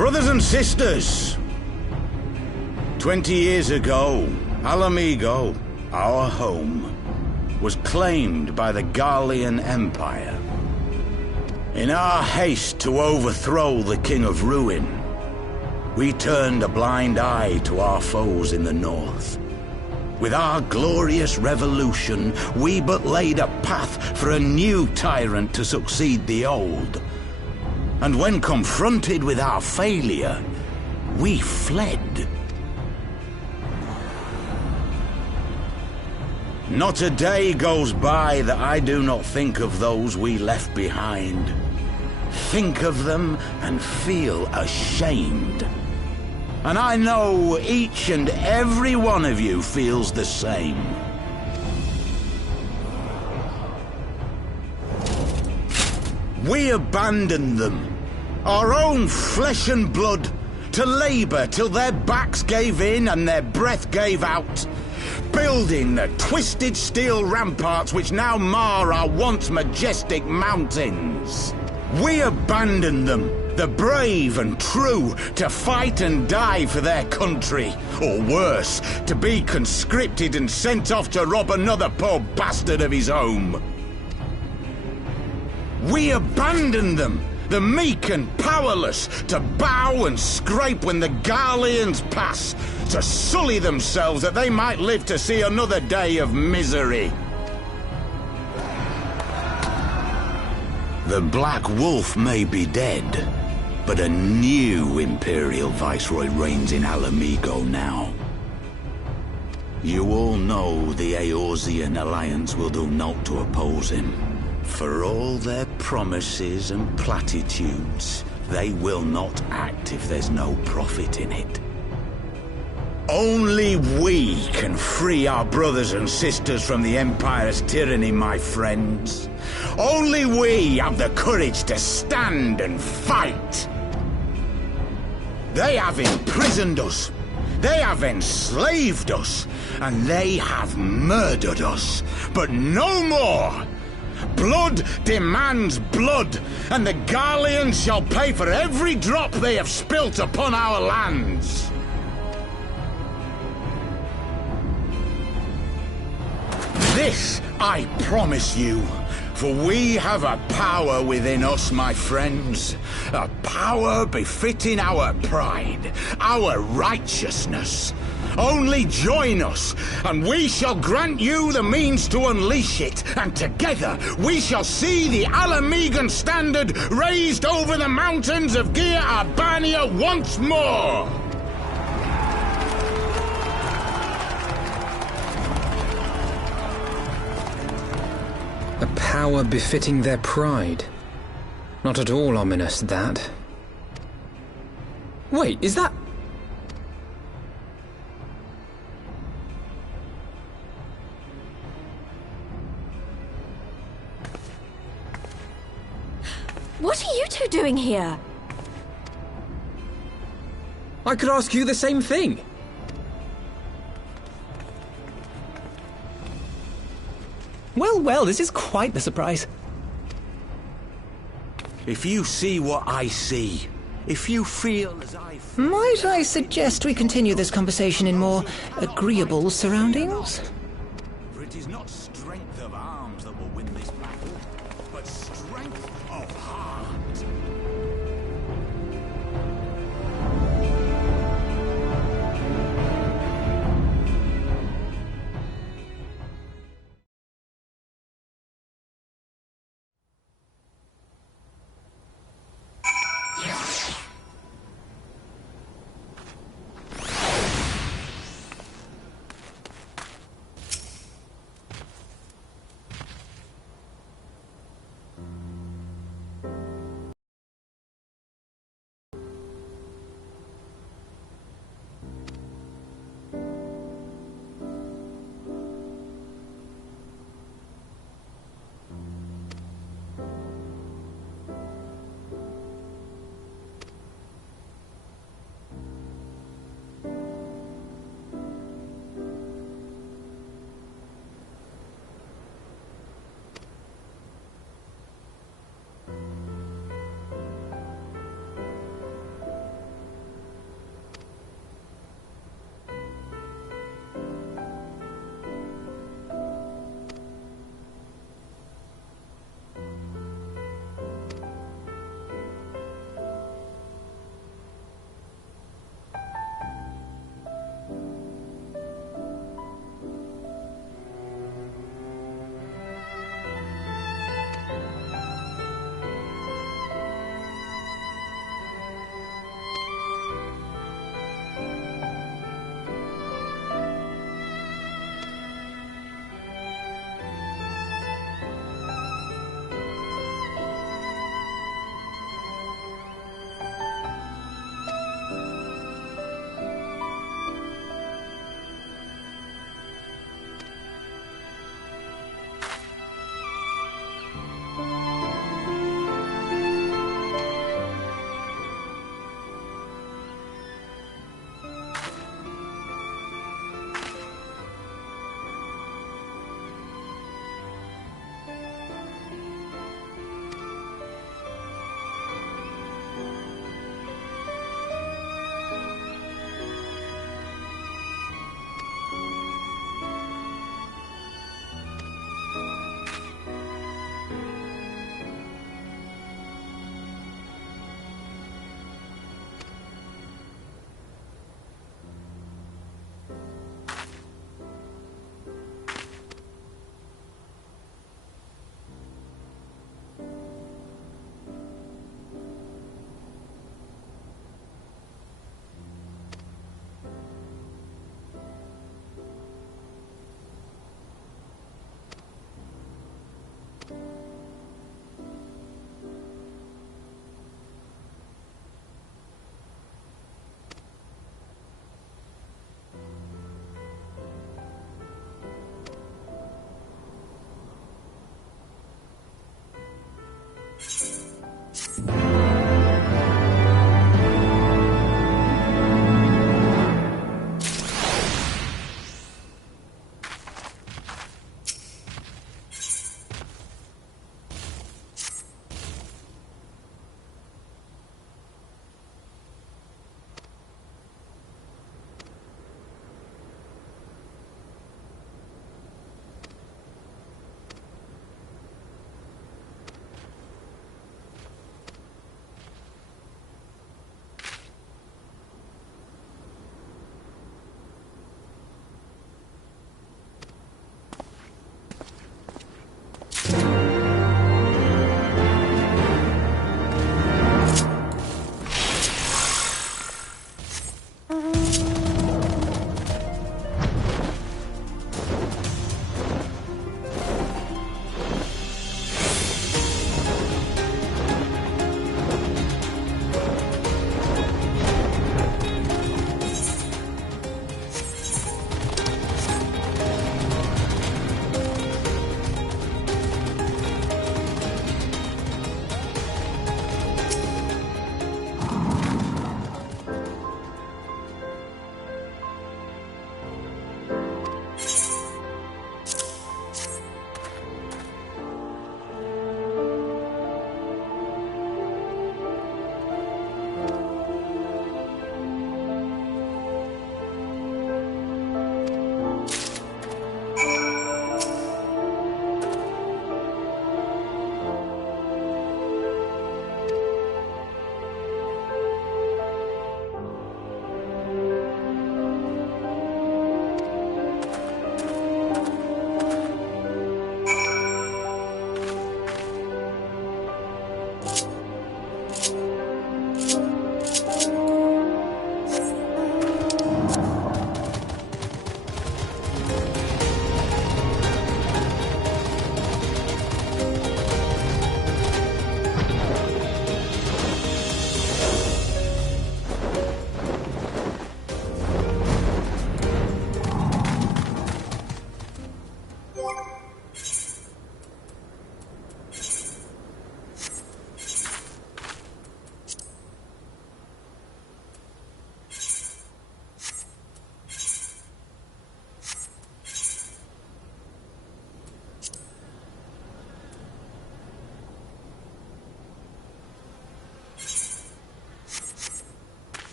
Brothers and sisters, 20 years ago, Ala Mhigo, our home, was claimed by the Garlean Empire. In our haste to overthrow the King of Ruin, we turned a blind eye to our foes in the north. With our glorious revolution, we but laid a path for a new tyrant to succeed the old. And when confronted with our failure, we fled. Not a day goes by that I do not think of those we left behind. Think of them and feel ashamed. And I know each and every one of you feels the same. We abandoned them, our own flesh and blood, to labor till their backs gave in and their breath gave out, building the twisted steel ramparts which now mar our once majestic mountains. We abandoned them, the brave and true, to fight and die for their country, or worse, to be conscripted and sent off to rob another poor bastard of his home. We abandoned them, the meek and powerless, to bow and scrape when the Garleans pass, to sully themselves that they might live to see another day of misery. The Black Wolf may be dead, but a new Imperial Viceroy reigns in Ala Mhigo now. You all know the Eorzean Alliance will do naught to oppose him. For all their promises and platitudes, they will not act if there's no profit in it. Only we can free our brothers and sisters from the Empire's tyranny, my friends. Only we have the courage to stand and fight. They have imprisoned us, they have enslaved us, and they have murdered us. But no more! Blood demands blood, and the Garleans shall pay for every drop they have spilt upon our lands. This I promise you, for we have a power within us, my friends, a power befitting our pride, our righteousness. Only join us, and we shall grant you the means to unleash it, and together we shall see the Ala Mhigan standard raised over the mountains of Gyr Abania once more! A power befitting their pride. Not at all ominous, that. Wait, is that... What are you two doing here? I could ask you the same thing. Well, this is quite the surprise. If you see what I see, if you feel as I feel... Might I suggest we continue this conversation in more agreeable surroundings? For it is not strength of arms that will win this battle, but strength of heart.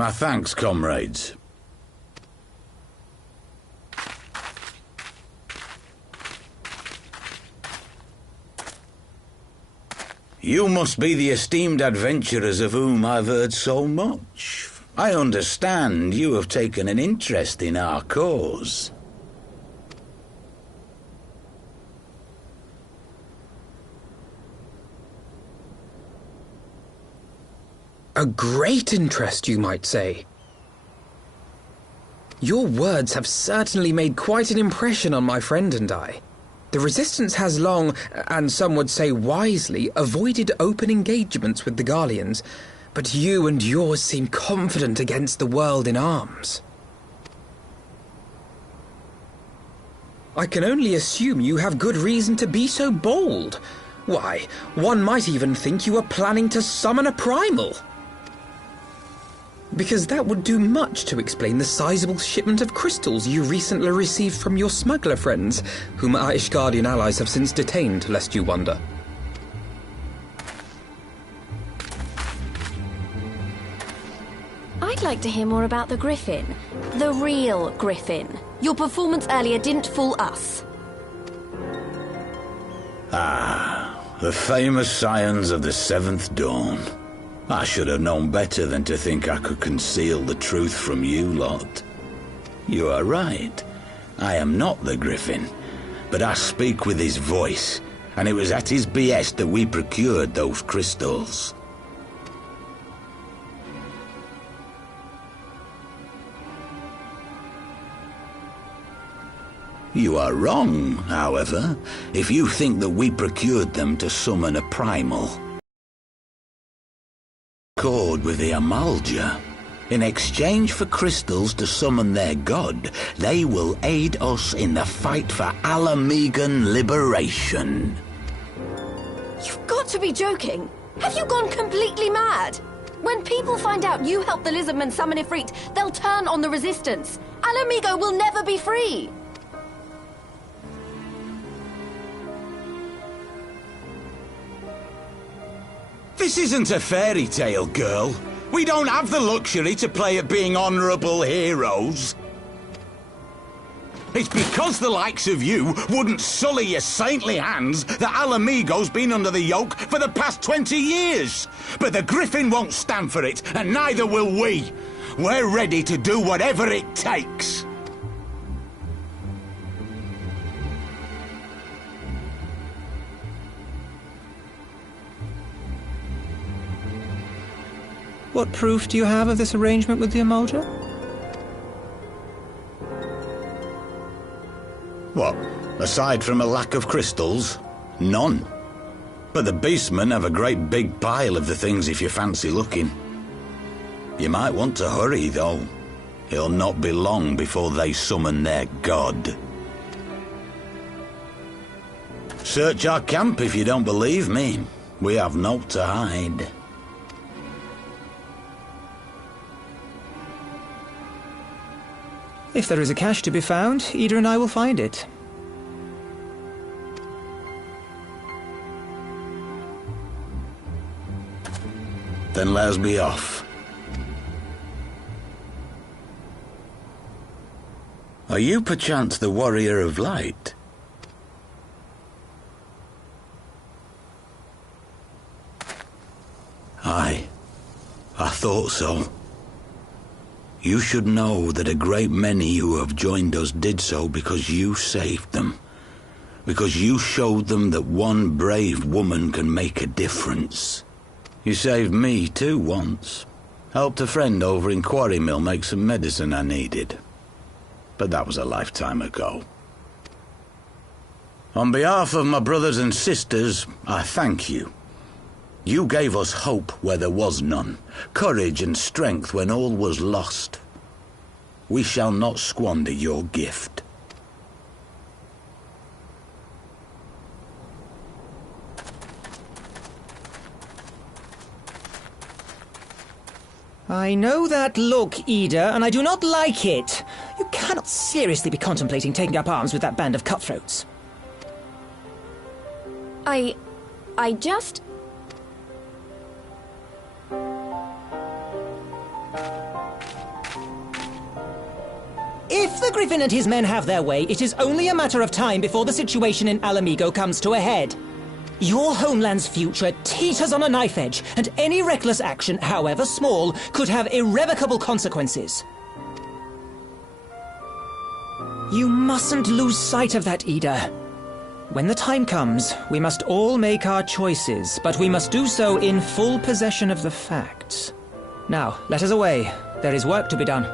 My thanks, comrades. You must be the esteemed adventurers of whom I've heard so much. I understand you have taken an interest in our cause. A great interest, you might say. Your words have certainly made quite an impression on my friend and I. The Resistance has long, and some would say wisely, avoided open engagements with the Garleans, but you and yours seem confident against the world in arms. I can only assume you have good reason to be so bold. Why, one might even think you are planning to summon a primal. Because that would do much to explain the sizable shipment of crystals you recently received from your smuggler friends, whom our Ishgardian allies have since detained, lest you wonder. I'd like to hear more about the Griffin. The real Griffin. Your performance earlier didn't fool us. The famous scions of the Seventh Dawn. I should have known better than to think I could conceal the truth from you lot. You are right. I am not the Griffin, but I speak with his voice, and it was at his behest that we procured those crystals. You are wrong, however, if you think that we procured them to summon a primal. Accord with the Amalja. In exchange for crystals to summon their god, they will aid us in the fight for Ala Mhigan liberation. You've got to be joking. Have you gone completely mad? When people find out you helped the Lizardmen summon Ifrit, they'll turn on the Resistance. Ala Mhigo will never be free. This isn't a fairy tale, girl. We don't have the luxury to play at being honourable heroes. It's because the likes of you wouldn't sully your saintly hands that Ala Mhigo's been under the yoke for the past 20 years. But the Griffin won't stand for it, and neither will we. We're ready to do whatever it takes. What proof do you have of this arrangement with the Amalja? What? Aside from a lack of crystals? None. But the Beastmen have a great big pile of the things if you fancy looking. You might want to hurry, though. It'll not be long before they summon their god. Search our camp if you don't believe me. We have naught to hide. If there is a cache to be found, Ida and I will find it. Then let us be off. Are you perchance the Warrior of Light? Aye, I thought so. You should know that a great many who have joined us did so because you saved them. Because you showed them that one brave woman can make a difference. You saved me too once. Helped a friend over in Quarry Mill make some medicine I needed. But that was a lifetime ago. On behalf of my brothers and sisters, I thank you. You gave us hope where there was none, courage and strength when all was lost. We shall not squander your gift. I know that look, Ida, and I do not like it. You cannot seriously be contemplating taking up arms with that band of cutthroats. I just... If the Griffin and his men have their way, it is only a matter of time before the situation in Ala Mhigo comes to a head. Your homeland's future teeters on a knife edge, and any reckless action, however small, could have irrevocable consequences. You mustn't lose sight of that, Ida. When the time comes, we must all make our choices, but we must do so in full possession of the facts. Now, let us away. There is work to be done.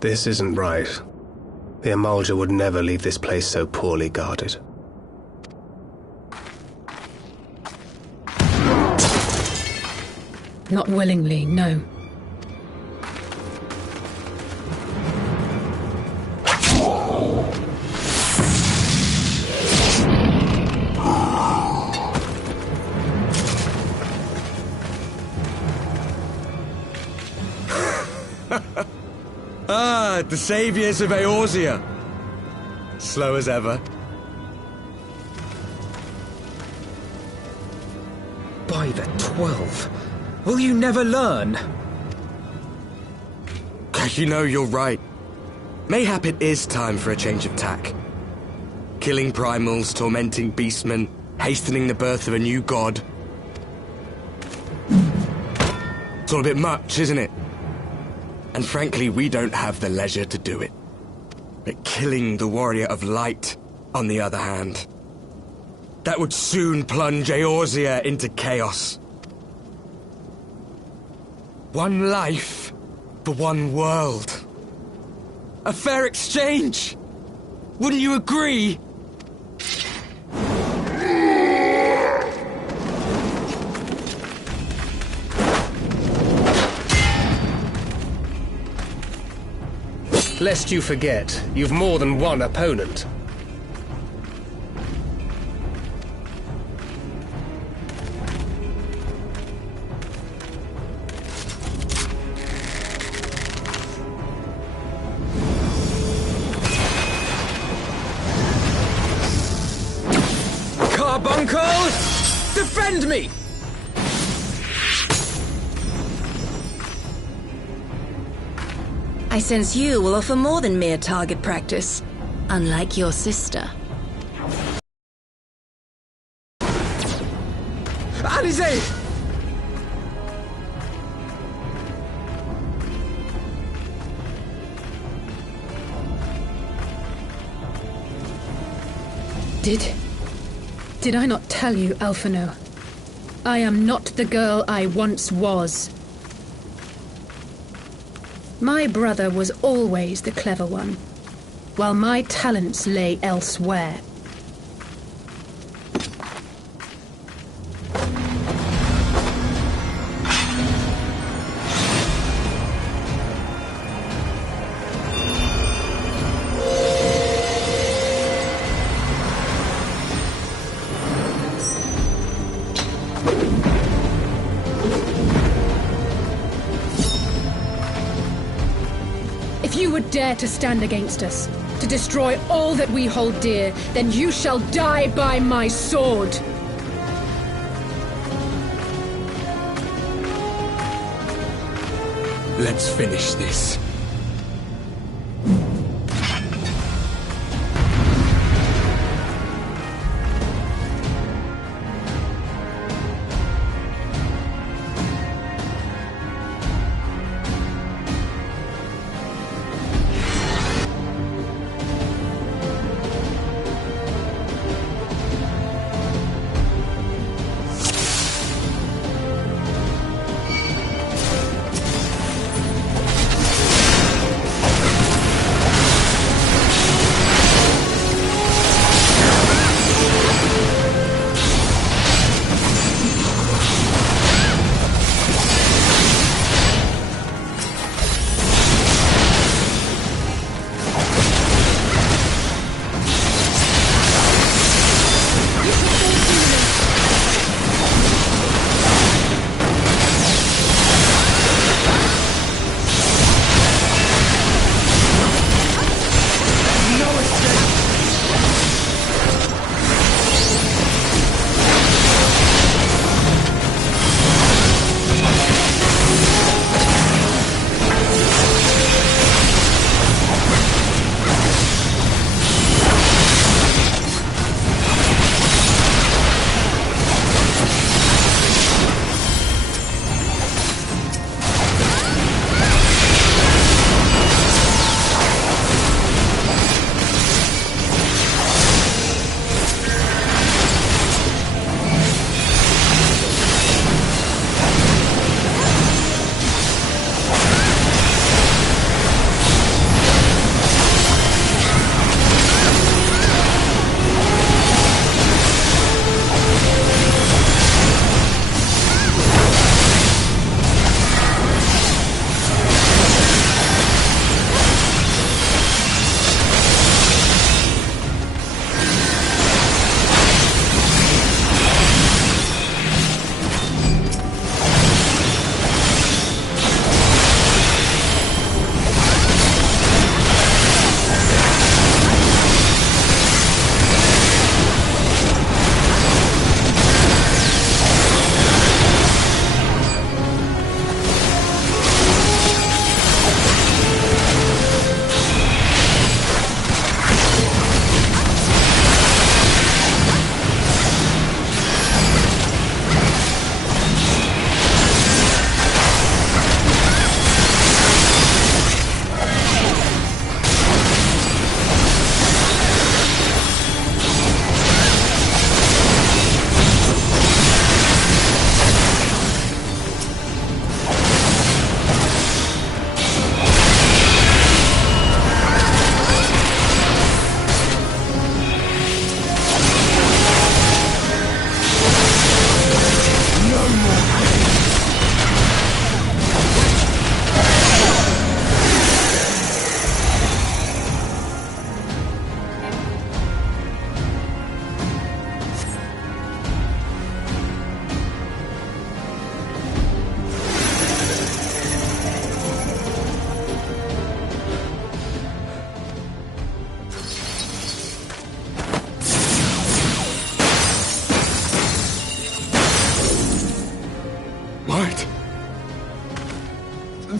This isn't right. The Amalj'aa would never leave this place so poorly guarded. Not willingly, no. The saviors of Eorzea. Slow as ever. By the 12. Will you never learn? You know, you're right. Mayhap it is time for a change of tack. Killing primals, tormenting beastmen, hastening the birth of a new god. It's all a bit much, isn't it? And frankly, we don't have the leisure to do it. But killing the Warrior of Light, on the other hand, that would soon plunge Eorzea into chaos. One life for one world. A fair exchange! Wouldn't you agree? Lest you forget, you've more than one opponent. Carbuncle! Defend me! I sense you will offer more than mere target practice, unlike your sister. Alisaie! Did I not tell you, Alphinaud? I am not the girl I once was. My brother was always the clever one, while my talents lay elsewhere. If you would dare to stand against us, to destroy all that we hold dear, then you shall die by my sword! Let's finish this.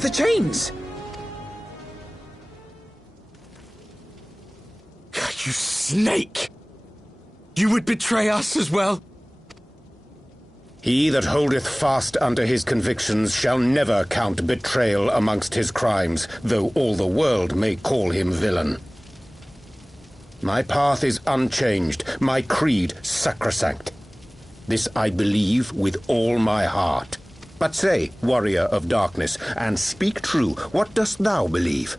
The chains! You snake! You would betray us as well? He that holdeth fast unto his convictions shall never count betrayal amongst his crimes, though all the world may call him villain. My path is unchanged, my creed sacrosanct. This I believe with all my heart. But say, warrior of darkness, and speak true, what dost thou believe?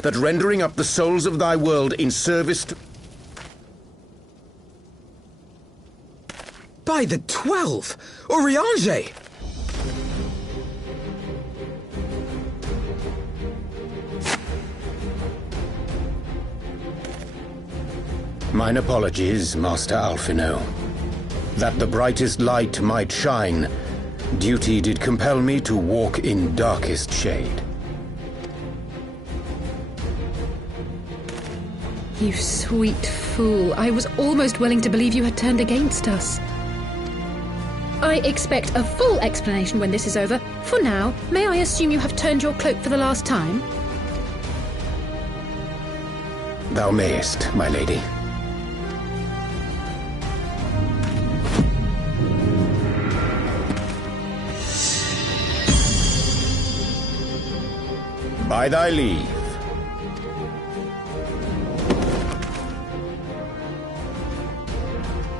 That rendering up the souls of thy world in service to... By the 12! Urianger! Mine apologies, Master Alphino. That the brightest light might shine, duty did compel me to walk in darkest shade. You sweet fool. I was almost willing to believe you had turned against us. I expect a full explanation when this is over. For now, may I assume you have turned your cloak for the last time? Thou mayest, my lady. By thy leave.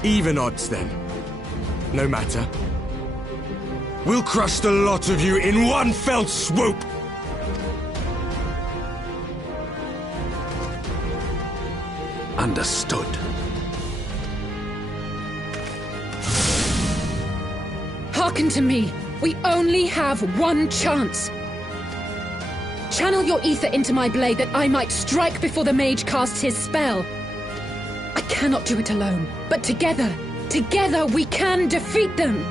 Even odds, then. No matter. We'll crush the lot of you in one fell swoop! Understood. Hearken to me. We only have one chance. Channel your ether into my blade that I might strike before the mage casts his spell. I cannot do it alone, but together we can defeat them!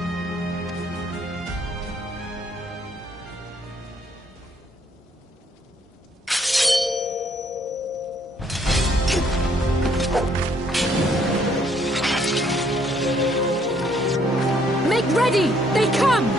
Make ready! They come!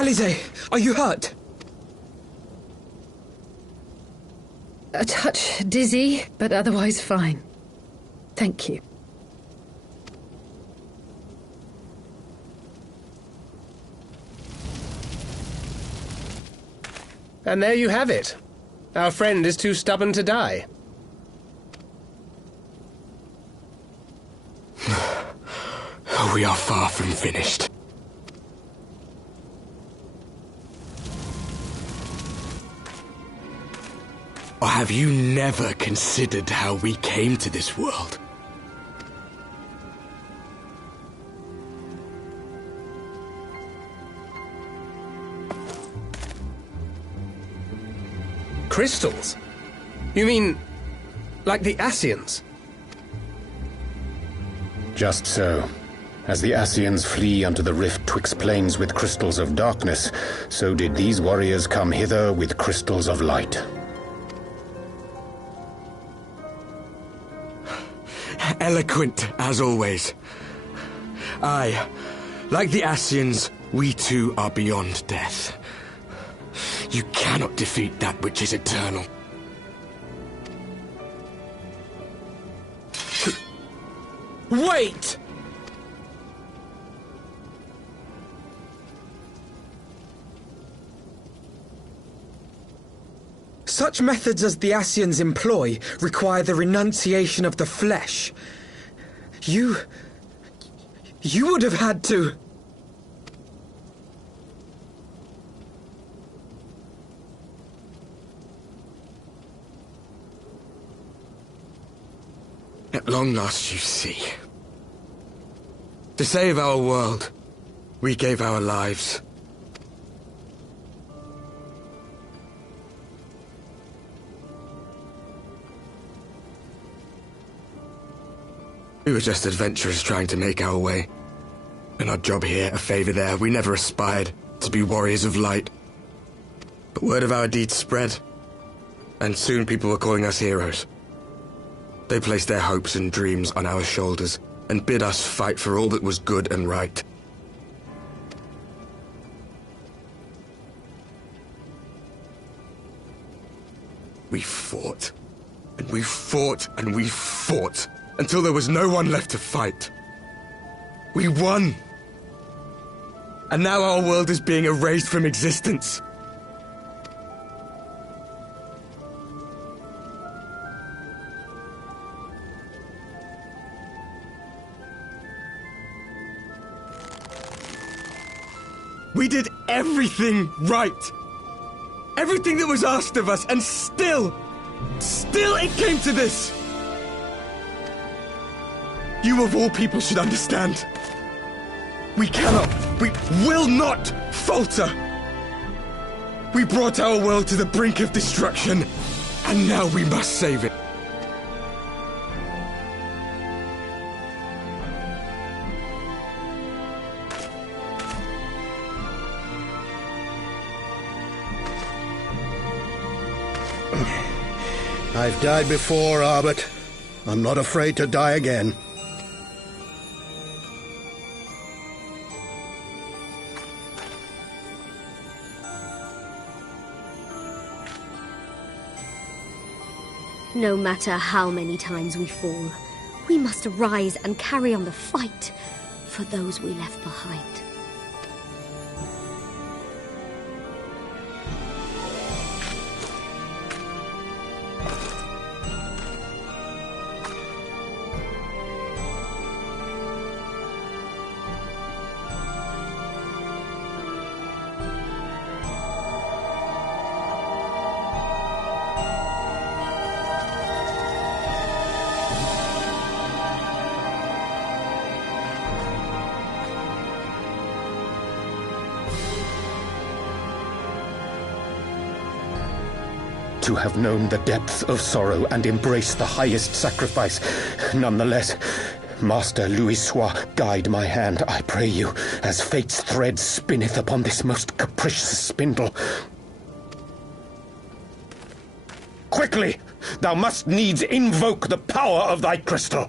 Alize, are you hurt? A touch dizzy, but otherwise fine. Thank you. And there you have it. Our friend is too stubborn to die. We are far from finished. Or have you never considered how we came to this world? Crystals? You mean, like the Ascians? Just so. As the Ascians flee unto the rift twixt plains with crystals of darkness, so did these warriors come hither with crystals of light. Eloquent, as always. Aye, like the Ascians, we too are beyond death. You cannot defeat that which is eternal. Wait! Such methods as the Ascians employ require the renunciation of the flesh. You would have had to... At long last, you see. To save our world, we gave our lives. We were just adventurers trying to make our way. An odd job here, a favor there. We never aspired to be warriors of light. But word of our deeds spread, and soon people were calling us heroes. They placed their hopes and dreams on our shoulders and bid us fight for all that was good and right. We fought, and we fought, and we fought, until there was no one left to fight. We won! And now our world is being erased from existence. We did everything right. Everything that was asked of us, and still it came to this. You of all people should understand. We will not falter. We brought our world to the brink of destruction, and now we must save it. I've died before, Arbet. I'm not afraid to die again. No matter how many times we fall, we must arise and carry on the fight for those we left behind. To have known the depth of sorrow and embraced the highest sacrifice. Nonetheless, Master Louisoix, guide my hand, I pray you, as fate's thread spinneth upon this most capricious spindle. Quickly! Thou must needs invoke the power of thy crystal.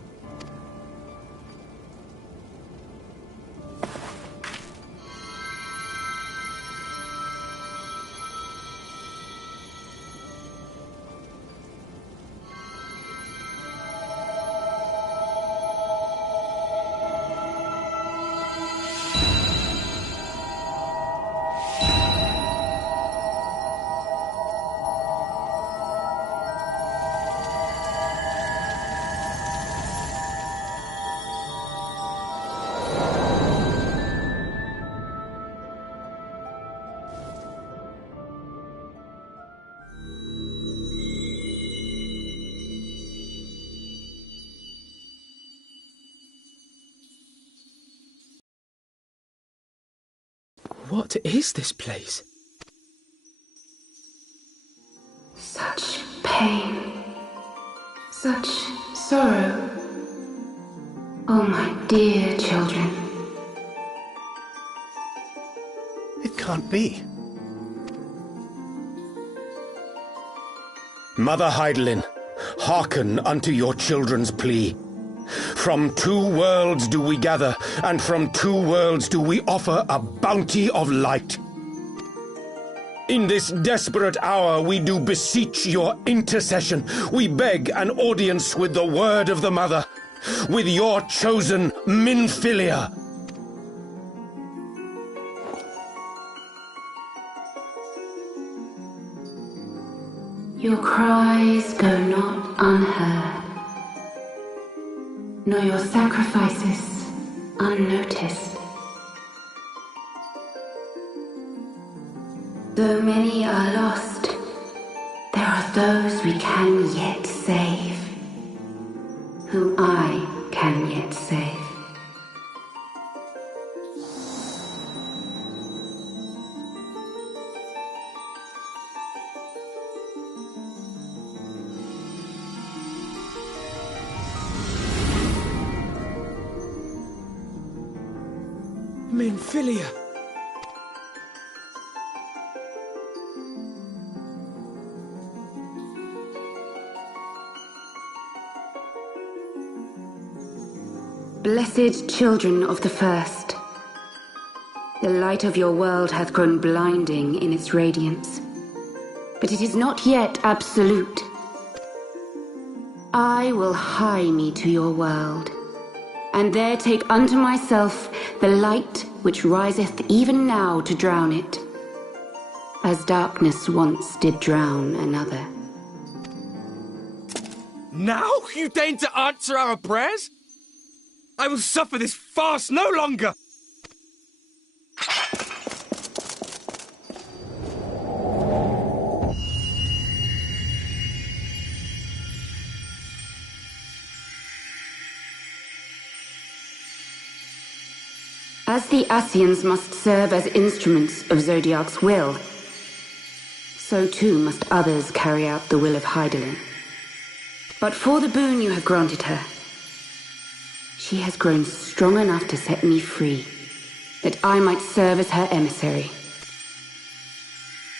What is this place? Such pain. Such sorrow. Oh, my dear children. It can't be. Mother Hydaelyn, hearken unto your children's plea. From two worlds do we gather, and from two worlds do we offer a bounty of light. In this desperate hour we do beseech your intercession. We beg an audience with the word of the Mother, with your chosen Minfilia. Your cries go not unheard, nor your sacrifices unnoticed. Though many are lost, there are those we can yet save, whom I can yet save. Minfilia! Blessed children of the First, the light of your world hath grown blinding in its radiance, but it is not yet absolute. I will hie me to your world, and there take unto myself the light which riseth even now to drown it, as darkness once did drown another. Now you deign to answer our prayers? I will suffer this farce no longer! As the Ascians must serve as instruments of Zodiark's will, so too must others carry out the will of Hydaelyn. But for the boon you have granted her, she has grown strong enough to set me free, that I might serve as her emissary.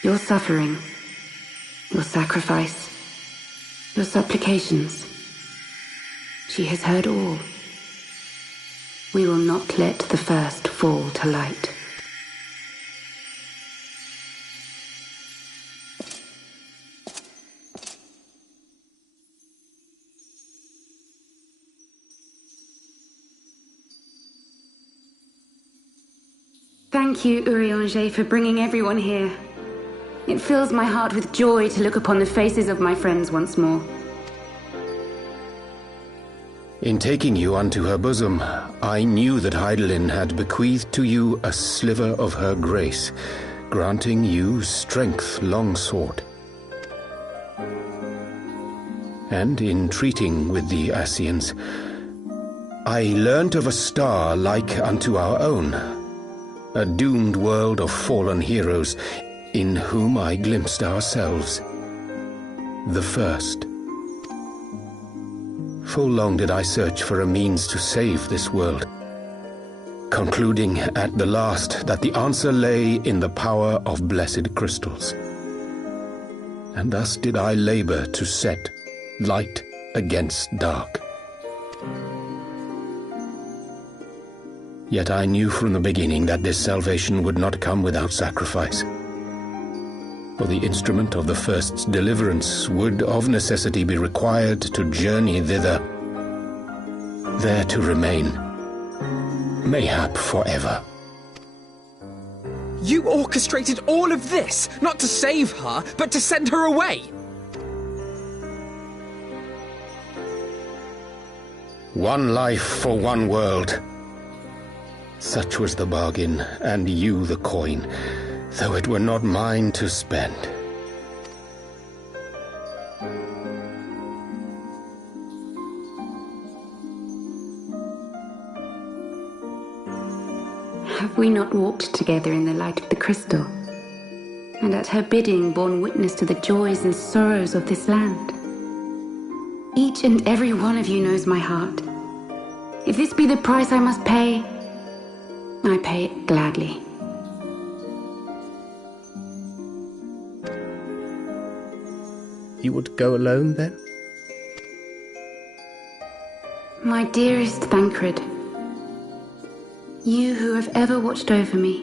Your suffering, your sacrifice, your supplications, she has heard all. We will not let the first fall to light. Thank you, Urianger, for bringing everyone here. It fills my heart with joy to look upon the faces of my friends once more. In taking you unto her bosom, I knew that Hydaelyn had bequeathed to you a sliver of her grace, granting you strength long sought. And in treating with the Ascians, I learnt of a star like unto our own, a doomed world of fallen heroes, in whom I glimpsed ourselves, the first. Full long did I search for a means to save this world, concluding at the last that the answer lay in the power of blessed crystals. And thus did I labor to set light against dark. Yet I knew from the beginning that this salvation would not come without sacrifice. For the instrument of the First's deliverance would of necessity be required to journey thither, there to remain, mayhap forever. You orchestrated all of this, not to save her, but to send her away! One life for one world. Such was the bargain, and you the coin, though it were not mine to spend. Have we not walked together in the light of the crystal, and at her bidding borne witness to the joys and sorrows of this land? Each and every one of you knows my heart. If this be the price I must pay, I pay it gladly. You would go alone, then? My dearest Thancred, you who have ever watched over me,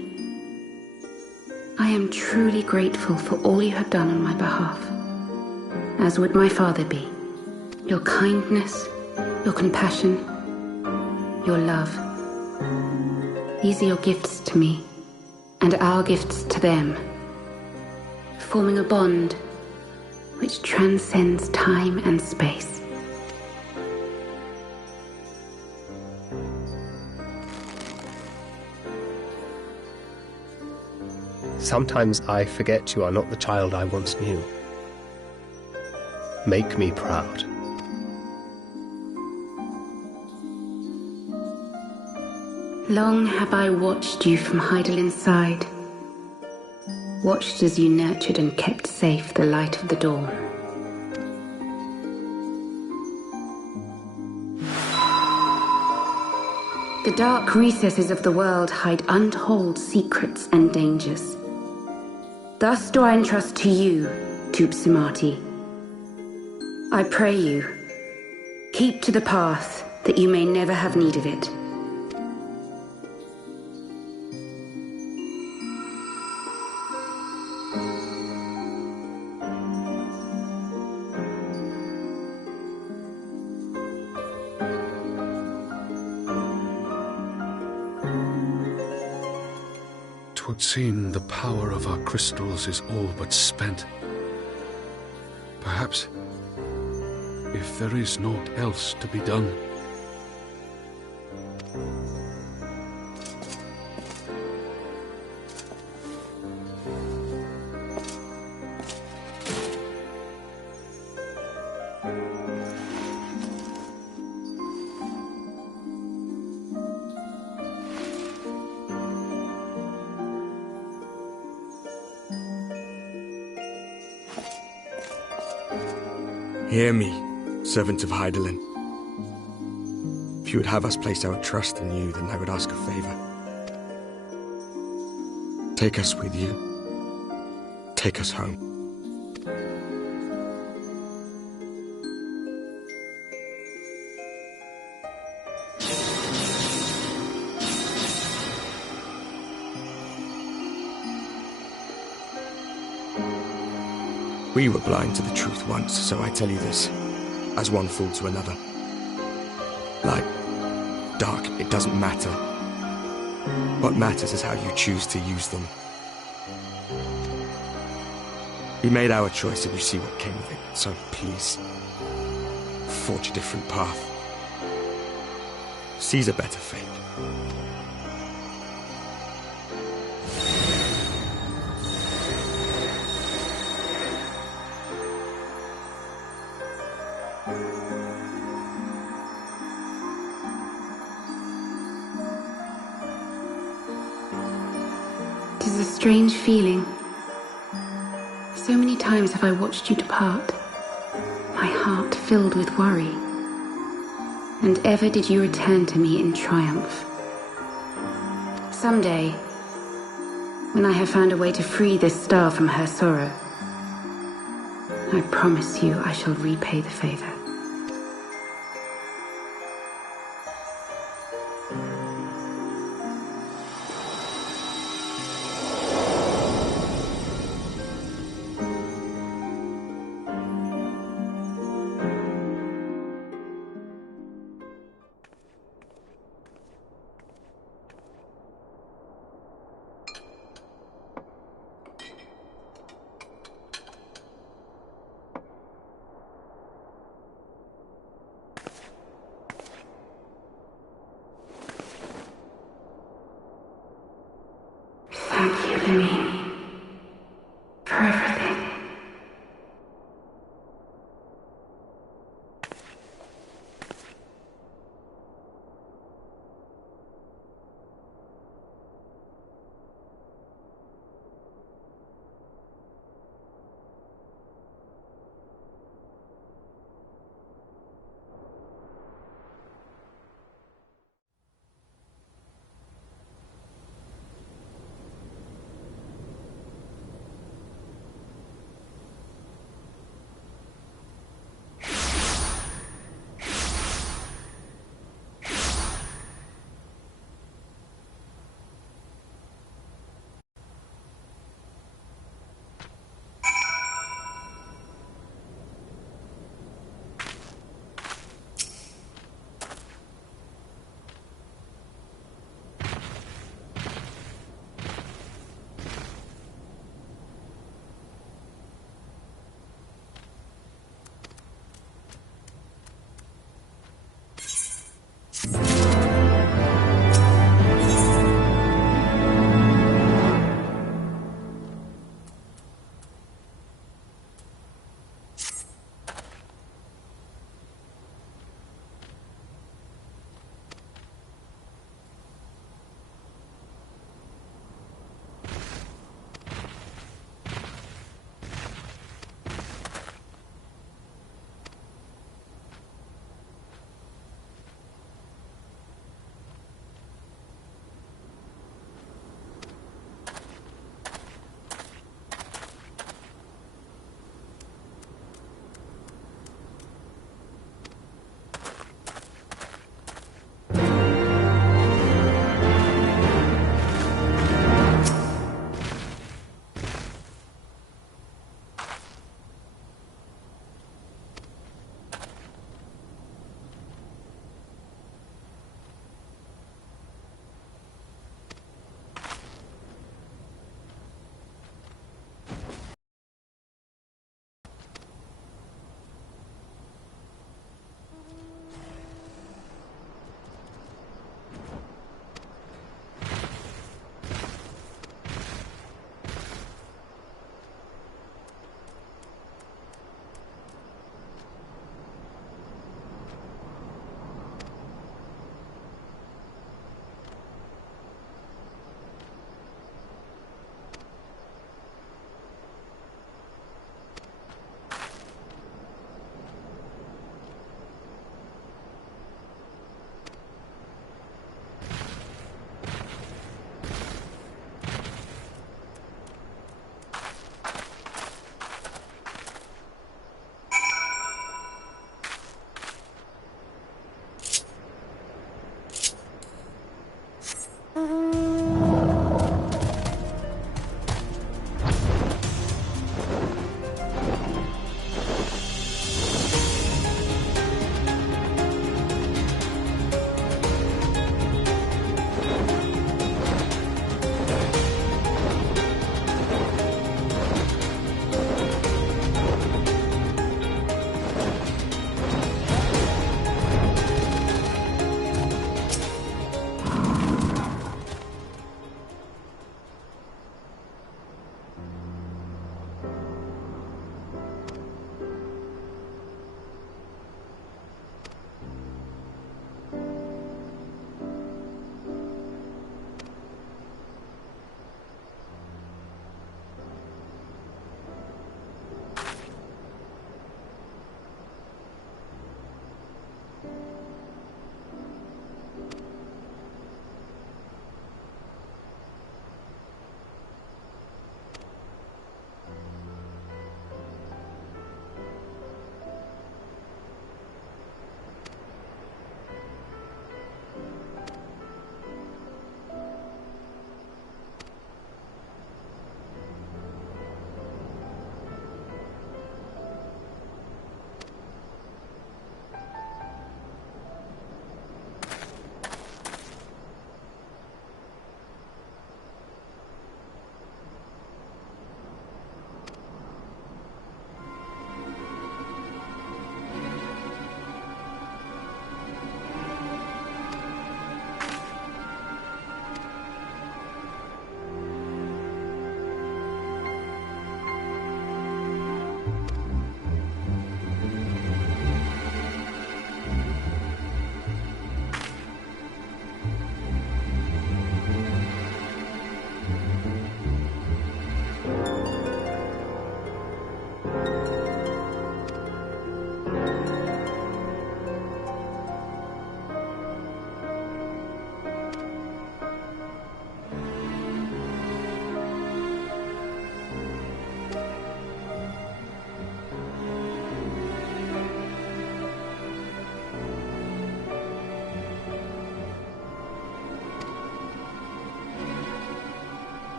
I am truly grateful for all you have done on my behalf, as would my father be. Your kindness, your compassion, your love. These are your gifts to me, and our gifts to them, forming a bond which transcends time and space. Sometimes I forget you are not the child I once knew. Make me proud. Long have I watched you from Hydaelyn's side, watched as you nurtured and kept safe the light of the dawn. The dark recesses of the world hide untold secrets and dangers. Thus do I entrust to you, Tupsimati. I pray you, keep to the path that you may never have need of it. Twould seem the power of our crystals is all but spent. Perhaps, if there is naught else to be done. Hear me, servant of Hydaelyn. If you would have us place our trust in you, then I would ask a favor. Take us with you. Take us home. We were blind to the truth once, so I tell you this, as one fool to another. Light, dark, it doesn't matter. What matters is how you choose to use them. We made our choice and you see what came of it, so please, forge a different path. Seize a better fate. A strange feeling. So many times have I watched you depart, my heart filled with worry. And ever did you return to me in triumph. Someday, when I have found a way to free this star from her sorrow, I promise you I shall repay the favor.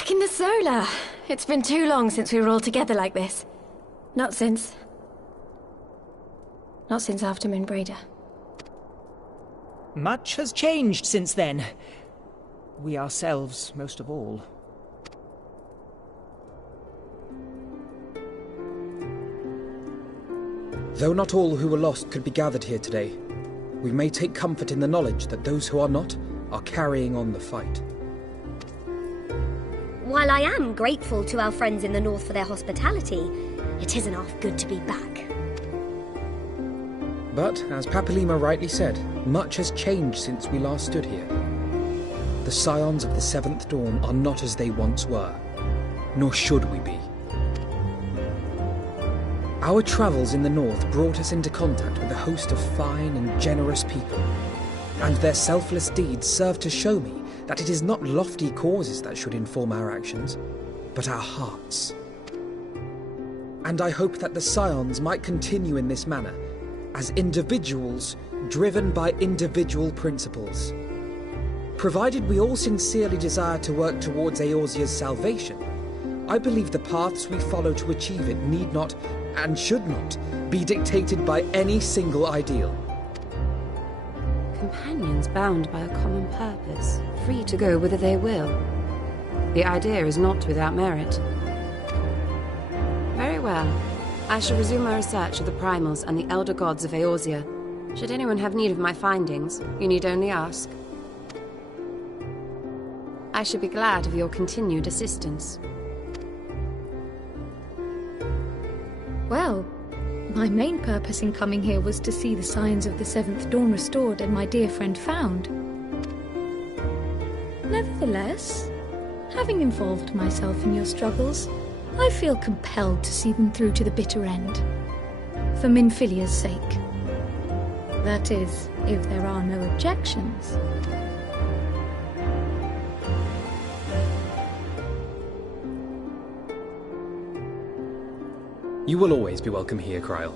Back in the Solar. It's been too long since we were all together like this. Not since after Moonbreeder. Much has changed since then. We ourselves, most of all. Though not all who were lost could be gathered here today, we may take comfort in the knowledge that those who are not are carrying on the fight. While I am grateful to our friends in the north for their hospitality, it isn't half good to be back. But, as Papalima rightly said, much has changed since we last stood here. The Scions of the Seventh Dawn are not as they once were, nor should we be. Our travels in the north brought us into contact with a host of fine and generous people, and their selfless deeds serve to show me that it is not lofty causes that should inform our actions, but our hearts. And I hope that the Scions might continue in this manner, as individuals driven by individual principles. Provided we all sincerely desire to work towards Eorzea's salvation, I believe the paths we follow to achieve it need not, and should not, be dictated by any single ideal. Companions bound by a common purpose, free to go whither they will. The idea is not without merit. Very well. I shall resume my research of the primals and the elder gods of Eorzea. Should anyone have need of my findings, you need only ask. I should be glad of your continued assistance. Well, my main purpose in coming here was to see the Scions of the Seventh Dawn restored and my dear friend found. Nevertheless, having involved myself in your struggles, I feel compelled to see them through to the bitter end. For Minfilia's sake. That is, if there are no objections. You will always be welcome here, Krile.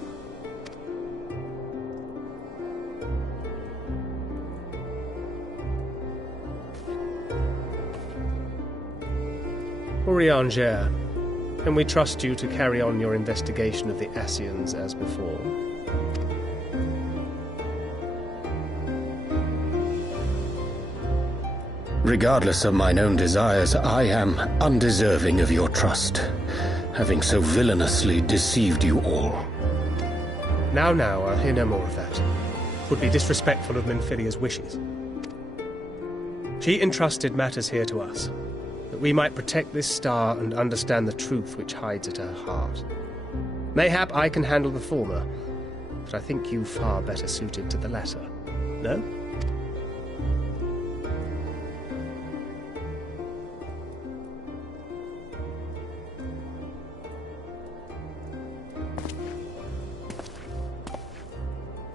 Urianger, can we trust you to carry on your investigation of the Ascians as before? Regardless of mine own desires, I am undeserving of your trust, having so villainously deceived you all. Now, I'll hear no more of that. It would be disrespectful of Minfilia's wishes. She entrusted matters here to us, that we might protect this star and understand the truth which hides at her heart. Mayhap I can handle the former, but I think you far better suited to the latter. No?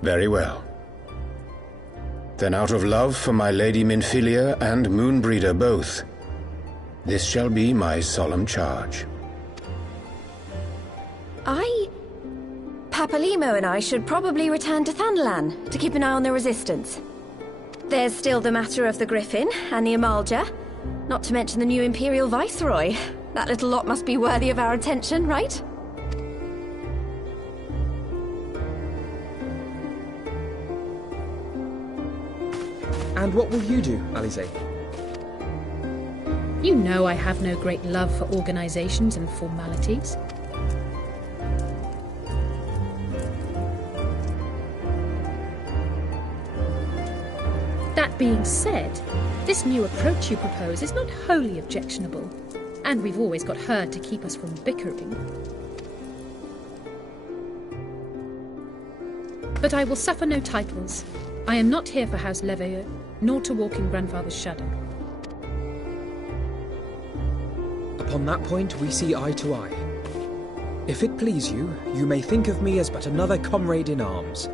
Very well. Then out of love for my Lady Minfilia and Moonbreeder both, this shall be my solemn charge. Papalimo and I should probably return to Thanalan to keep an eye on the Resistance. There's still the matter of the Griffin and the Amalja, not to mention the new Imperial Viceroy. That little lot must be worthy of our attention, right? And what will you do, Alisaie? You know I have no great love for organizations and formalities. That being said, this new approach you propose is not wholly objectionable, and we've always got her to keep us from bickering. But I will suffer no titles. I am not here for House Leveilleur, nor to walk in Grandfather's shadow. Upon that point, we see eye to eye. If it please you, you may think of me as but another comrade in arms.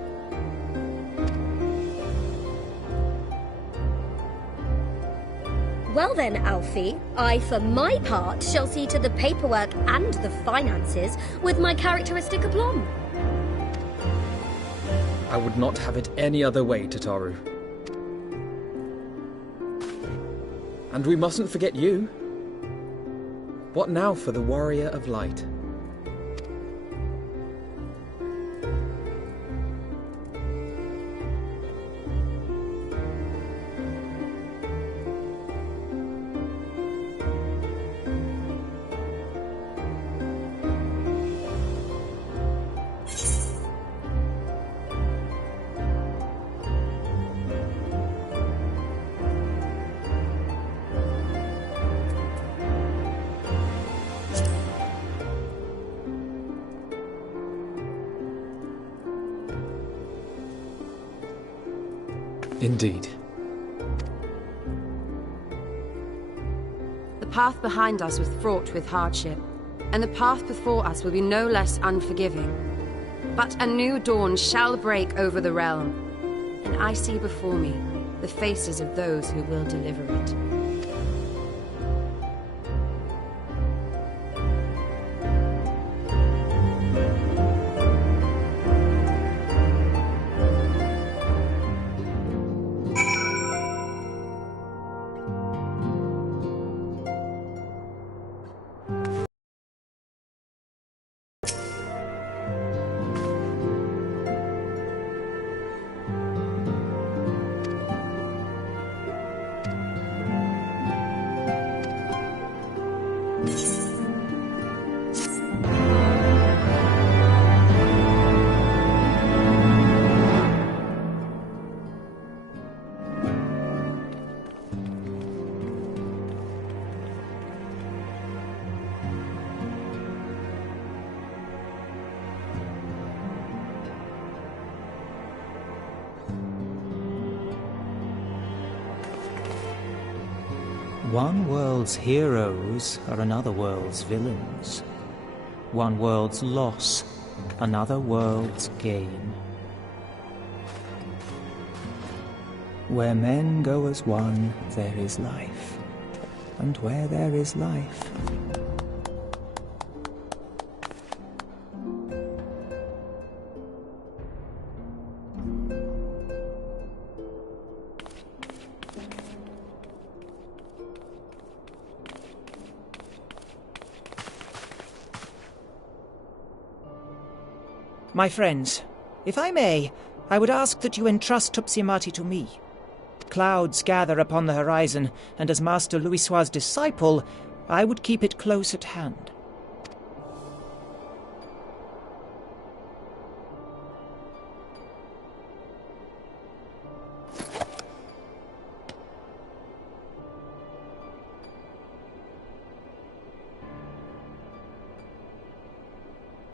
Well then, Alfie, I, for my part, shall see to the paperwork and the finances with my characteristic aplomb. I would not have it any other way, Tataru. And we mustn't forget you. What now for the Warrior of Light? Indeed. The path behind us was fraught with hardship, and the path before us will be no less unforgiving. But a new dawn shall break over the realm, and I see before me the faces of those who will deliver it. One world's heroes are another world's villains. One world's loss, another world's gain. Where men go as one, there is life. And where there is life... My friends, if I may, I would ask that you entrust Tupsimati to me. Clouds gather upon the horizon, and as Master Louisoix's disciple, I would keep it close at hand.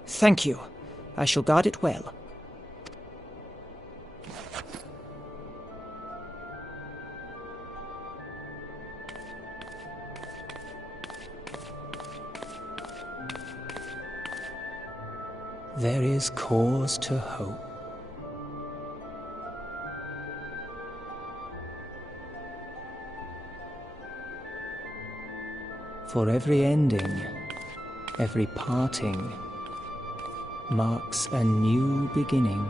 Thank you. I shall guard it well. There is cause to hope. For every ending, every parting, marks a new beginning.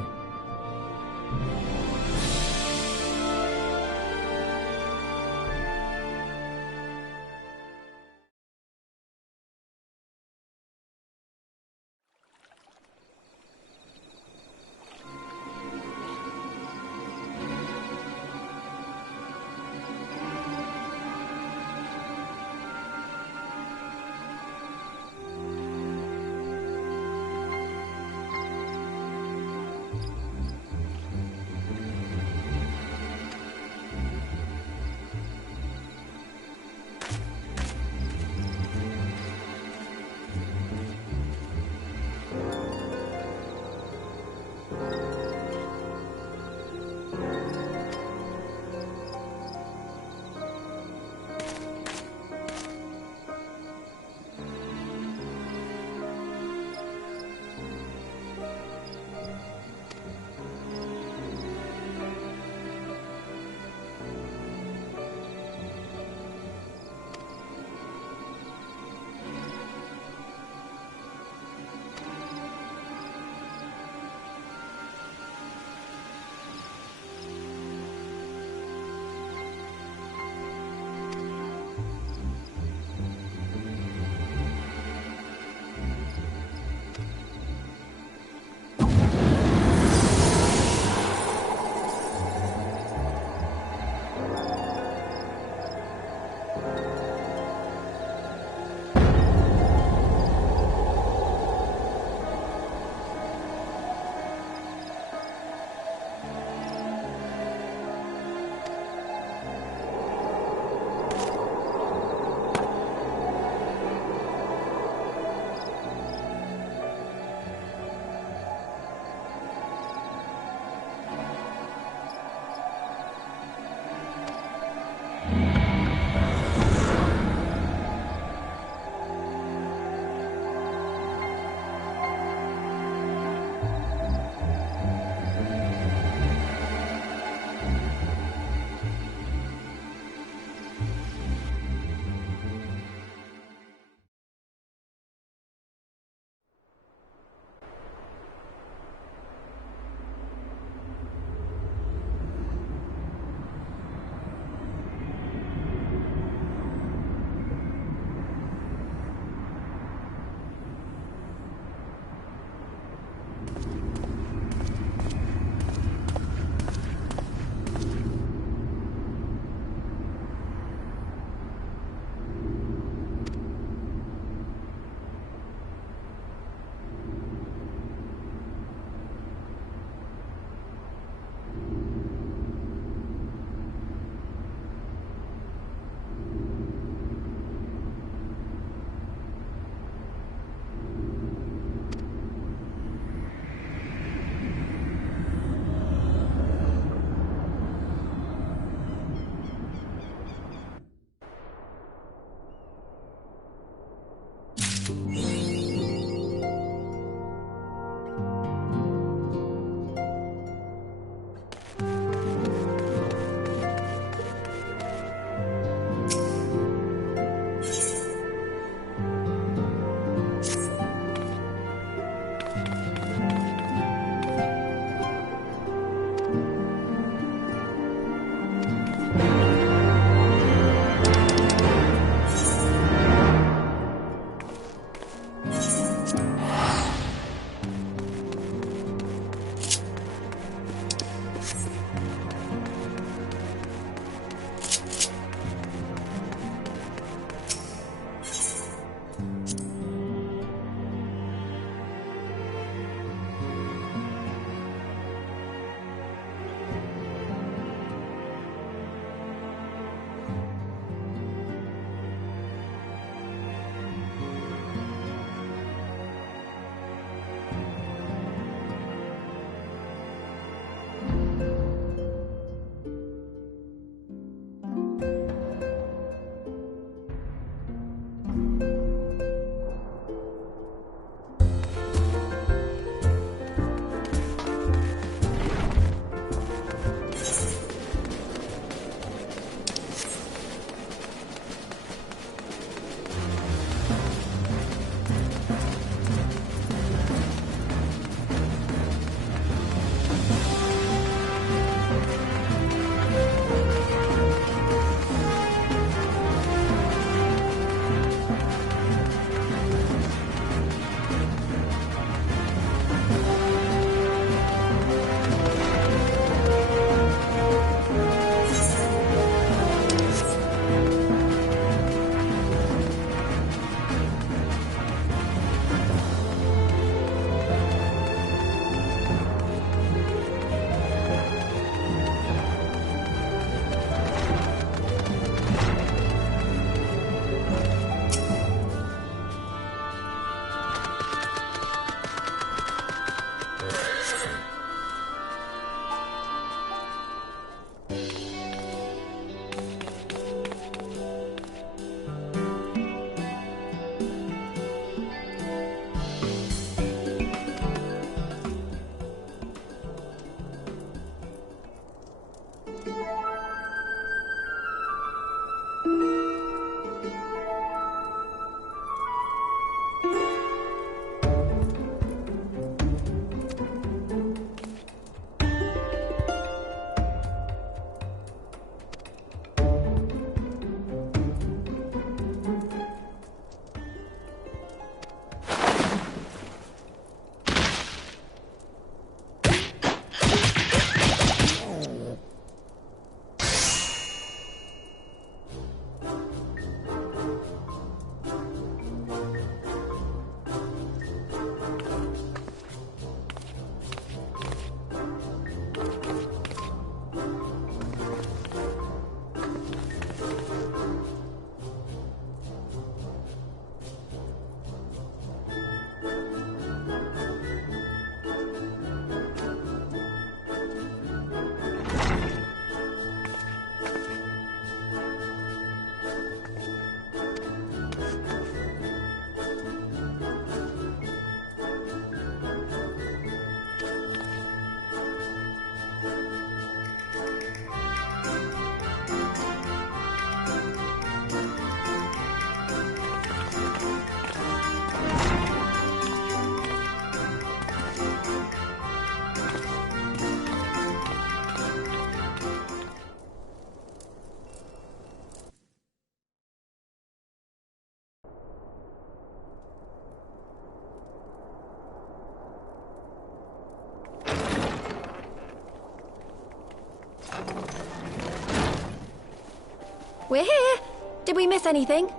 We're here. Did we miss anything?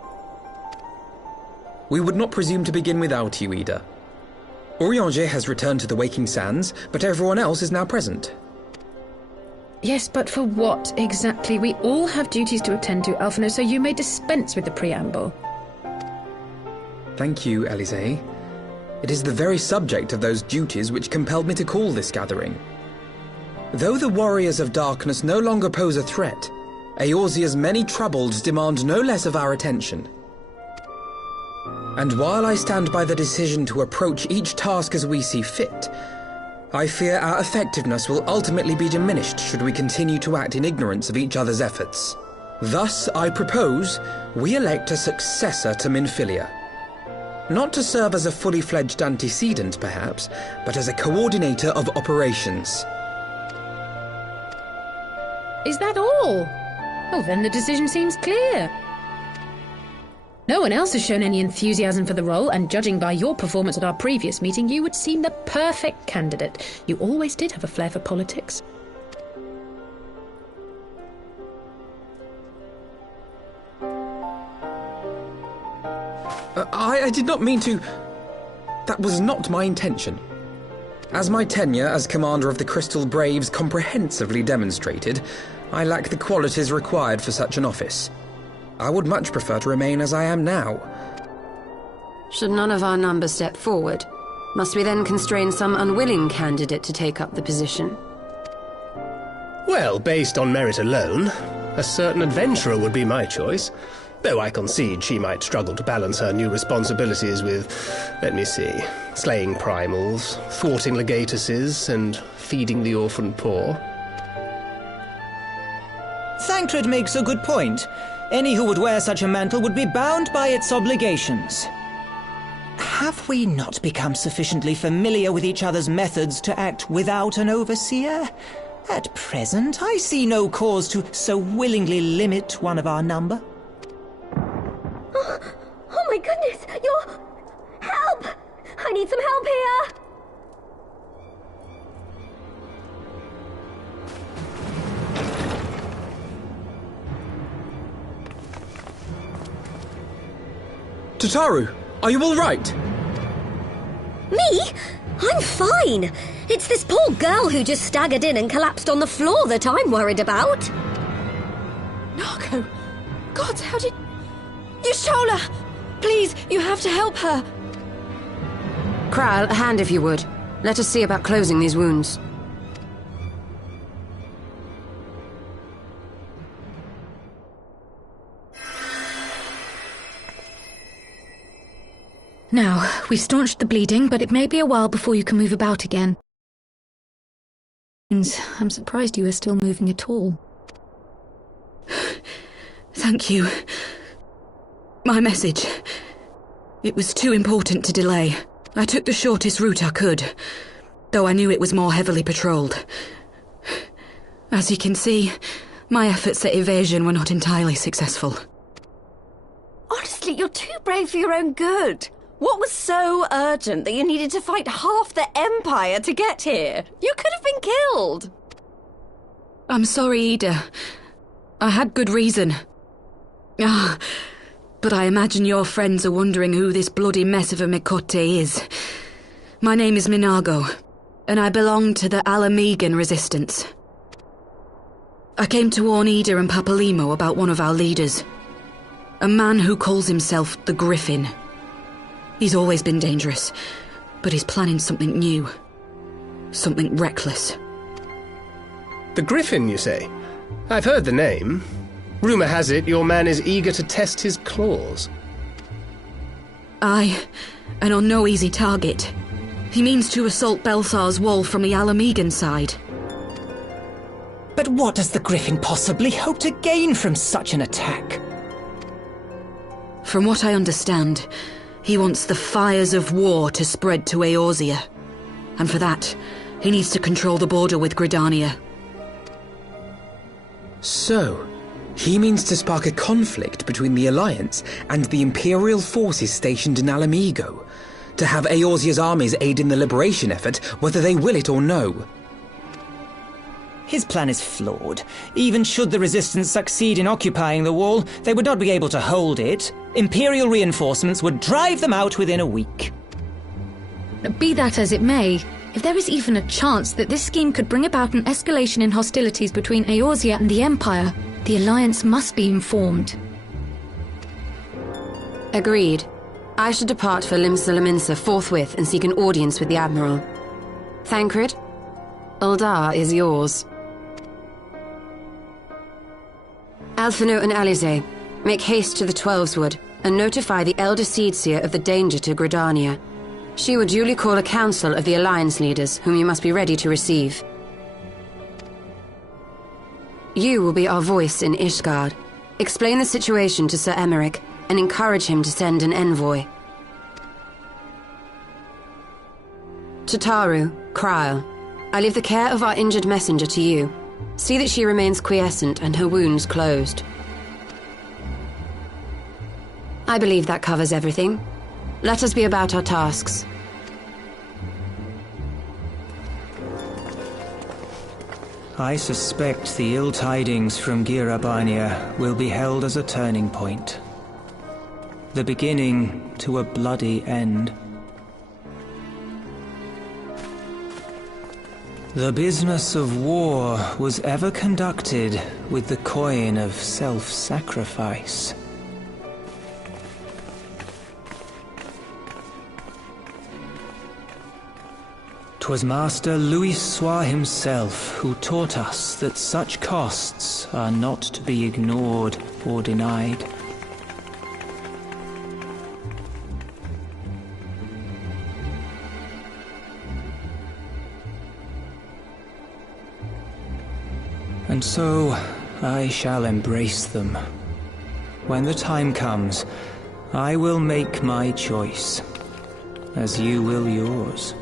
We would not presume to begin without you, Ida. Urianger has returned to the Waking Sands, but everyone else is now present. Yes, but for what exactly? We all have duties to attend to, Alphinaud, so you may dispense with the preamble. Thank you, Elisée. It is the very subject of those duties which compelled me to call this gathering. Though the Warriors of Darkness no longer pose a threat, Eorzea's many troubles demand no less of our attention. And while I stand by the decision to approach each task as we see fit, I fear our effectiveness will ultimately be diminished should we continue to act in ignorance of each other's efforts. Thus, I propose we elect a successor to Minfilia. Not to serve as a fully fledged antecedent, perhaps, but as a coordinator of operations. Is that all? Oh, then the decision seems clear. No one else has shown any enthusiasm for the role, and judging by your performance at our previous meeting, you would seem the perfect candidate. You always did have a flair for politics. I did not mean to... That was not my intention. As my tenure as commander of the Crystal Braves comprehensively demonstrated, I lack the qualities required for such an office. I would much prefer to remain as I am now. Should none of our number step forward, must we then constrain some unwilling candidate to take up the position? Well, based on merit alone, a certain adventurer would be my choice. Though I concede she might struggle to balance her new responsibilities with, let me see, slaying primals, thwarting legatuses, and feeding the orphan poor. Thancred makes a good point. Any who would wear such a mantle would be bound by its obligations. Have we not become sufficiently familiar with each other's methods to act without an overseer? At present, I see no cause to so willingly limit one of our number. Oh my goodness! Help! I need some help here! Tataru, are you all right? Me? I'm fine. It's this poor girl who just staggered in and collapsed on the floor that I'm worried about. Nago! God, how did... Y'shtola! Please, you have to help her! Kral, a hand if you would. Let us see about closing these wounds. Now, we've staunched the bleeding, but it may be a while before you can move about again. I'm surprised you are still moving at all. Thank you. My message. It was too important to delay. I took the shortest route I could, though I knew it was more heavily patrolled. As you can see, my efforts at evasion were not entirely successful. Honestly, you're too brave for your own good. What was so urgent that you needed to fight half the Empire to get here? You could have been killed. I'm sorry, Ida. I had good reason. But I imagine your friends are wondering who this bloody mess of a Mikote is. My name is Minago, and I belong to the Ala Mhigan resistance. I came to warn Ida and Papalymo about one of our leaders. A man who calls himself the Griffin. He's always been dangerous, but he's planning something new. Something reckless. The Griffin, you say? I've heard the name. Rumour has it your man is eager to test his claws. Aye, and on no easy target. He means to assault Belthar's wall from the Ala Mhigan side. But what does the Griffin possibly hope to gain from such an attack? From what I understand, he wants the fires of war to spread to Eorzea. And for that, he needs to control the border with Gridania. So, he means to spark a conflict between the Alliance and the Imperial forces stationed in Ala Mhigo, to have Eorzea's armies aid in the liberation effort, whether they will it or no. His plan is flawed. Even should the Resistance succeed in occupying the wall, they would not be able to hold it. Imperial reinforcements would drive them out within a week. Be that as it may, if there is even a chance that this scheme could bring about an escalation in hostilities between Eorzea and the Empire, the Alliance must be informed. Agreed. I should depart for Limsa Lominsa forthwith and seek an audience with the Admiral. Thancred, Ul'dah is yours. Alphinaud and Alisaie, make haste to the Twelveswood. and notify the Elder Seedseer of the danger to Gridania. She will duly call a council of the Alliance leaders, whom you must be ready to receive. You will be our voice in Ishgard. Explain the situation to Sir Emeric, and encourage him to send an envoy. To Taru, Krile, I leave the care of our injured messenger to you. See that she remains quiescent and her wounds closed. I believe that covers everything. Let us be about our tasks. I suspect the ill tidings from Girabania will be held as a turning point. The beginning to a bloody end. The business of war was ever conducted with the coin of self-sacrifice. 'Twas Master Louis Soir himself who taught us that such costs are not to be ignored or denied. And so, I shall embrace them. When the time comes, I will make my choice, as you will yours.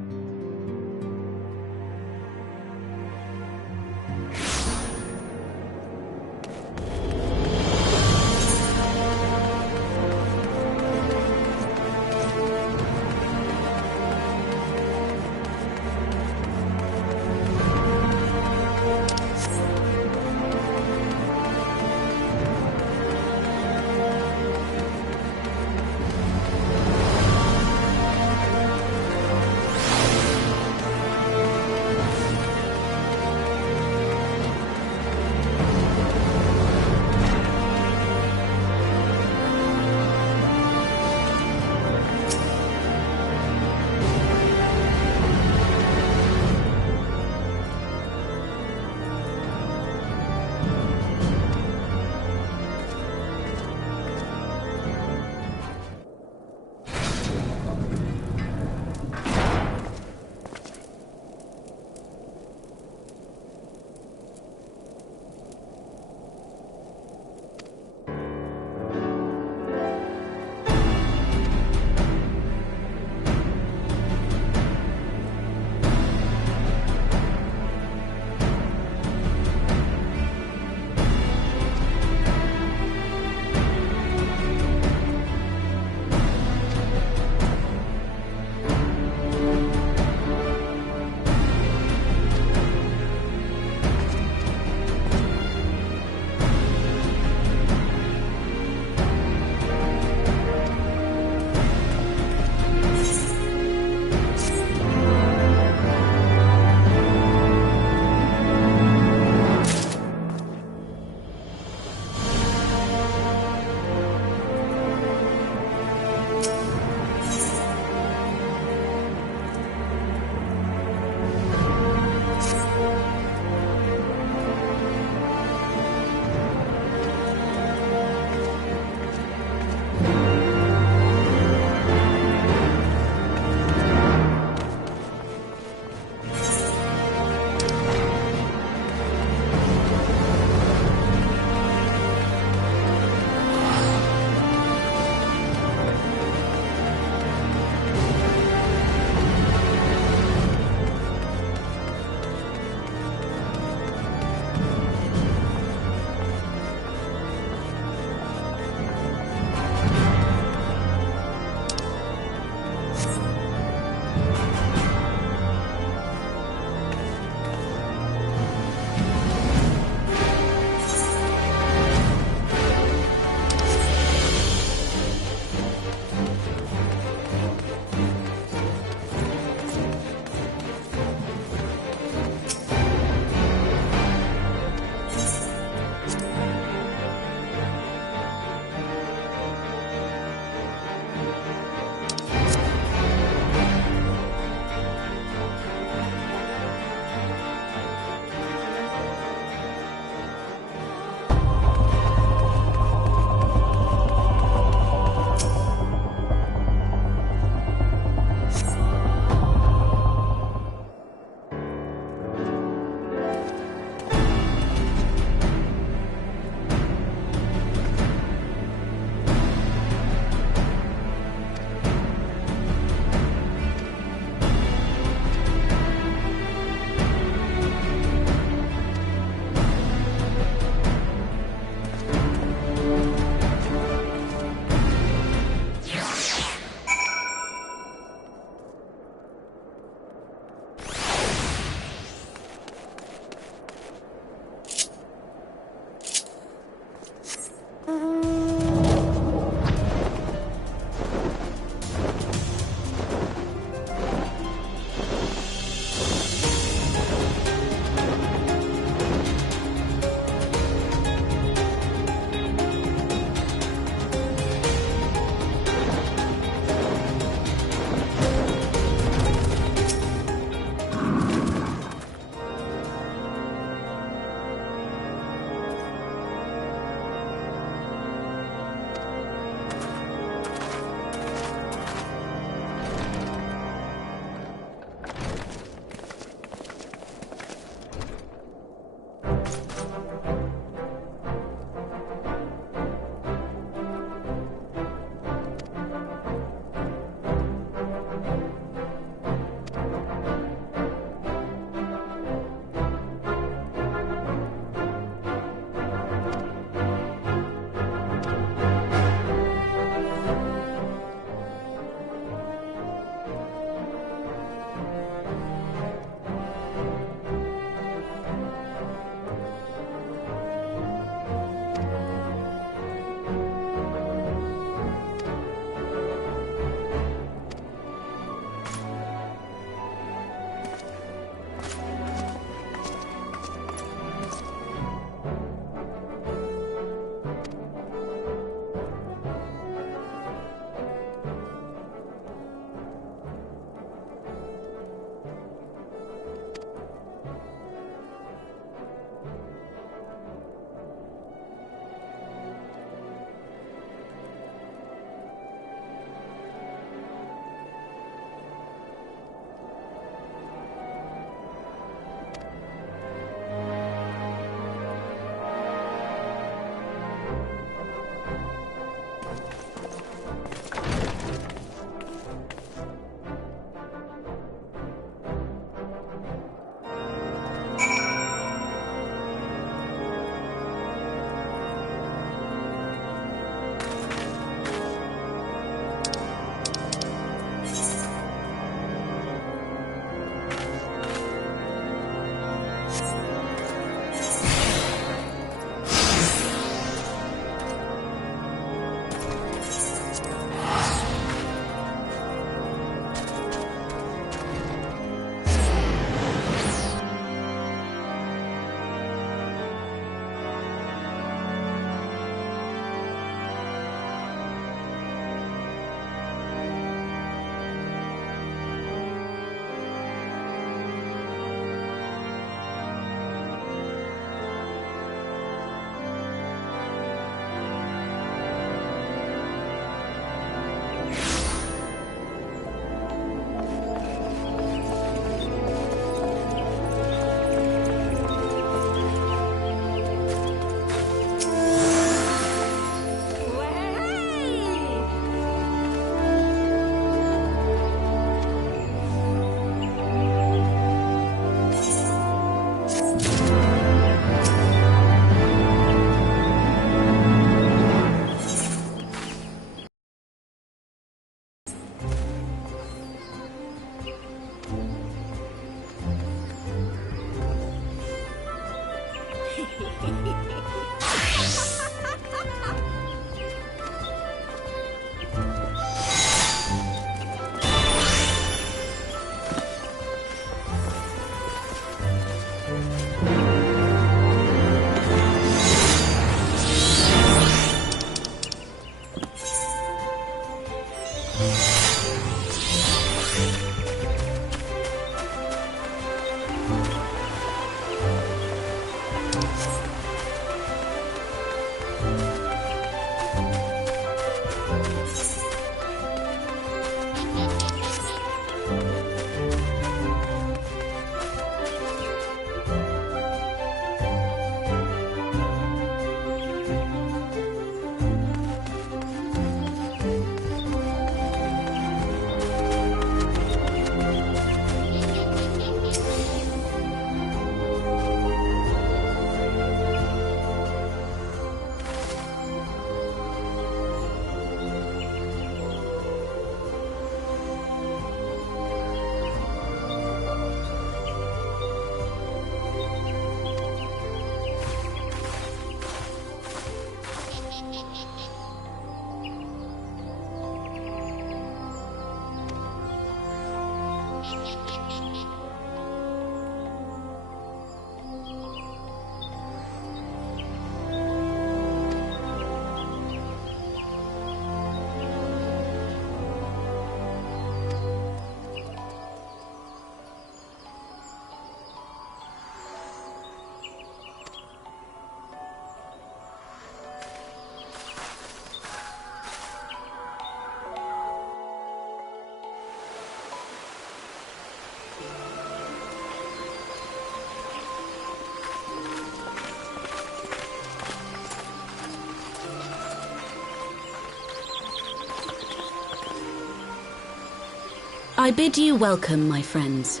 I bid you welcome, my friends.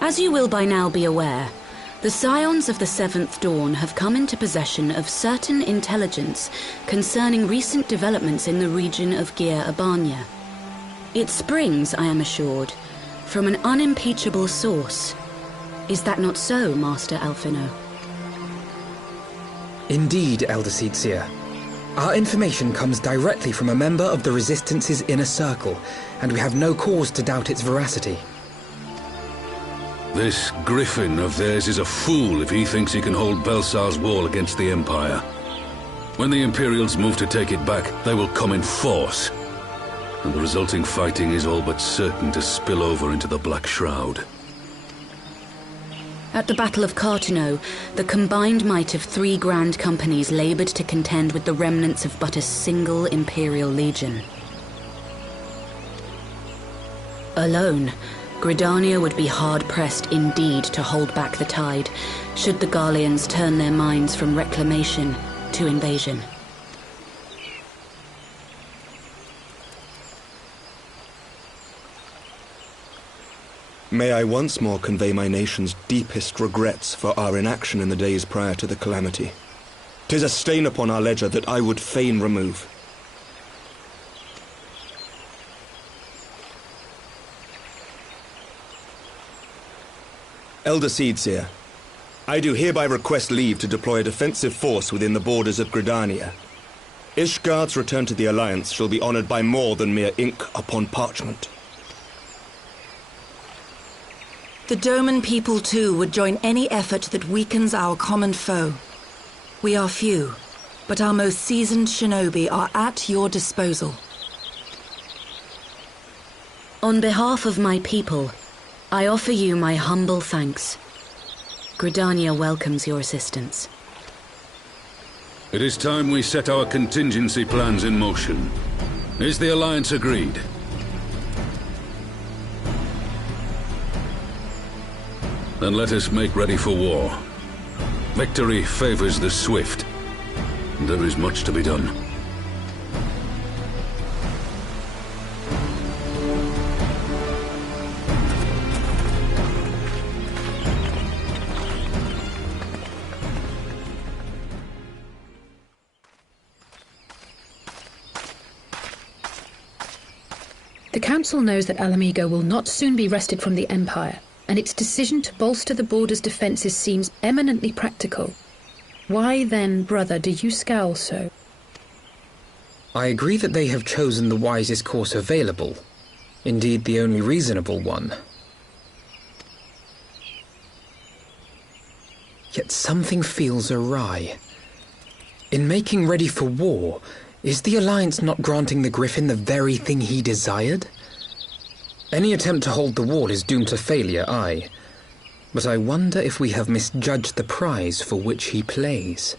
As you will by now be aware, the Scions of the Seventh Dawn have come into possession of certain intelligence concerning recent developments in the region of Gyr Abania. It springs, I am assured, from an unimpeachable source. Is that not so, Master Alphino? Indeed, Elder Seedseer. Our information comes directly from a member of the Resistance's inner circle, and we have no cause to doubt its veracity. This Griffin of theirs is a fool if he thinks he can hold Belsar's wall against the Empire. When the Imperials move to take it back, they will come in force, and the resulting fighting is all but certain to spill over into the Black Shroud. At the Battle of Cartino, the combined might of 3 grand companies laboured to contend with the remnants of but a single Imperial legion. Alone, Gridania would be hard-pressed indeed to hold back the tide, should the Garleans turn their minds from reclamation to invasion. May I once more convey my nation's deepest regrets for our inaction in the days prior to the calamity. 'Tis a stain upon our ledger that I would fain remove. Elder Seedseer, I do hereby request leave to deploy a defensive force within the borders of Gridania. Ishgard's return to the Alliance shall be honoured by more than mere ink upon parchment. The Doman people, too, would join any effort that weakens our common foe. We are few, but our most seasoned shinobi are at your disposal. On behalf of my people, I offer you my humble thanks. Gridania welcomes your assistance. It is time we set our contingency plans in motion. Is the Alliance agreed? Then let us make ready for war. Victory favors the swift, and there is much to be done. The Council knows that Ala Mhigo will not soon be wrested from the Empire, and its decision to bolster the border's defences seems eminently practical. Why then, brother, do you scowl so? I agree that they have chosen the wisest course available. Indeed, the only reasonable one. Yet something feels awry. In making ready for war, is the Alliance not granting the Griffin the very thing he desired? Any attempt to hold the wall is doomed to failure, aye. But I wonder if we have misjudged the prize for which he plays.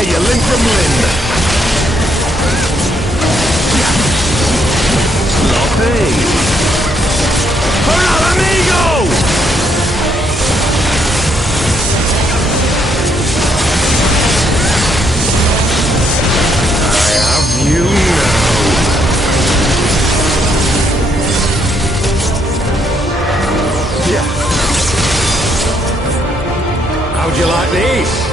tear you limb from limb. Sloppy. Hurrah, amigo! I have you now. Yeah. How'd you like these?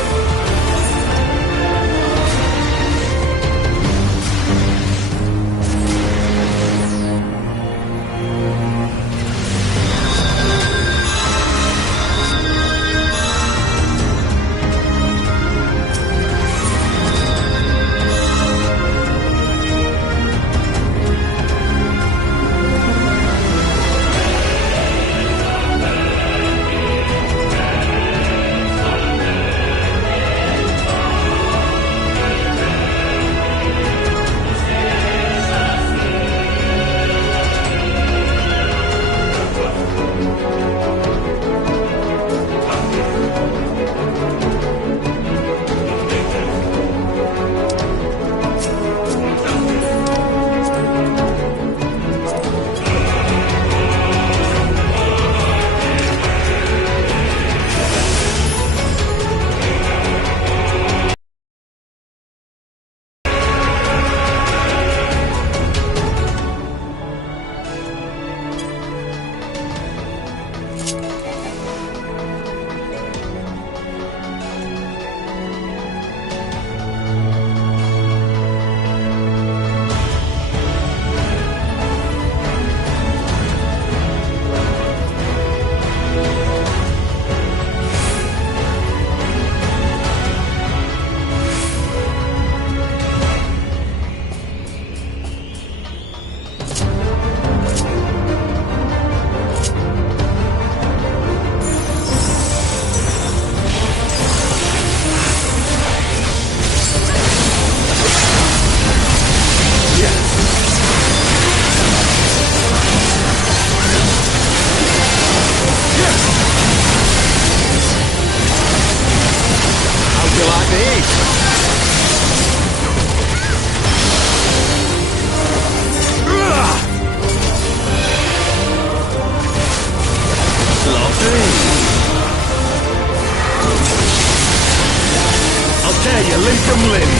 tear you limb from limb.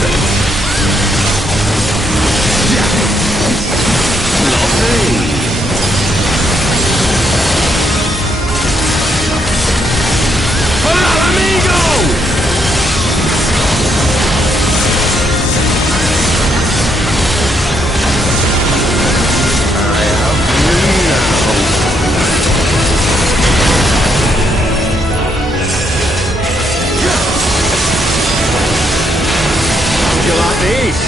Lovely. Hola, amigo! I have you now. How'd you like these?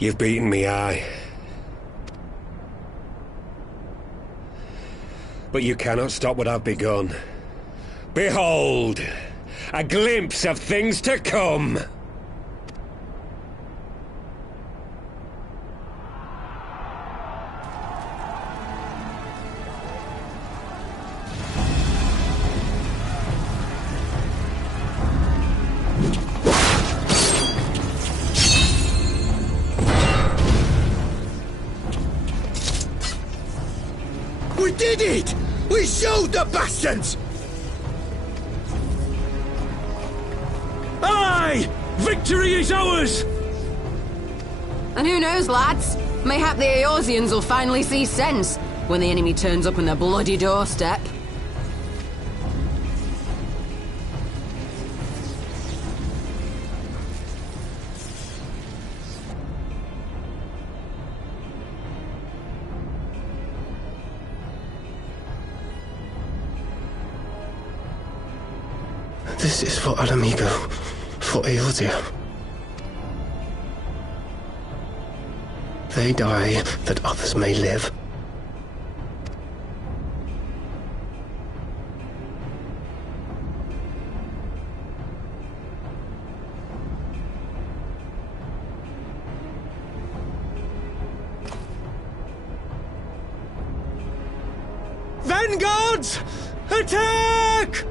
You've beaten me, aye. But you cannot stop what I've begun. Behold! A glimpse of things to come! We did it! We showed the bastards! Aye! Victory is ours! And who knows, lads? Mayhap the Eorzeans will finally see sense when the enemy turns up on their bloody doorstep. This is for Ala Mhigo, for Eorzea. They die that others may live. Vanguards! Attack!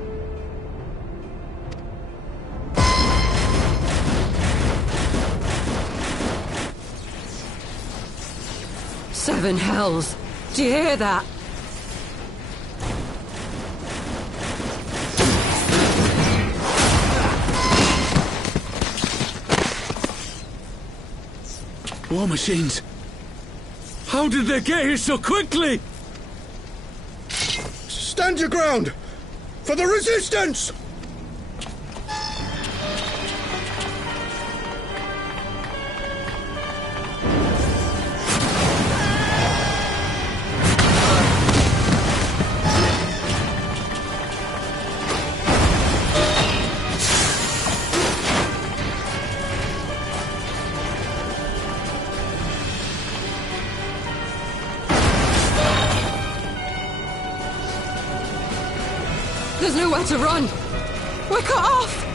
Seven hells! Do you hear that? War machines! How did they get here so quickly? Stand your ground! For the resistance! There's nowhere to run! We're cut off!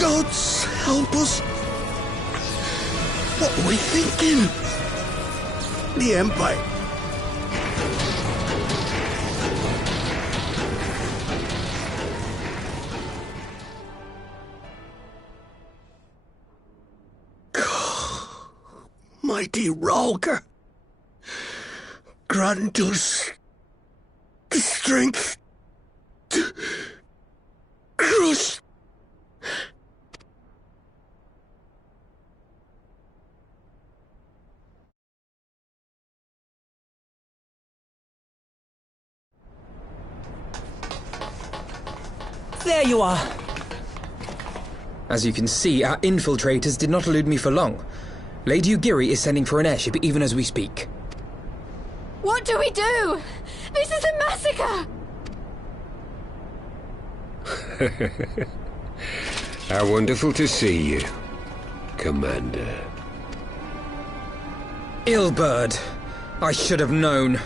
Gods help us! What are we thinking? The Empire. Mighty Rhalgr, grant us the strength to crush. There you are. As you can see, our infiltrators did not elude me for long. Lady Ugiri is sending for an airship even as we speak. What do we do? This is a massacre! How wonderful to see you, Commander. Ilberd, I should have known.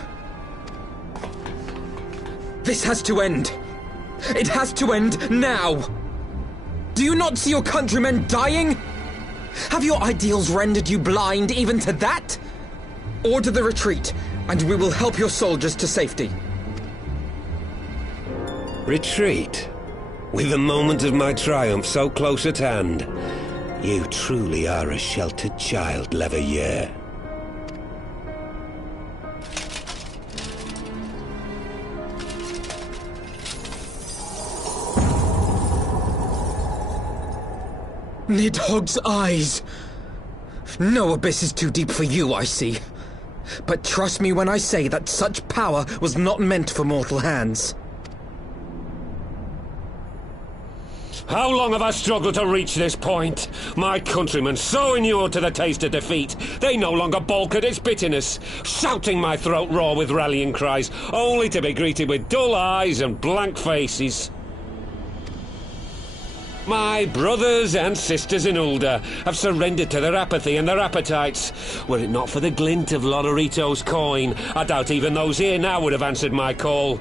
This has to end. It has to end now! Do you not see your countrymen dying? Have your ideals rendered you blind even to that? Order the retreat, and we will help your soldiers to safety. Retreat? With the moment of my triumph so close at hand? You truly are a sheltered child, Leveilleur. Nidhogg's eyes. No abyss is too deep for you, I see. But trust me when I say that such power was not meant for mortal hands. How long have I struggled to reach this point? My countrymen, so inured to the taste of defeat, they no longer balk at its bitterness, shouting my throat raw with rallying cries, only to be greeted with dull eyes and blank faces. My brothers and sisters in Ulda have surrendered to their apathy and their appetites. Were it not for the glint of Lodorito's coin, I doubt even those here now would have answered my call.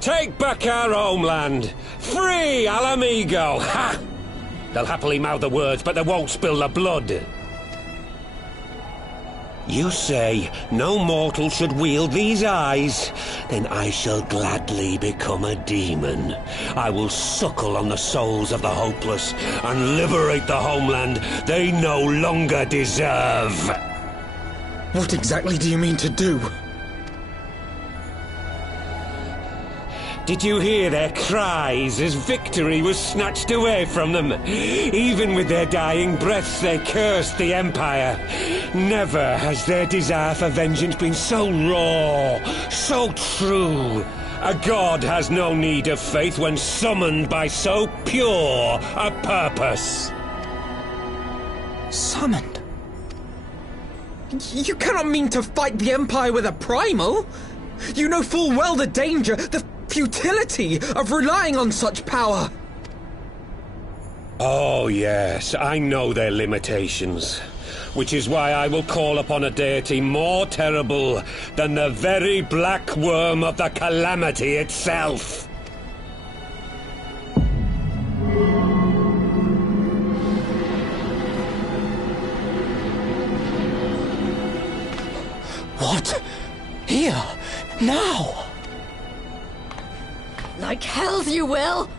Take back our homeland! Free Ala Mhigo! Ha! They'll happily mouth the words, but they won't spill the blood. You say no mortal should wield these eyes? Then I shall gladly become a demon. I will suckle on the souls of the hopeless and liberate the homeland they no longer deserve. What exactly do you mean to do? Did you hear their cries as victory was snatched away from them? Even with their dying breaths, they cursed the Empire. Never has their desire for vengeance been so raw, so true. A god has no need of faith when summoned by so pure a purpose. Summoned? You cannot mean to fight the Empire with a primal! You know full well the danger, the futility of relying on such power! Oh yes, I know their limitations. Which is why I will call upon a deity more terrible than the very black worm of the calamity itself. What? Here? Now? Like hells you will!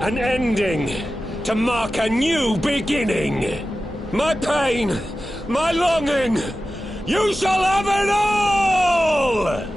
An ending to mark a new beginning. My pain, my longing, you shall have it all!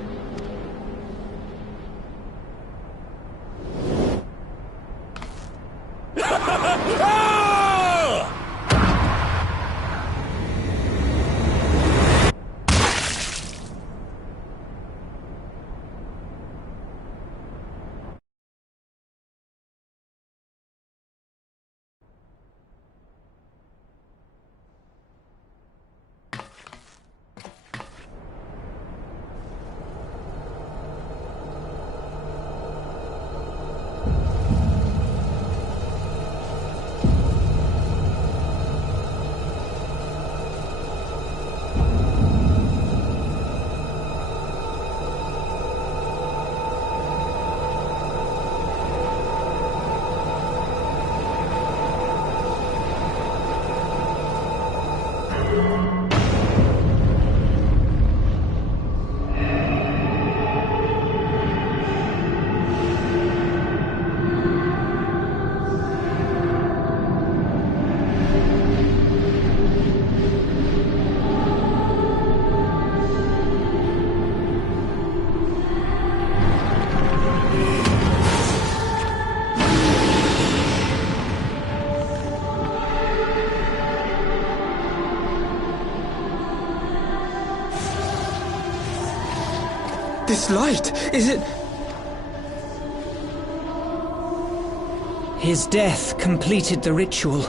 This light, is it... His death completed the ritual.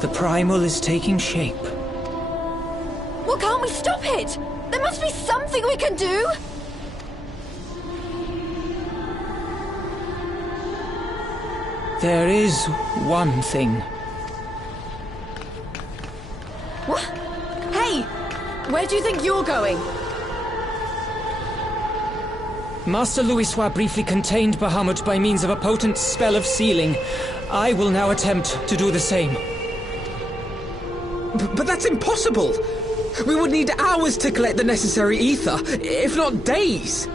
The primal is taking shape. Well, can't we stop it? There must be something we can do! There is one thing. What? Hey! Where do you think you're going? Master Louisoix briefly contained Bahamut by means of a potent spell of sealing. I will now attempt to do the same. But that's impossible! We would need hours to collect the necessary ether, if not days!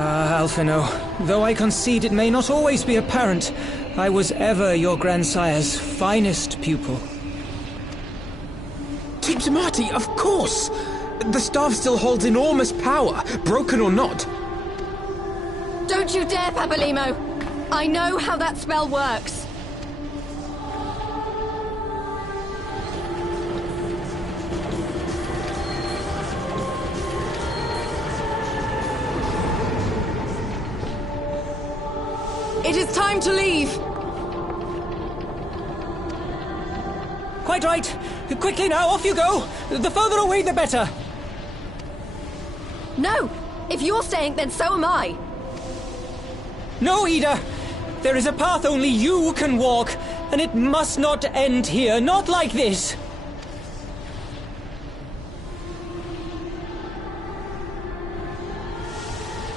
Ah, Alphino, though I concede it may not always be apparent, I was ever your grandsire's finest pupil. Tiptimati, of course! The staff still holds enormous power, broken or not. Don't you dare, Papalymo! I know how that spell works. It is time to leave! Quite right. Quickly now, off you go! The further away, the better! No! If you're staying, then so am I! No, Ida! There is a path only you can walk, and it must not end here, not like this!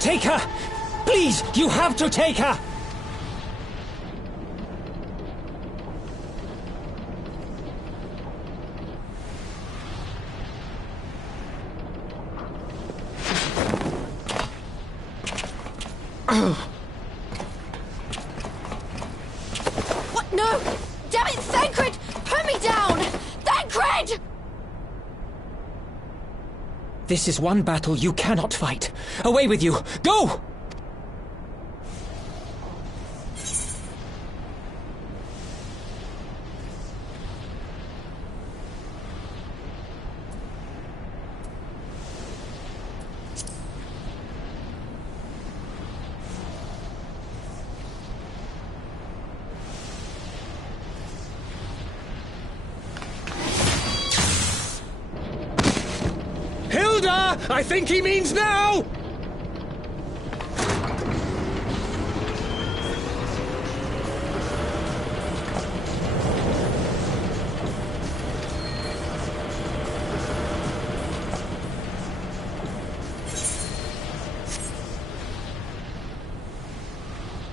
Take her! Please, you have to take her! What? No! Damn it, Thancred! Put me down! Thancred! This is one battle you cannot fight. Away with you! Go! Hilda! I think he means now!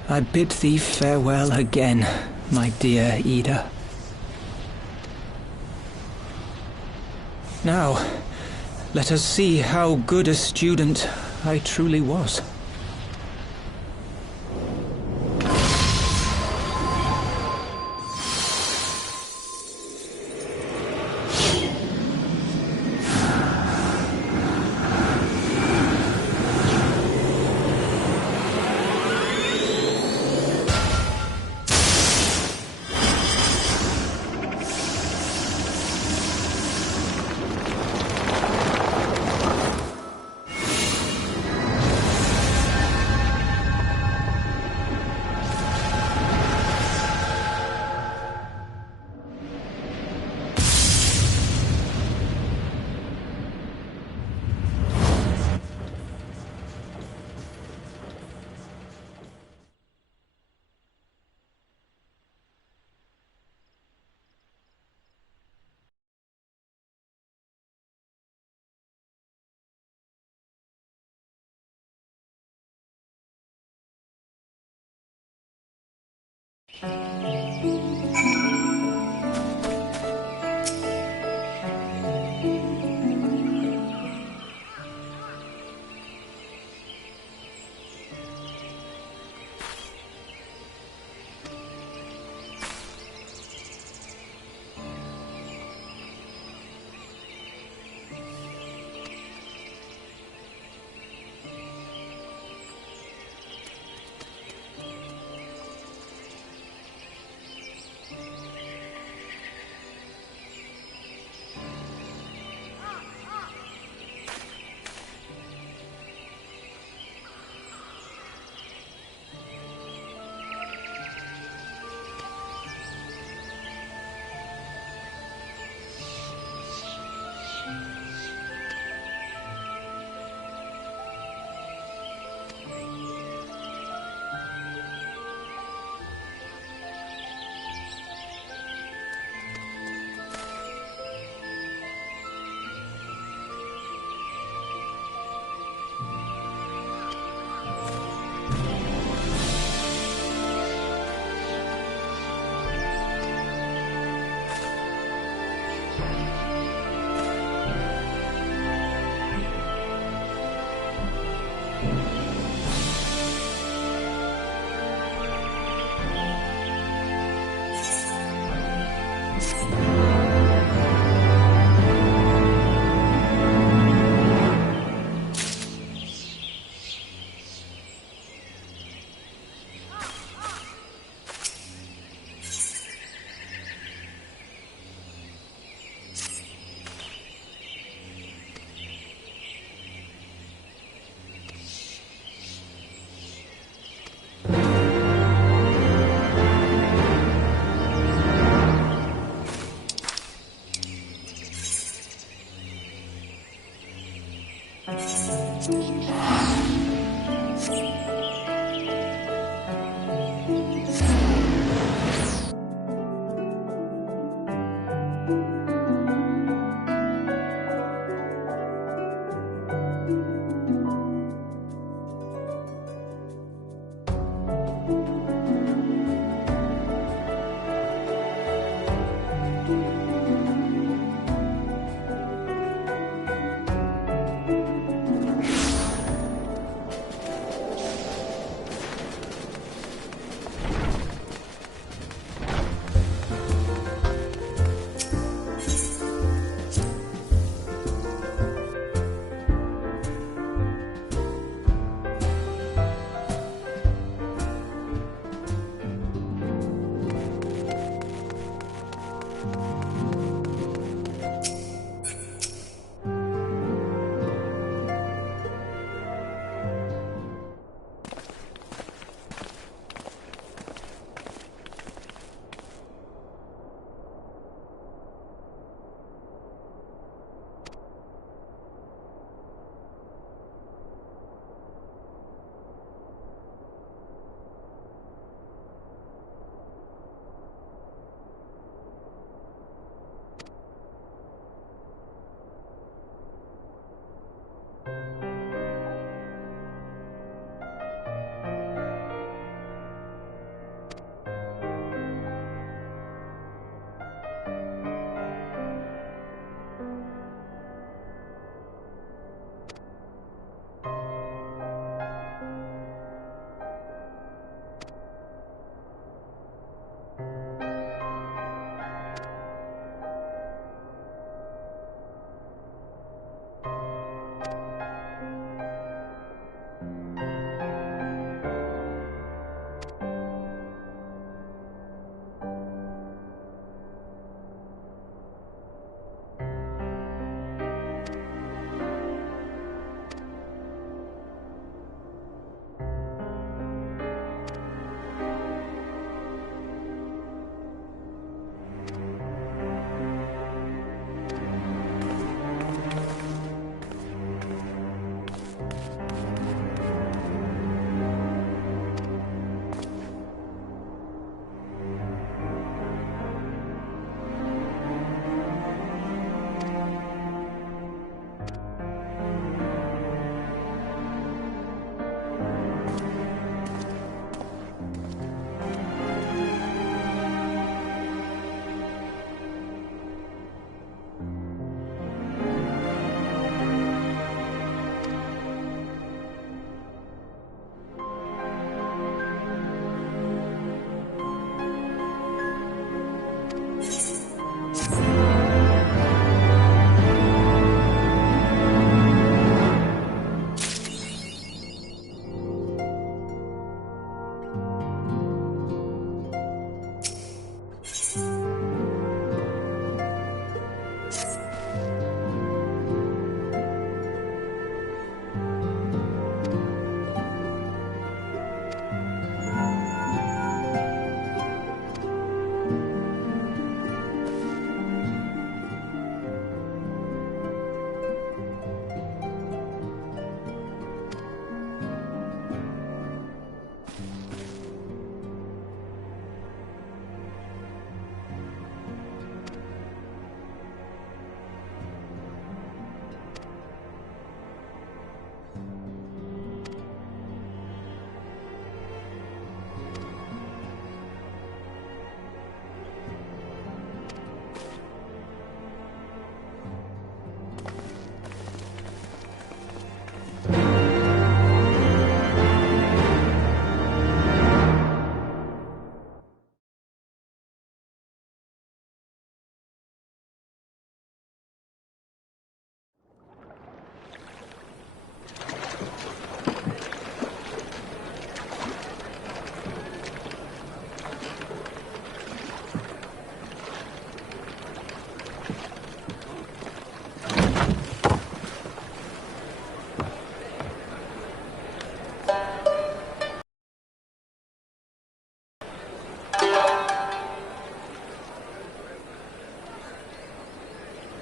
I bid thee farewell again, my dear Ida. Now, let us see how good a student I truly was.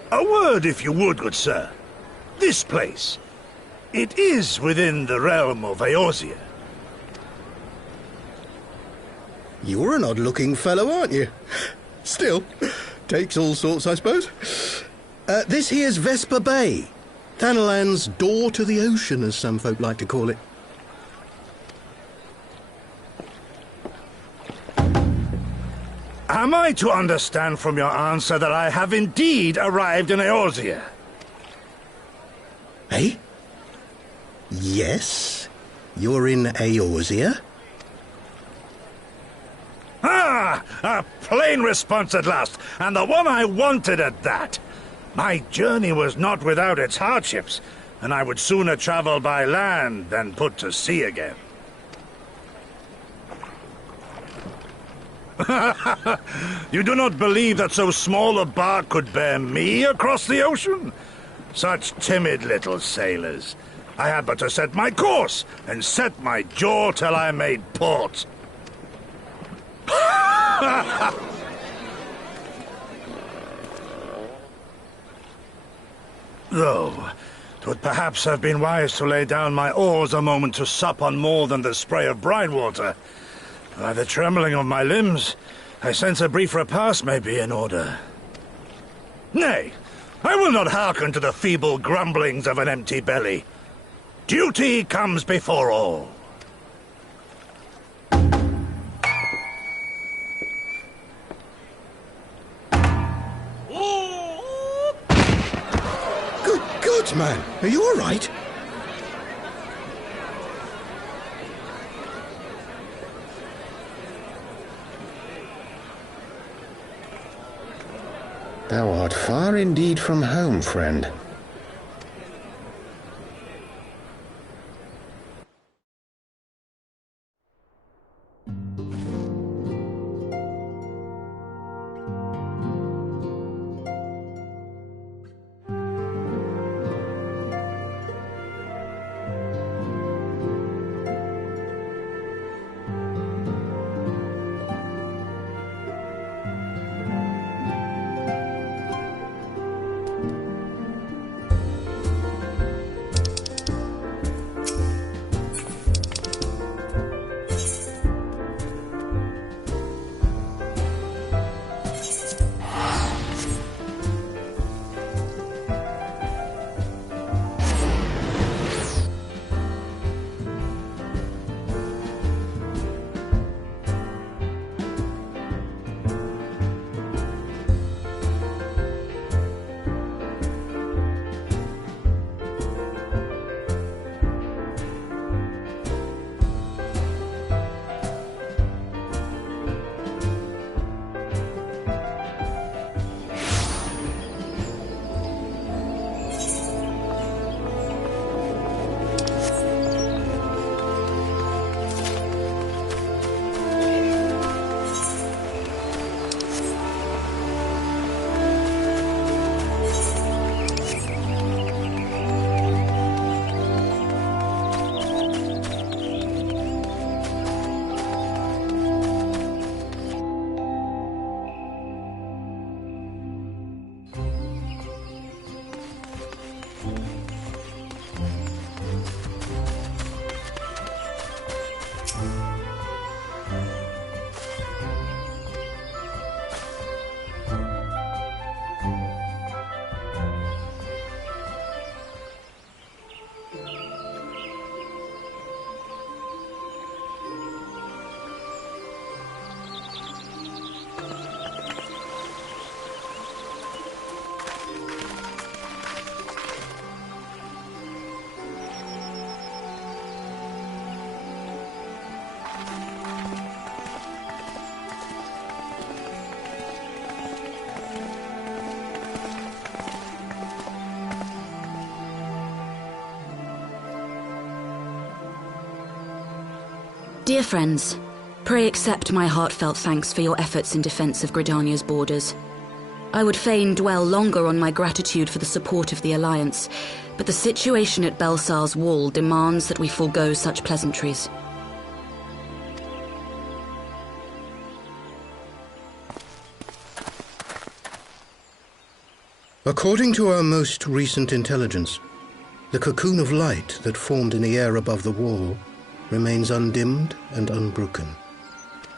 A word, if you would, good sir. This place. It is within the realm of Eorzea. You're an odd-looking fellow, aren't you? Still, takes all sorts, I suppose. This here's Vesper Bay. Thanalan's door to the ocean, as some folk like to call it. Am I to understand from your answer that I have indeed arrived in Eorzea? Eh? Yes, you're in Eorzea. Ah! A plain response at last, and the one I wanted at that. My journey was not without its hardships, and I would sooner travel by land than put to sea again. You do not believe that so small a bark could bear me across the ocean? Such timid little sailors. I had but to set my course and set my jaw till I made port. Though, 'twould perhaps have been wise to lay down my oars a moment to sup on more than the spray of brine water. By the trembling of my limbs, I sense a brief repast may be in order. Nay, I will not hearken to the feeble grumblings of an empty belly. Duty comes before all. Good God, man! Are you all right? Thou art far indeed from home, friend. Dear friends, pray accept my heartfelt thanks for your efforts in defense of Gridania's borders. I would fain dwell longer on my gratitude for the support of the Alliance, but the situation at Belsar's Wall demands that we forego such pleasantries. According to our most recent intelligence, The cocoon of light that formed in the air above the wall remains undimmed and unbroken.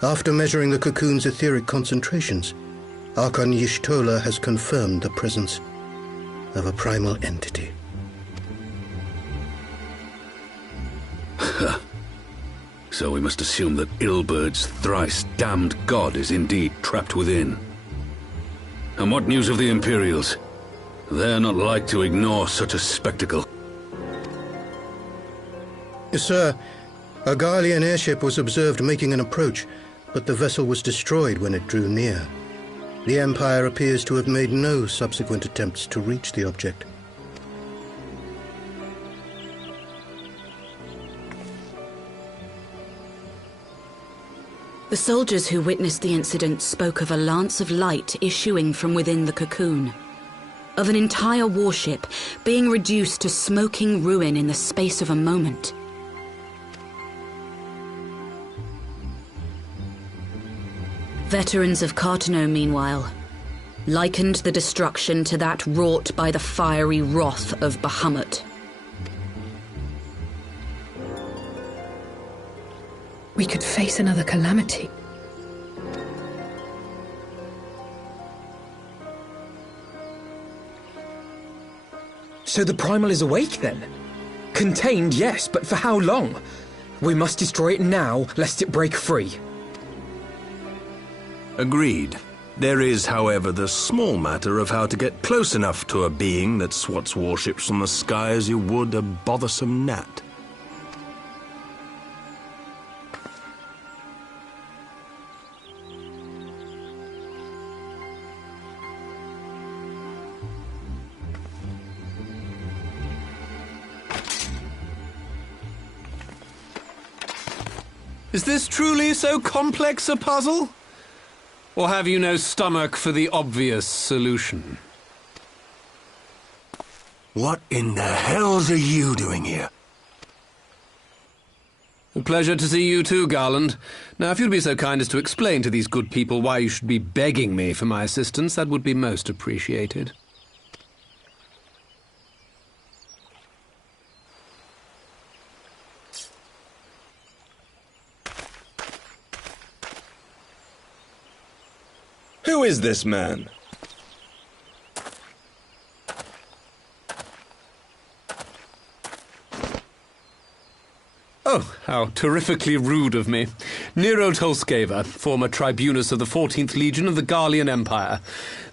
After measuring the cocoon's etheric concentrations, Archon Y'shtola has confirmed the presence of a primal entity. So we must assume that Ilbert's thrice-damned god is indeed trapped within. And what news of the Imperials? They're not like to ignore such a spectacle. Sir, a Garlean airship was observed making an approach, but the vessel was destroyed when it drew near. The Empire appears to have made no subsequent attempts to reach the object. The soldiers who witnessed the incident spoke of a lance of light issuing from within the cocoon, of an entire warship being reduced to smoking ruin in the space of a moment. Veterans of Carteneau, meanwhile, likened the destruction to that wrought by the fiery wrath of Bahamut. We could face another calamity. So the Primal is awake then? Contained, yes, but for how long? We must destroy it now, lest it break free. Agreed. There is, however, the small matter of how to get close enough to a being that swats warships from the sky as you would a bothersome gnat. Is this truly so complex a puzzle? Or have you no stomach for the obvious solution? What in the hells are you doing here? A pleasure to see you too, Garland. Now, if you'd be so kind as to explain to these good people why you should be begging me for my assistance, that would be most appreciated. Who is this man? Oh, how terrifically rude of me. Nero Tolskeva, former tribunus of the 14th Legion of the Garlean Empire.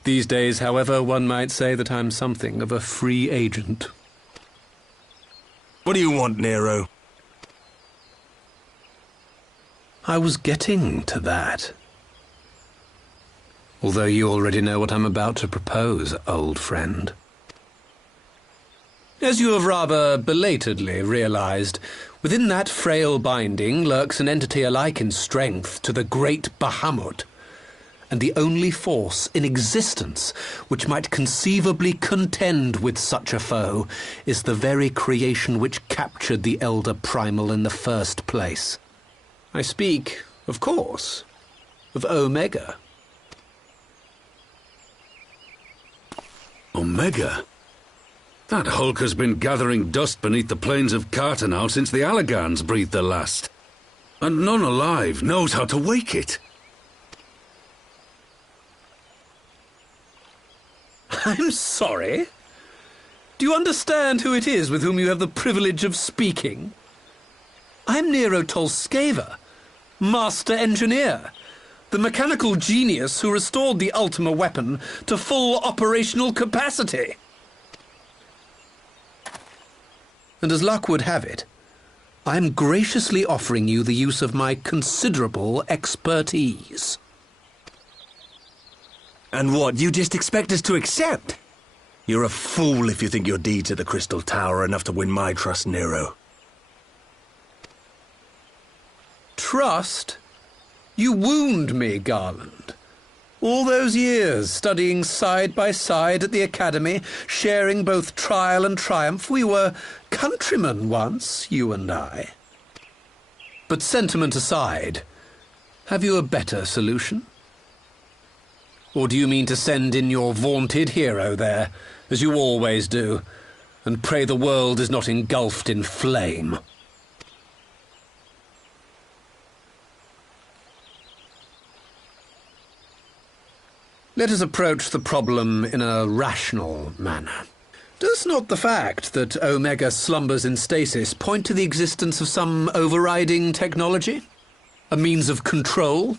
These days, however, one might say that I'm something of a free agent. What do you want, Nero? I was getting to that. Although you already know what I'm about to propose, old friend. As you have rather belatedly realized, within that frail binding lurks an entity alike in strength to the great Bahamut, and the only force in existence which might conceivably contend with such a foe is the very creation which captured the Elder Primal in the first place. I speak, of course, of Omega. Omega? That hulk has been gathering dust beneath the plains of Carteneau since the Allagans breathed their last. And none alive knows how to wake it. I'm sorry. Do you understand who it is with whom you have the privilege of speaking? I'm Nero Tolskeva, Master Engineer, the mechanical genius who restored the Ultima weapon to full operational capacity. And as luck would have it, I am graciously offering you the use of my considerable expertise. And what, you just expect us to accept? You're a fool if you think your deeds at the Crystal Tower are enough to win my trust, Nero. Trust? You wound me, Garland. All those years, studying side by side at the Academy, sharing both trial and triumph, we were countrymen once, you and I. But sentiment aside, have you a better solution? Or do you mean to send in your vaunted hero there, as you always do, and pray the world is not engulfed in flame. Let us approach the problem in a rational manner. Does not the fact that Omega slumbers in stasis point to the existence of some overriding technology? A means of control?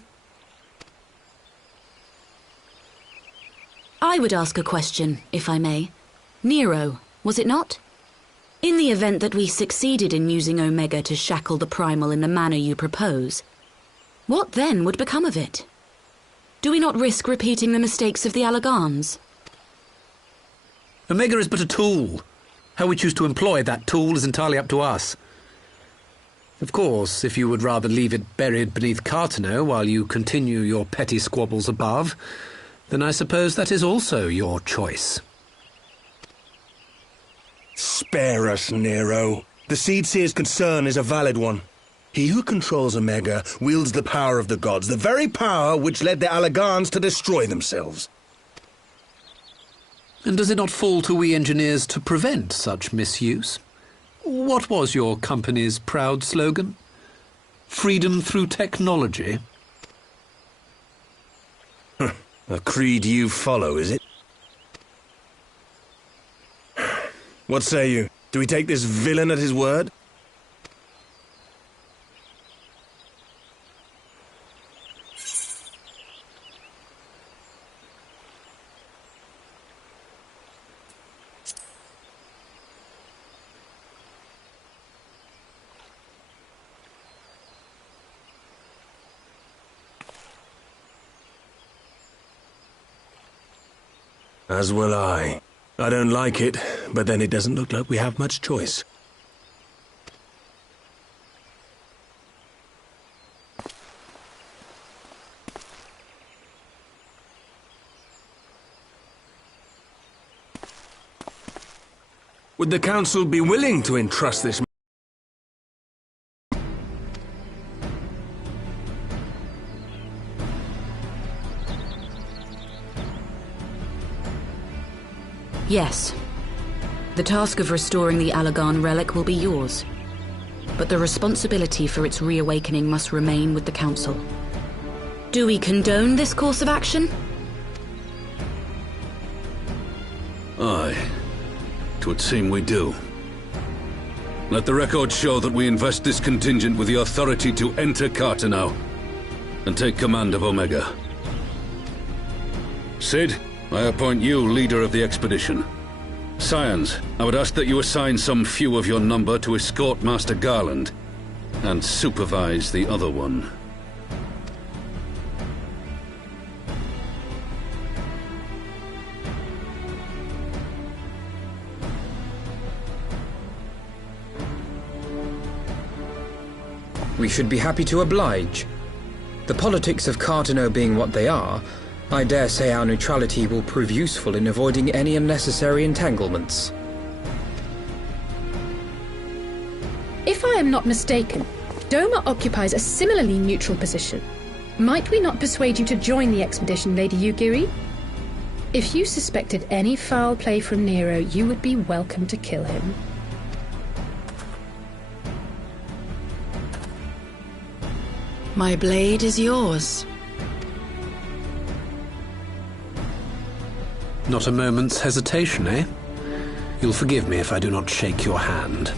I would ask a question, if I may. Nero, was it not? In the event that we succeeded in using Omega to shackle the Primal in the manner you propose, what then would become of it? Do we not risk repeating the mistakes of the Allagans? Omega is but a tool. How we choose to employ that tool is entirely up to us. Of course, if you would rather leave it buried beneath Carteneau while you continue your petty squabbles above, then I suppose that is also your choice. Spare us, Nero. The Seedseer's concern is a valid one. He who controls Omega wields the power of the gods, the very power which led the Allagans to destroy themselves. And does it not fall to we engineers to prevent such misuse? What was your company's proud slogan? Freedom through technology? A creed you follow, is it? What say you? Do we take this villain at his word? As will I. I don't like it, but then it doesn't look like we have much choice. Would the Council be willing to entrust this? Yes. The task of restoring the Allagan relic will be yours. But the responsibility for its reawakening must remain with the Council. Do we condone this course of action? Aye. 'Twould seem we do. Let the record show that we invest this contingent with the authority to enter Carteneau and take command of Omega. Cid, I appoint you leader of the expedition. Scions, I would ask that you assign some few of your number to escort Master Garland and supervise the other one. We should be happy to oblige. The politics of Carteneau being what they are, I dare say our neutrality will prove useful in avoiding any unnecessary entanglements. If I am not mistaken, Doma occupies a similarly neutral position. Might we not persuade you to join the expedition, Lady Yugiri? If you suspected any foul play from Nero, you would be welcome to kill him. My blade is yours. Not a moment's hesitation, eh? You'll forgive me if I do not shake your hand.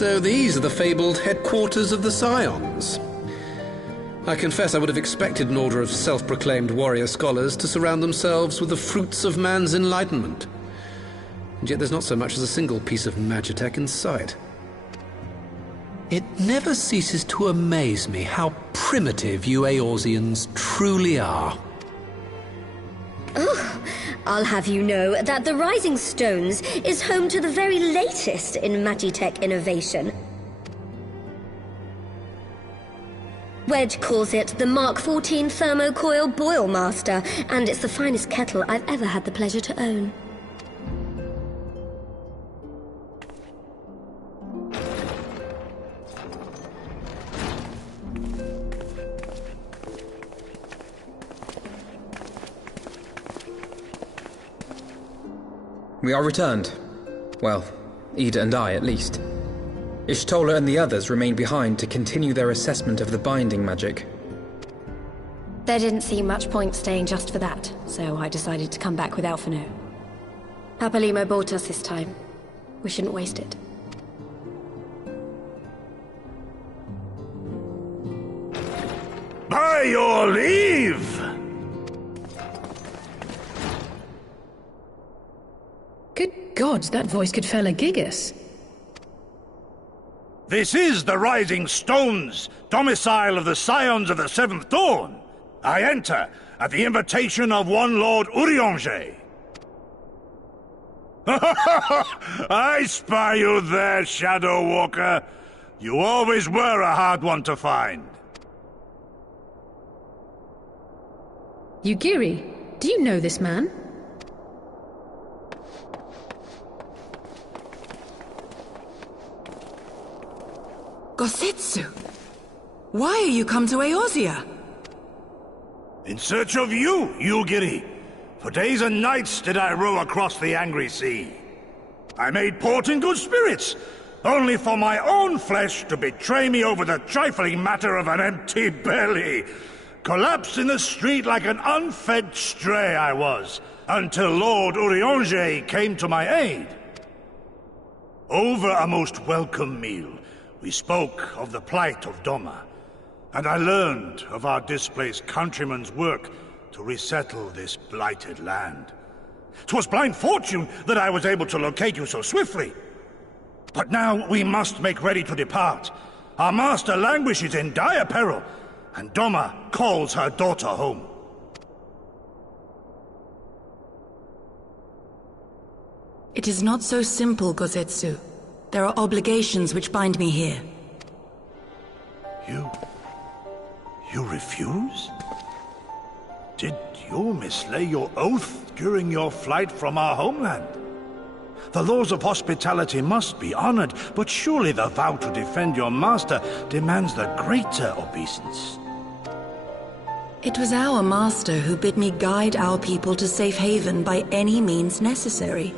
So these are the fabled headquarters of the Scions. I confess I would have expected an order of self-proclaimed warrior scholars to surround themselves with the fruits of man's enlightenment. And yet there's not so much as a single piece of magitech in sight. It never ceases to amaze me how primitive you Eorzeans truly are. Oh, I'll have you know that the Rising Stones is home to the very latest in magitech innovation. Wedge calls it the Mark 14 Thermocoil Boilmaster, and it's the finest kettle I've ever had the pleasure to own. We are returned. Well, Ida and I, at least. Ishtola and the others remained behind to continue their assessment of the binding magic. There didn't seem much point staying just for that, so I decided to come back with Alphino. Papalymo bought us this time. We shouldn't waste it. By your leave! Good gods, that voice could fell a gigas. This is the Rising Stones, domicile of the Scions of the Seventh Dawn. I enter at the invitation of one Lord Urianger. I spy you there, Shadow Walker. You always were a hard one to find. Yugiri, do you know this man? Gosetsu! Why are you come to Eorzea? In search of you, Yugiri. For days and nights did I row across the angry sea. I made port in good spirits, only for my own flesh to betray me over the trifling matter of an empty belly. Collapsed in the street like an unfed stray I was, until Lord Urianger came to my aid. Over a most welcome meal, we spoke of the plight of Doma, and I learned of our displaced countrymen's work to resettle this blighted land. 'Twas blind fortune that I was able to locate you so swiftly. But now we must make ready to depart. Our master languishes in dire peril, and Doma calls her daughter home. It is not so simple, Gosetsu. There are obligations which bind me here. You refuse? Did you mislay your oath during your flight from our homeland? The laws of hospitality must be honored, but surely the vow to defend your master demands the greater obeisance. It was our master who bid me guide our people to safe haven by any means necessary.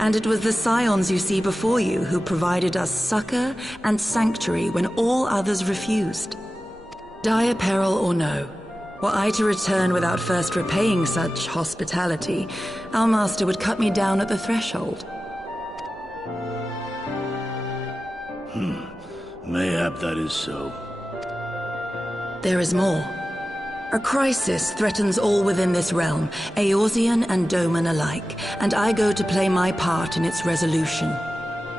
And it was the Scions you see before you who provided us succor and sanctuary when all others refused. Dire peril or no, were I to return without first repaying such hospitality, our master would cut me down at the threshold. Mayhap that is so. There is more. A crisis threatens all within this realm, Eorzean and Doman alike, and I go to play my part in its resolution.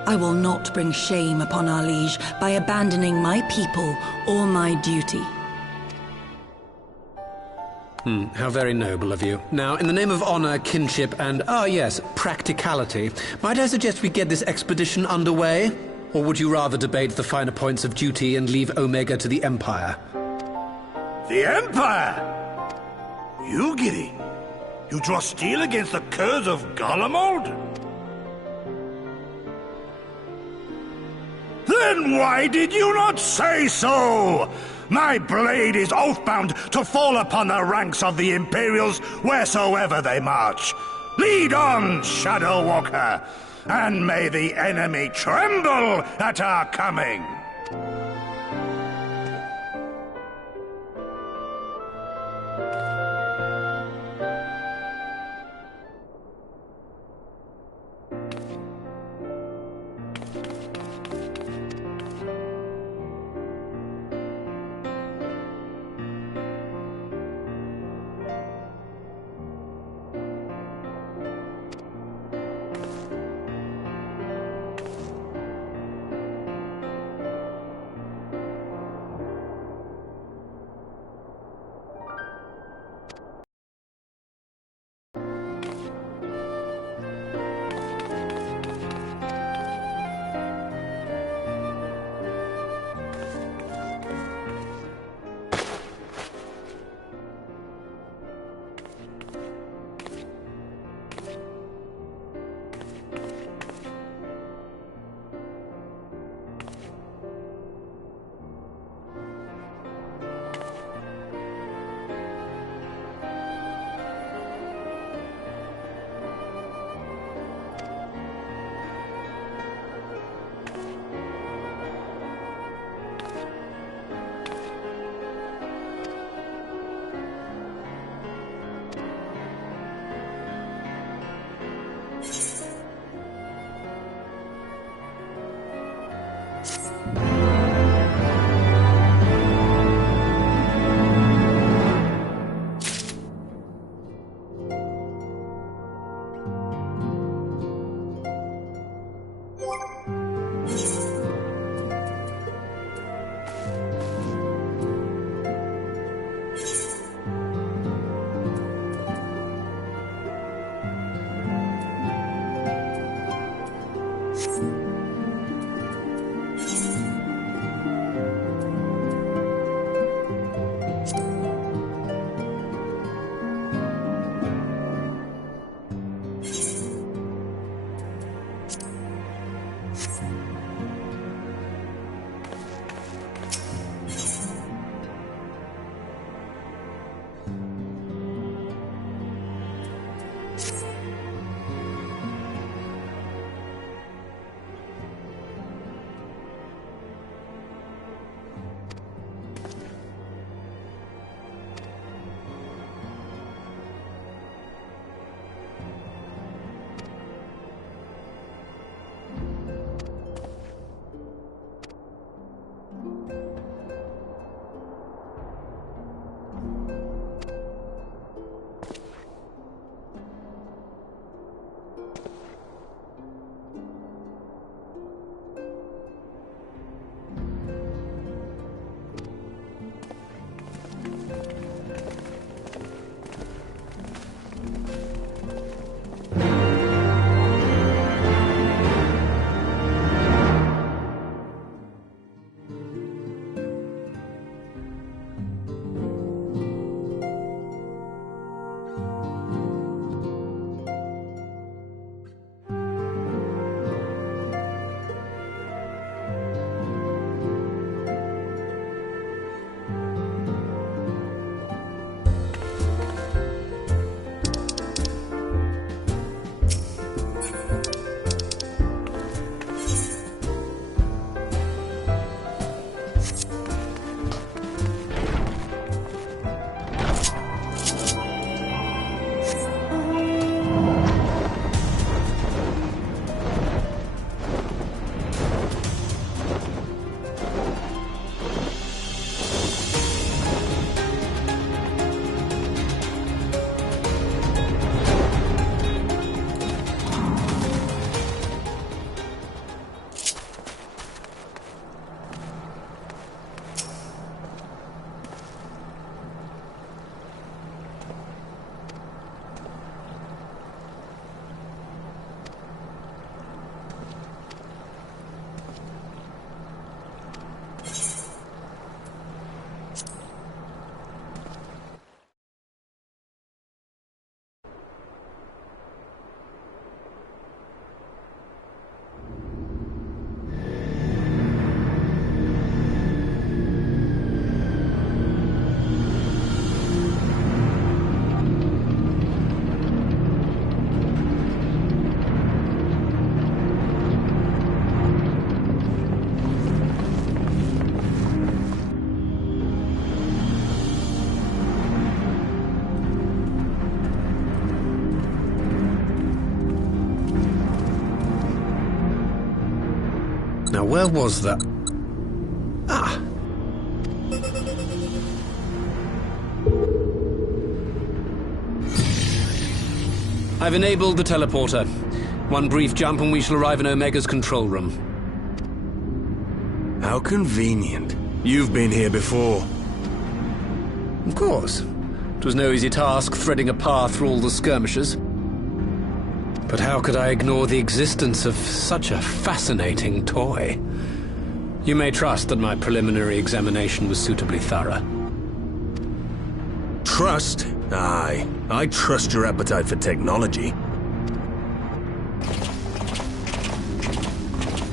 I will not bring shame upon our liege by abandoning my people or my duty. How very noble of you. Now, in the name of honor, kinship, and, practicality, might I suggest we get this expedition underway? Or would you rather debate the finer points of duty and leave Omega to the Empire? The Empire? Yugiri, you draw steel against the curs of Garlemald? Then why did you not say so? My blade is oath-bound to fall upon the ranks of the Imperials wheresoever they march. Lead on, Shadow Walker, and may the enemy tremble at our coming. Now, where was that? Ah! I've enabled the teleporter. One brief jump and we shall arrive in Omega's control room. How convenient. You've been here before. Of course. It was no easy task threading a path through all the skirmishes. But how could I ignore the existence of such a fascinating toy? You may trust that my preliminary examination was suitably thorough. Trust? Aye. I trust your appetite for technology.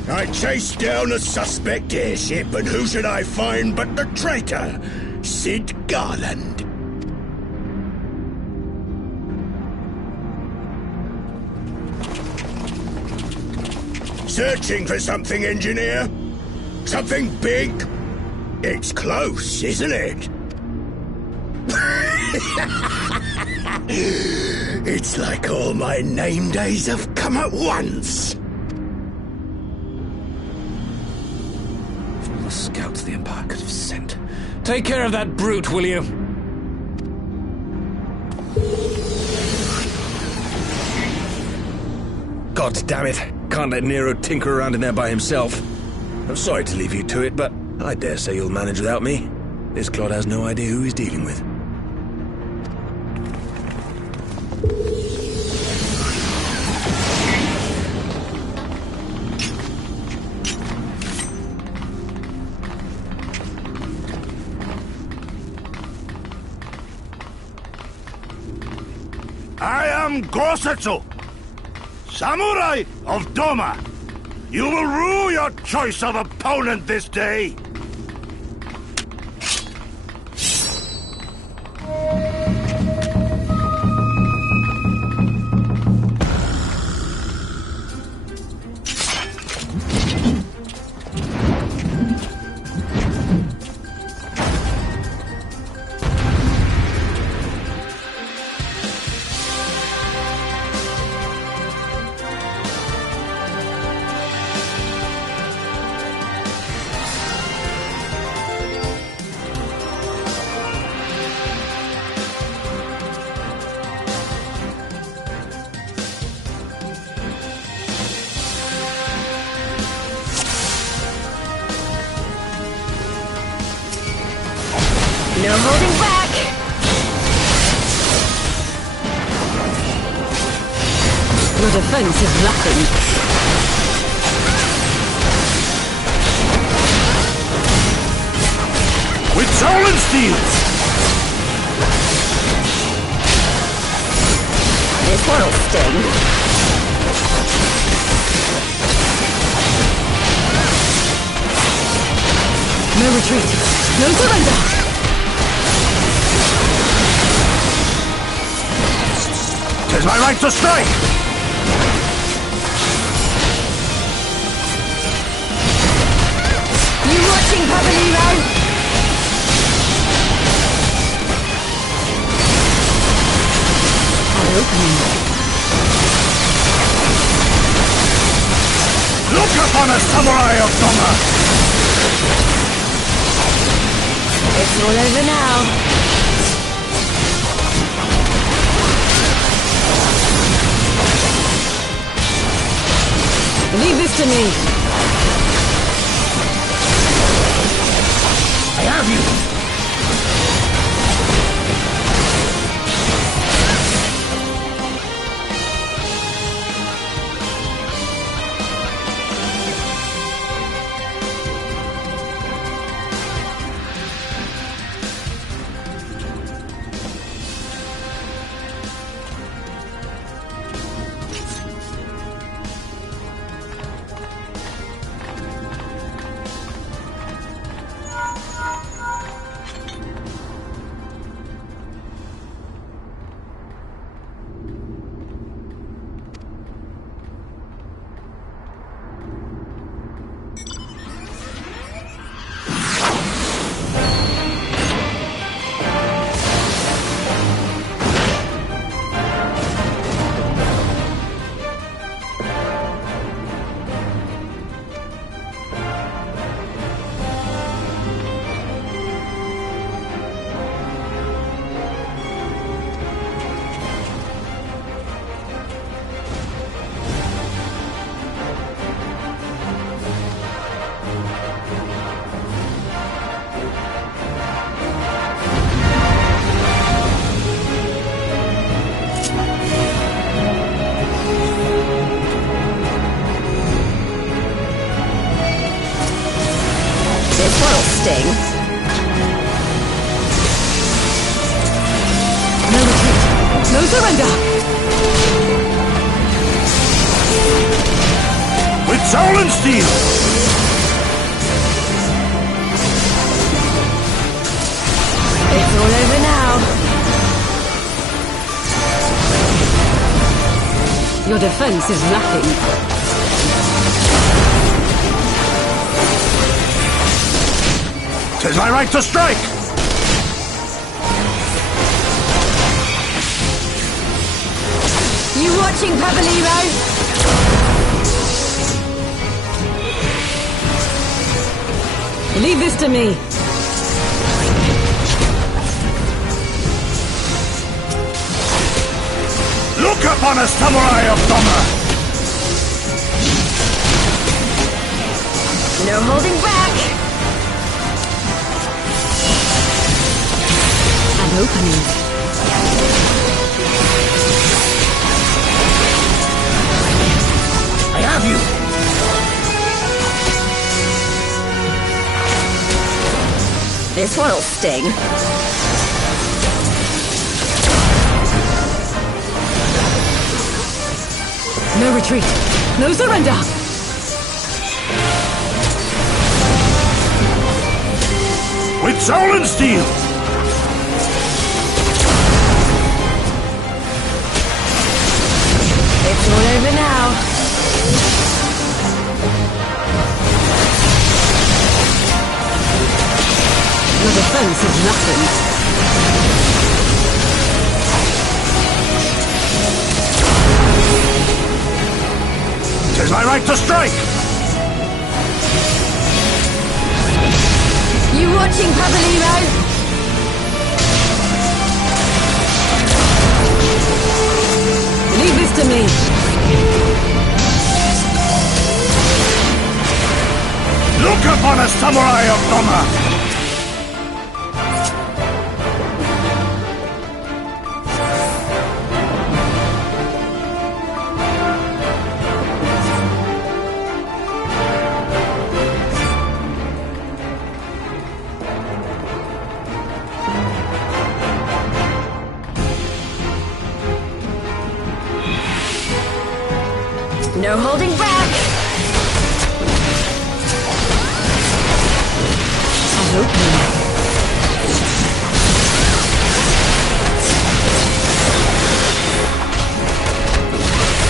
I chased down a suspect airship, and who should I find but the traitor, Sid Garland. Searching for something, engineer? Something big? It's close, isn't it? It's like all my name days have come at once. For all the scouts the Empire could have sent. Take care of that brute, will you? God damn it. Can't let Nero tinker around in there by himself. I'm sorry to leave you to it, but I dare say you'll manage without me. This clod has no idea who he's dealing with. I am Gosetsu, Samurai of Doma. You will rue your choice of opponent this day. No holding back! The defense is lacking. With Solan Steels! This one'll sting. No retreat. No surrender. 'Tis my right to strike! You watching, Papanero? Look upon a samurai of Doma! It's all over now. Leave this to me. I have you! surrender! With soul and steel! It's all over now. Your defense is lacking. 'Tis my right to strike! You watching, Pavaliro? Leave this to me. Look upon us, samurai of Doma! No holding back! An opening. I have you! This one'll sting. No retreat. No surrender. With soul and steel! It's all over now. Your defense is nothing. Tis my right to strike! You watching, Pavaliro? Leave this to me. Look upon us, samurai of Doma! No holding back! An opening.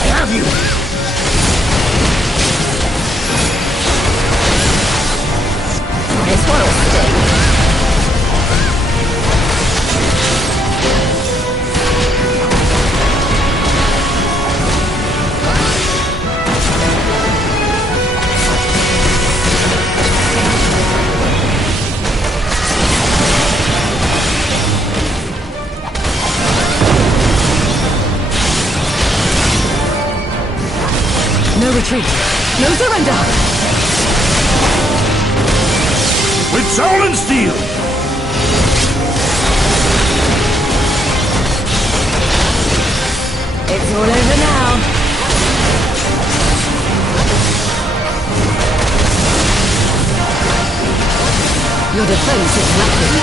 I have you! This one'll sting. No retreat. No surrender. With soul and steel! It's all over now. Your defense is lacking.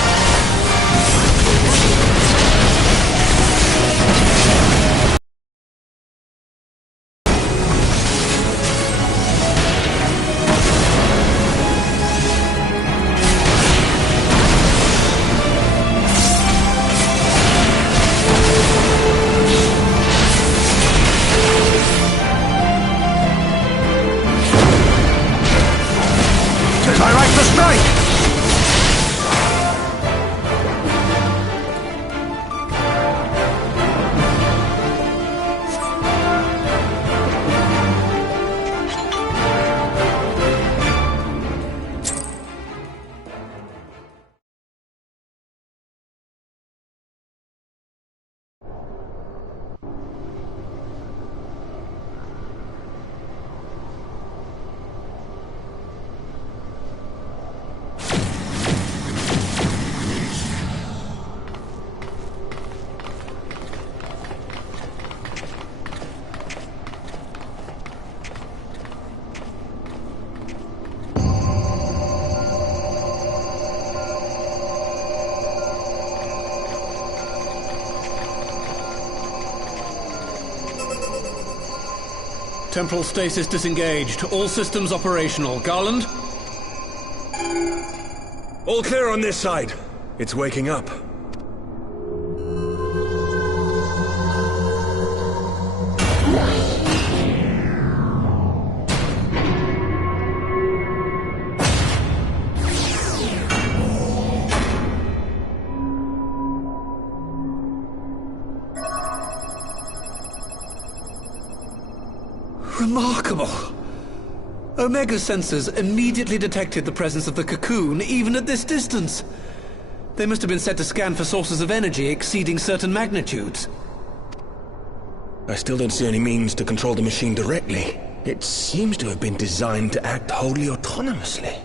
Tis my right to strike! Temporal stasis disengaged. All systems operational. Garland? All clear on this side. It's waking up. Remarkable. Omega sensors immediately detected the presence of the cocoon, even at this distance. They must have been set to scan for sources of energy exceeding certain magnitudes. I still don't see any means to control the machine directly. It seems to have been designed to act wholly autonomously.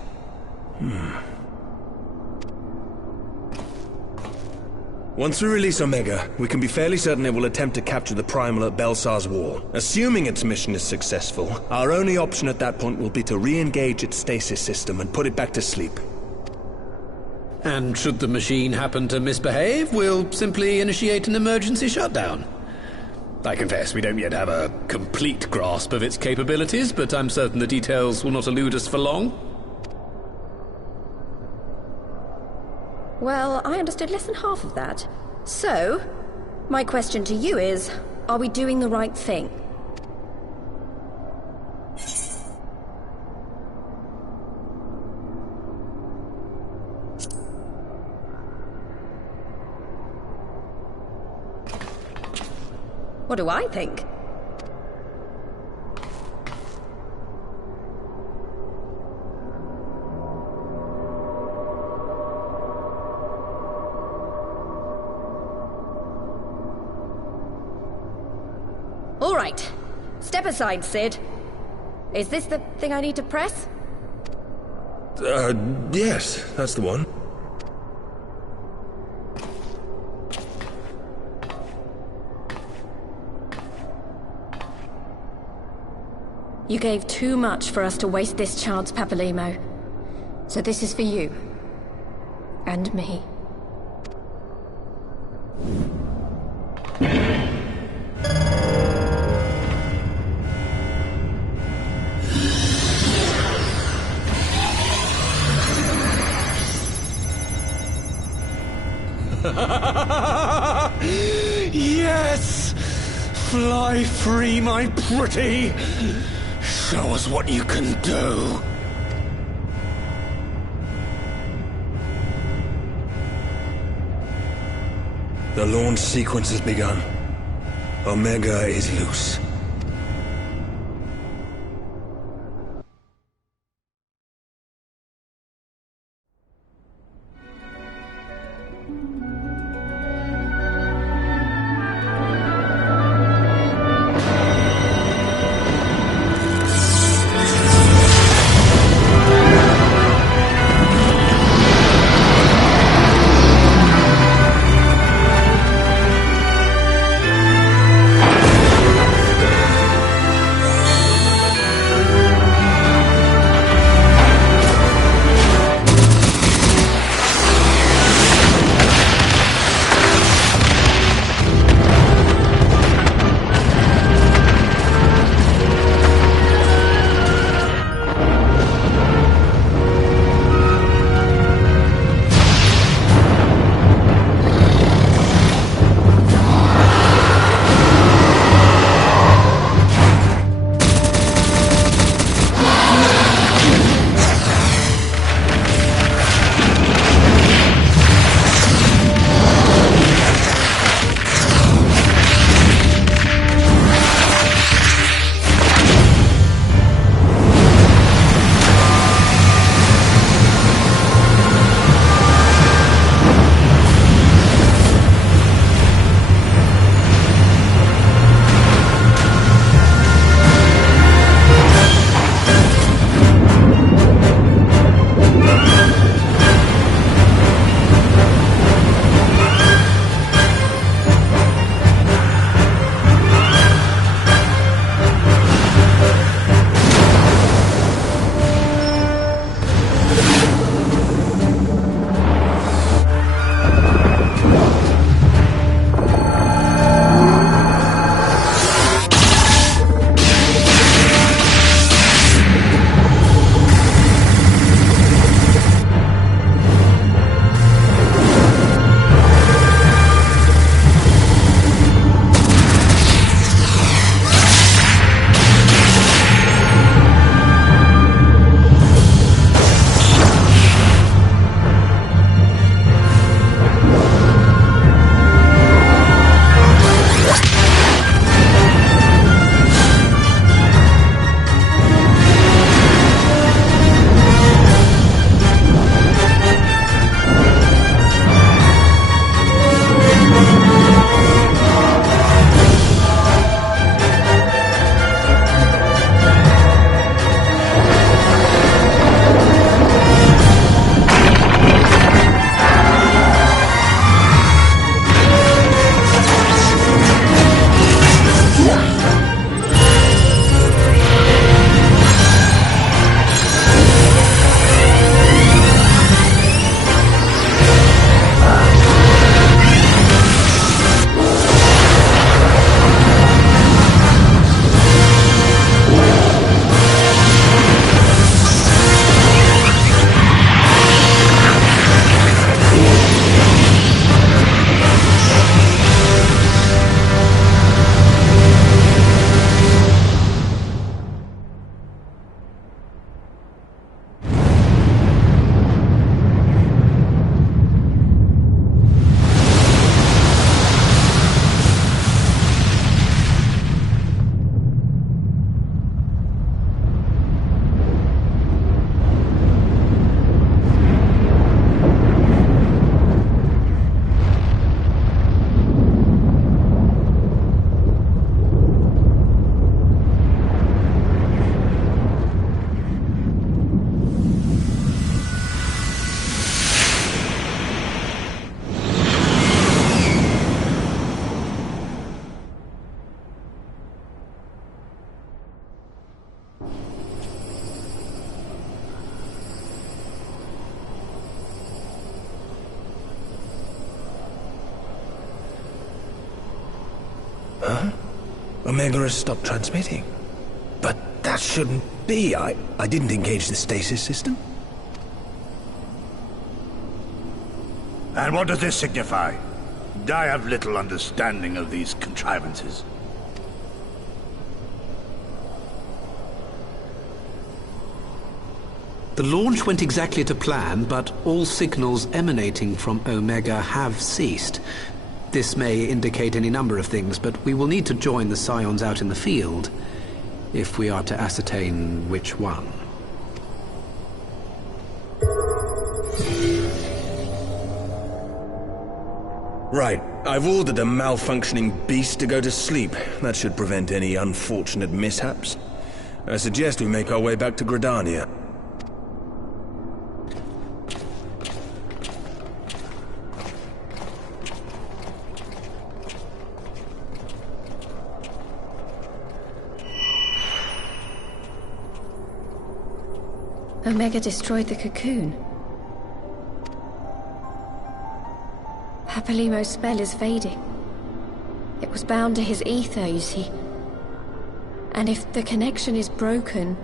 Once we release Omega, we can be fairly certain it will attempt to capture the Primal at Belsar's Wall. Assuming its mission is successful, our only option at that point will be to re-engage its stasis system and put it back to sleep. And should the machine happen to misbehave, we'll simply initiate an emergency shutdown. I confess we don't yet have a complete grasp of its capabilities, but I'm certain the details will not elude us for long. Well, I understood less than half of that. So, my question to you is, are we doing the right thing? What do I think? All right. Step aside, Sid. Is this the thing I need to press? Yes, that's the one. You gave too much for us to waste this chance, Papalymo. So this is for you. And me. Yes! Fly free, my pretty! Show us what you can do! The launch sequence has begun. Omega is loose. Huh? Omega has stopped transmitting. But that shouldn't be. I didn't engage the stasis system. And what does this signify? I have little understanding of these contrivances. The launch went exactly to plan, but all signals emanating from Omega have ceased. This may indicate any number of things, but we will need to join the Scions out in the field if we are to ascertain which one. Right. I've ordered a malfunctioning beast to go to sleep. That should prevent any unfortunate mishaps. I suggest we make our way back to Gridania. Omega destroyed the cocoon. Papalymo's spell is fading. It was bound to his ether, you see. And if the connection is broken...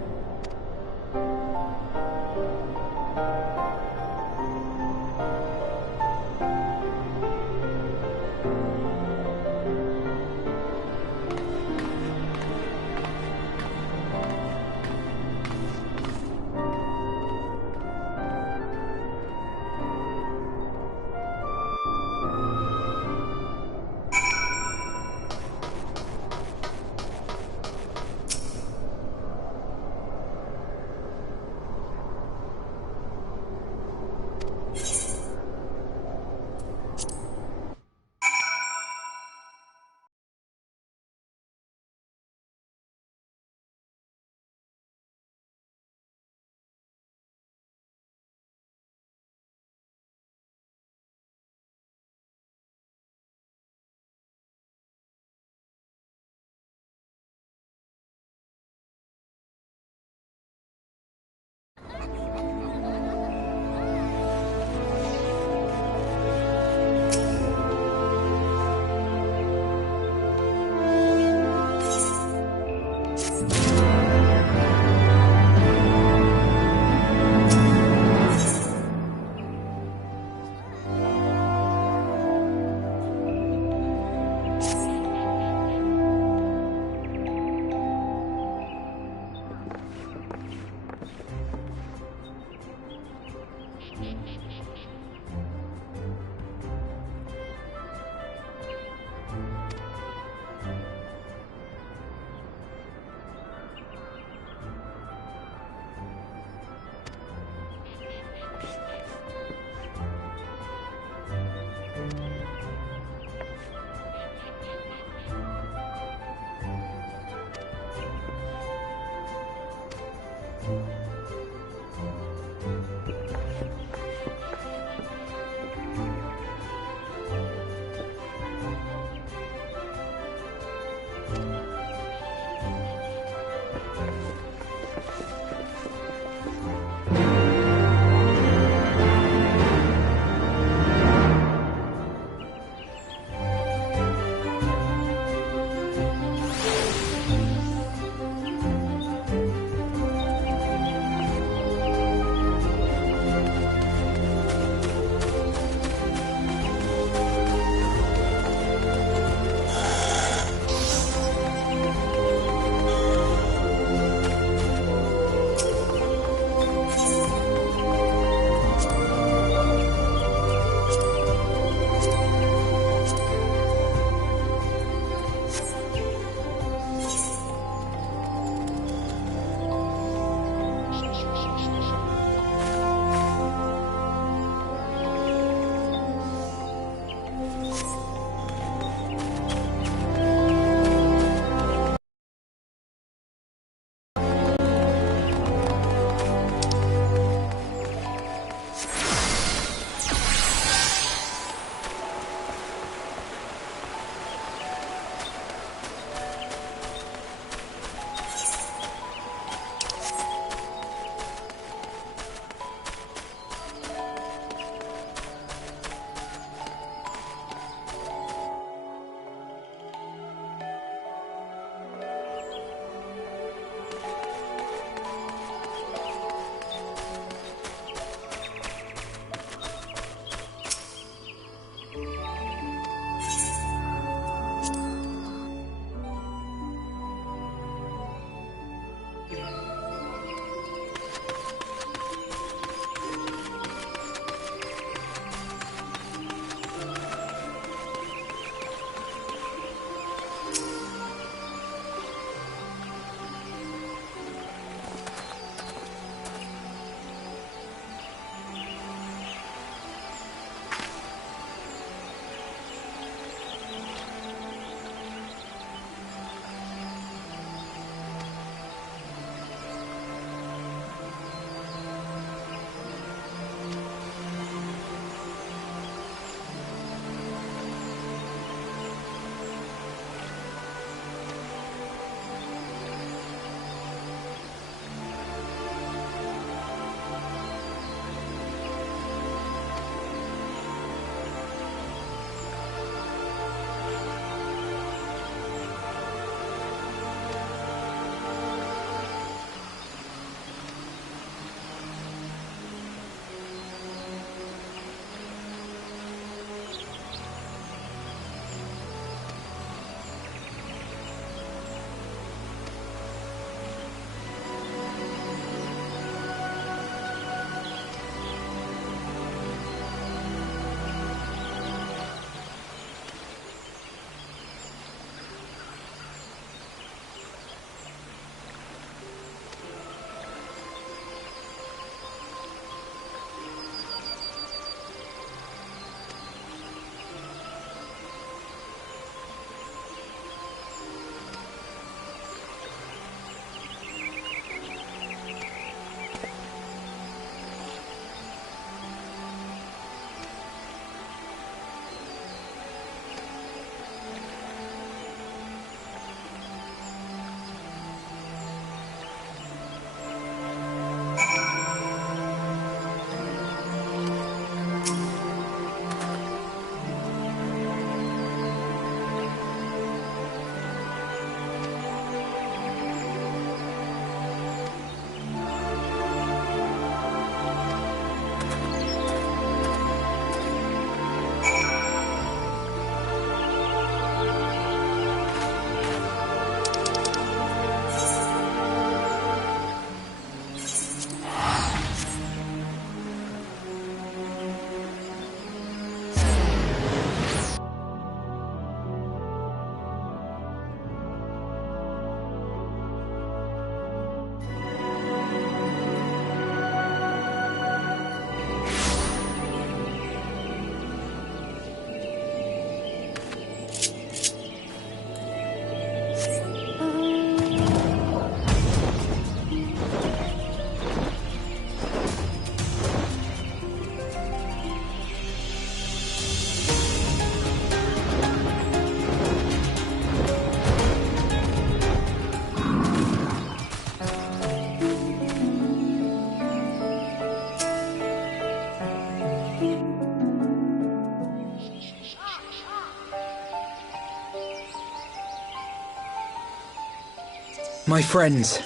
My friends,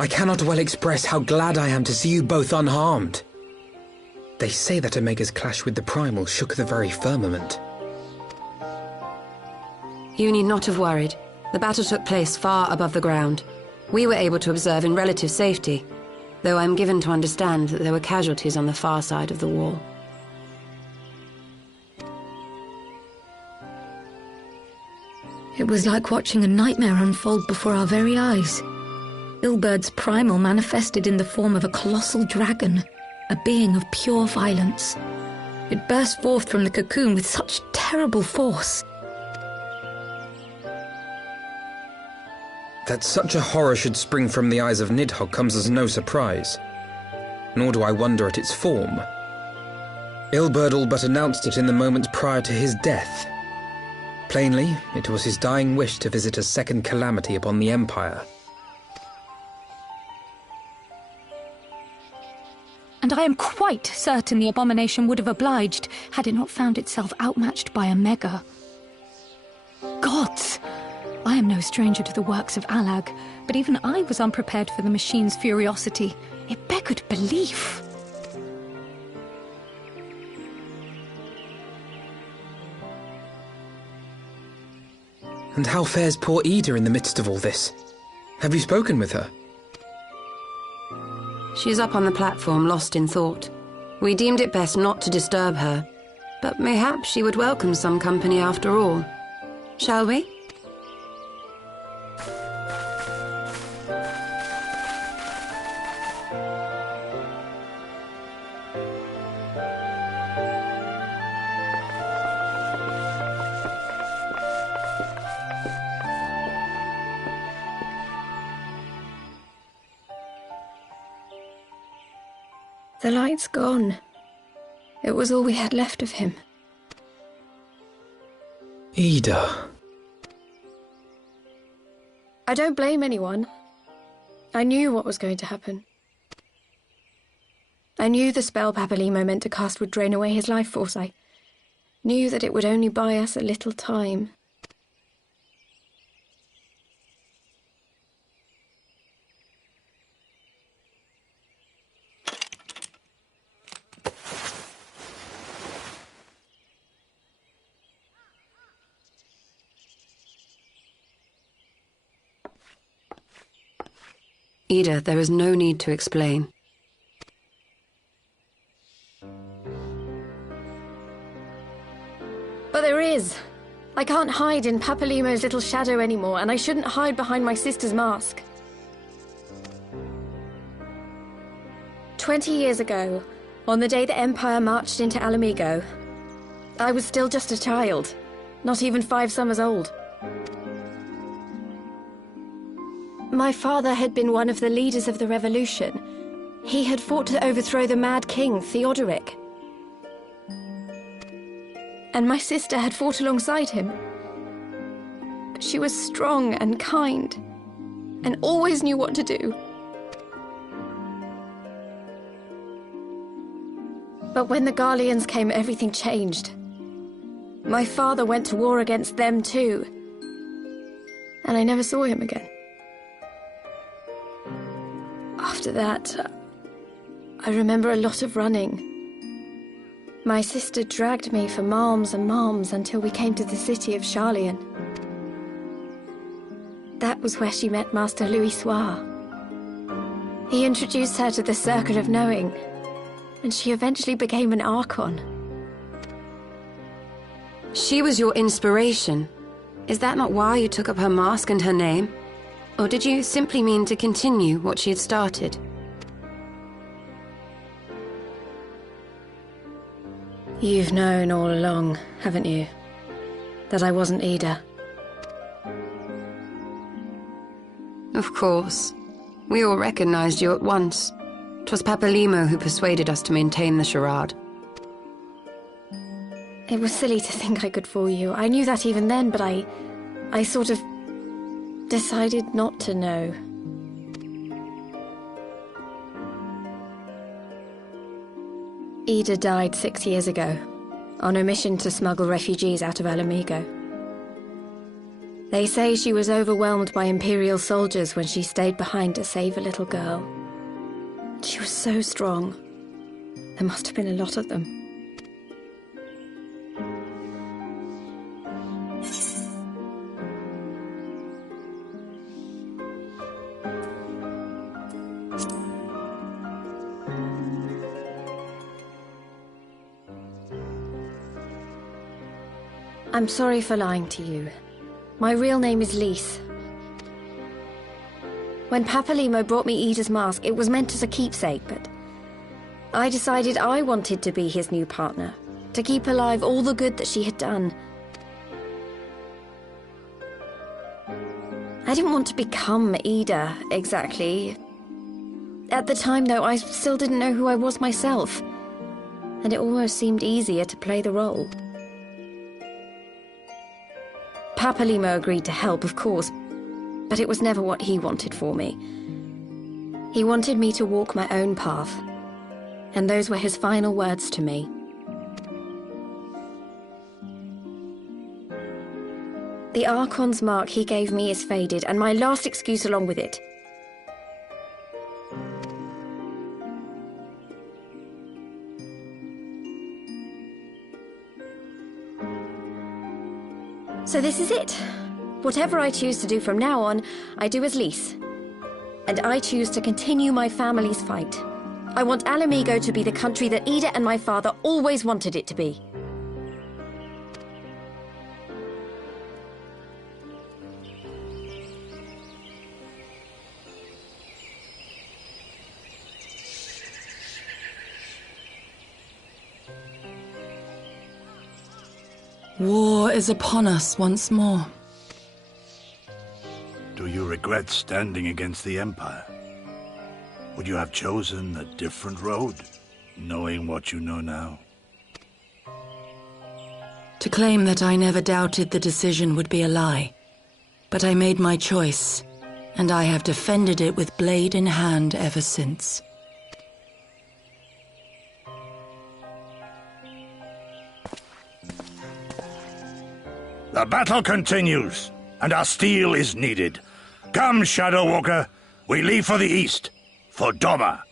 I cannot well express how glad I am to see you both unharmed. They say that Omega's clash with the Primal shook the very firmament. You need not have worried. The battle took place far above the ground. We were able to observe in relative safety, though I'm given to understand that there were casualties on the far side of the wall. It was like watching a nightmare unfold before our very eyes. Ilberd's primal manifested in the form of a colossal dragon, a being of pure violence. It burst forth from the cocoon with such terrible force. That such a horror should spring from the eyes of Nidhogg comes as no surprise. Nor do I wonder at its form. Ilberd all but announced it in the moments prior to his death. Plainly, it was his dying wish to visit a second calamity upon the Empire. And I am quite certain the abomination would have obliged had it not found itself outmatched by Omega. Gods! I am no stranger to the works of Allag, but even I was unprepared for the machine's furiosity. It beggared belief. And how fares poor Ida in the midst of all this? Have you spoken with her? She is up on the platform, lost in thought. We deemed it best not to disturb her, but mayhap she would welcome some company after all. Shall we? The light's gone. It was all we had left of him. Ida. I don't blame anyone. I knew what was going to happen. I knew the spell Papalymo meant to cast would drain away his life force. I knew that it would only buy us a little time. Ida, there is no need to explain. But there is. I can't hide in Papalymo's little shadow anymore, and I shouldn't hide behind my sister's mask. 20 years ago, on the day the Empire marched into Ala Mhigo, I was still just a child, not even 5 summers old. My father had been one of the leaders of the revolution. He had fought to overthrow the Mad King, Theodoric. And my sister had fought alongside him. But she was strong and kind, and always knew what to do. But when the Garleans came, everything changed. My father went to war against them too, and I never saw him again. After that, I remember a lot of running. My sister dragged me for malms and malms until we came to the city of Sharlayan. That was where she met Master Louisoix. He introduced her to the Circle of Knowing, and she eventually became an Archon. She was your inspiration. Is that not why you took up her mask and her name? Or did you simply mean to continue what she had started? You've known all along, haven't you, that I wasn't Ida? Of course. We all recognized you at once. 'Twas Papalymo who persuaded us to maintain the charade. It was silly to think I could fool you. I knew that even then, but I sort of decided not to know. Ida died 6 years ago, on a mission to smuggle refugees out of Ala Mhigo. They say she was overwhelmed by Imperial soldiers when she stayed behind to save a little girl. She was so strong. There must have been a lot of them. I'm sorry for lying to you. My real name is Lys. When Papalymo brought me Ida's mask, it was meant as a keepsake, but I decided I wanted to be his new partner, to keep alive all the good that she had done. I didn't want to become Ida, exactly. At the time, though, I still didn't know who I was myself, and it almost seemed easier to play the role. Papalymo agreed to help, of course, but it was never what he wanted for me. He wanted me to walk my own path, and those were his final words to me. The Archon's mark he gave me is faded, and my last excuse along with it. So this is it. Whatever I choose to do from now on, I do as Lys. And I choose to continue my family's fight. I want Ala Mhigo to be the country that Ida and my father always wanted it to be. War is upon us once more. Do you regret standing against the Empire? Would you have chosen a different road, knowing what you know now? To claim that I never doubted the decision would be a lie. But I made my choice, and I have defended it with blade in hand ever since. The battle continues, and our steel is needed. Come, Shadow Walker, we leave for the east, for Doma.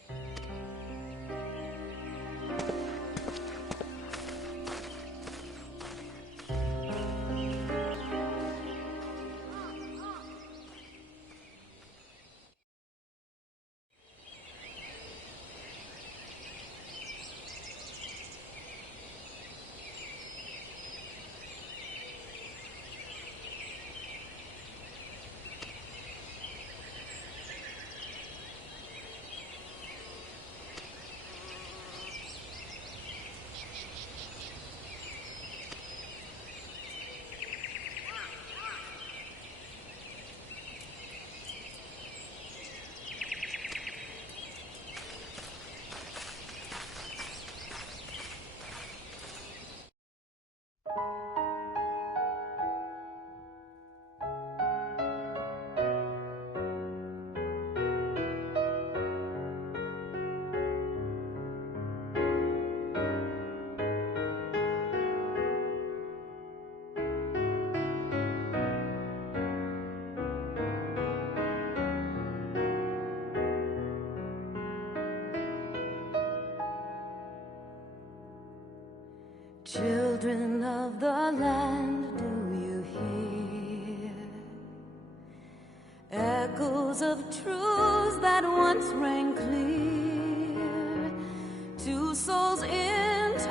Children of the land, do you hear echoes of truths that once rang clear? Two souls intertwined,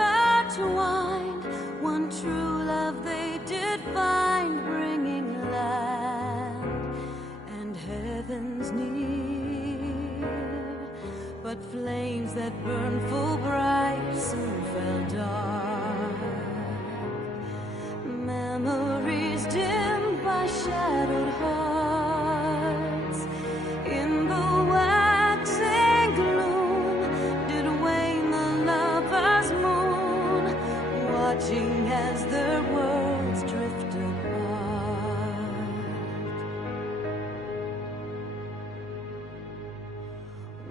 one true love they did find, bringing land and heavens near. But flames that burned full bright soon fell dark. Memories dimmed by shadowed hearts. In the waxing gloom did wane the lover's moon, watching as their worlds drift apart.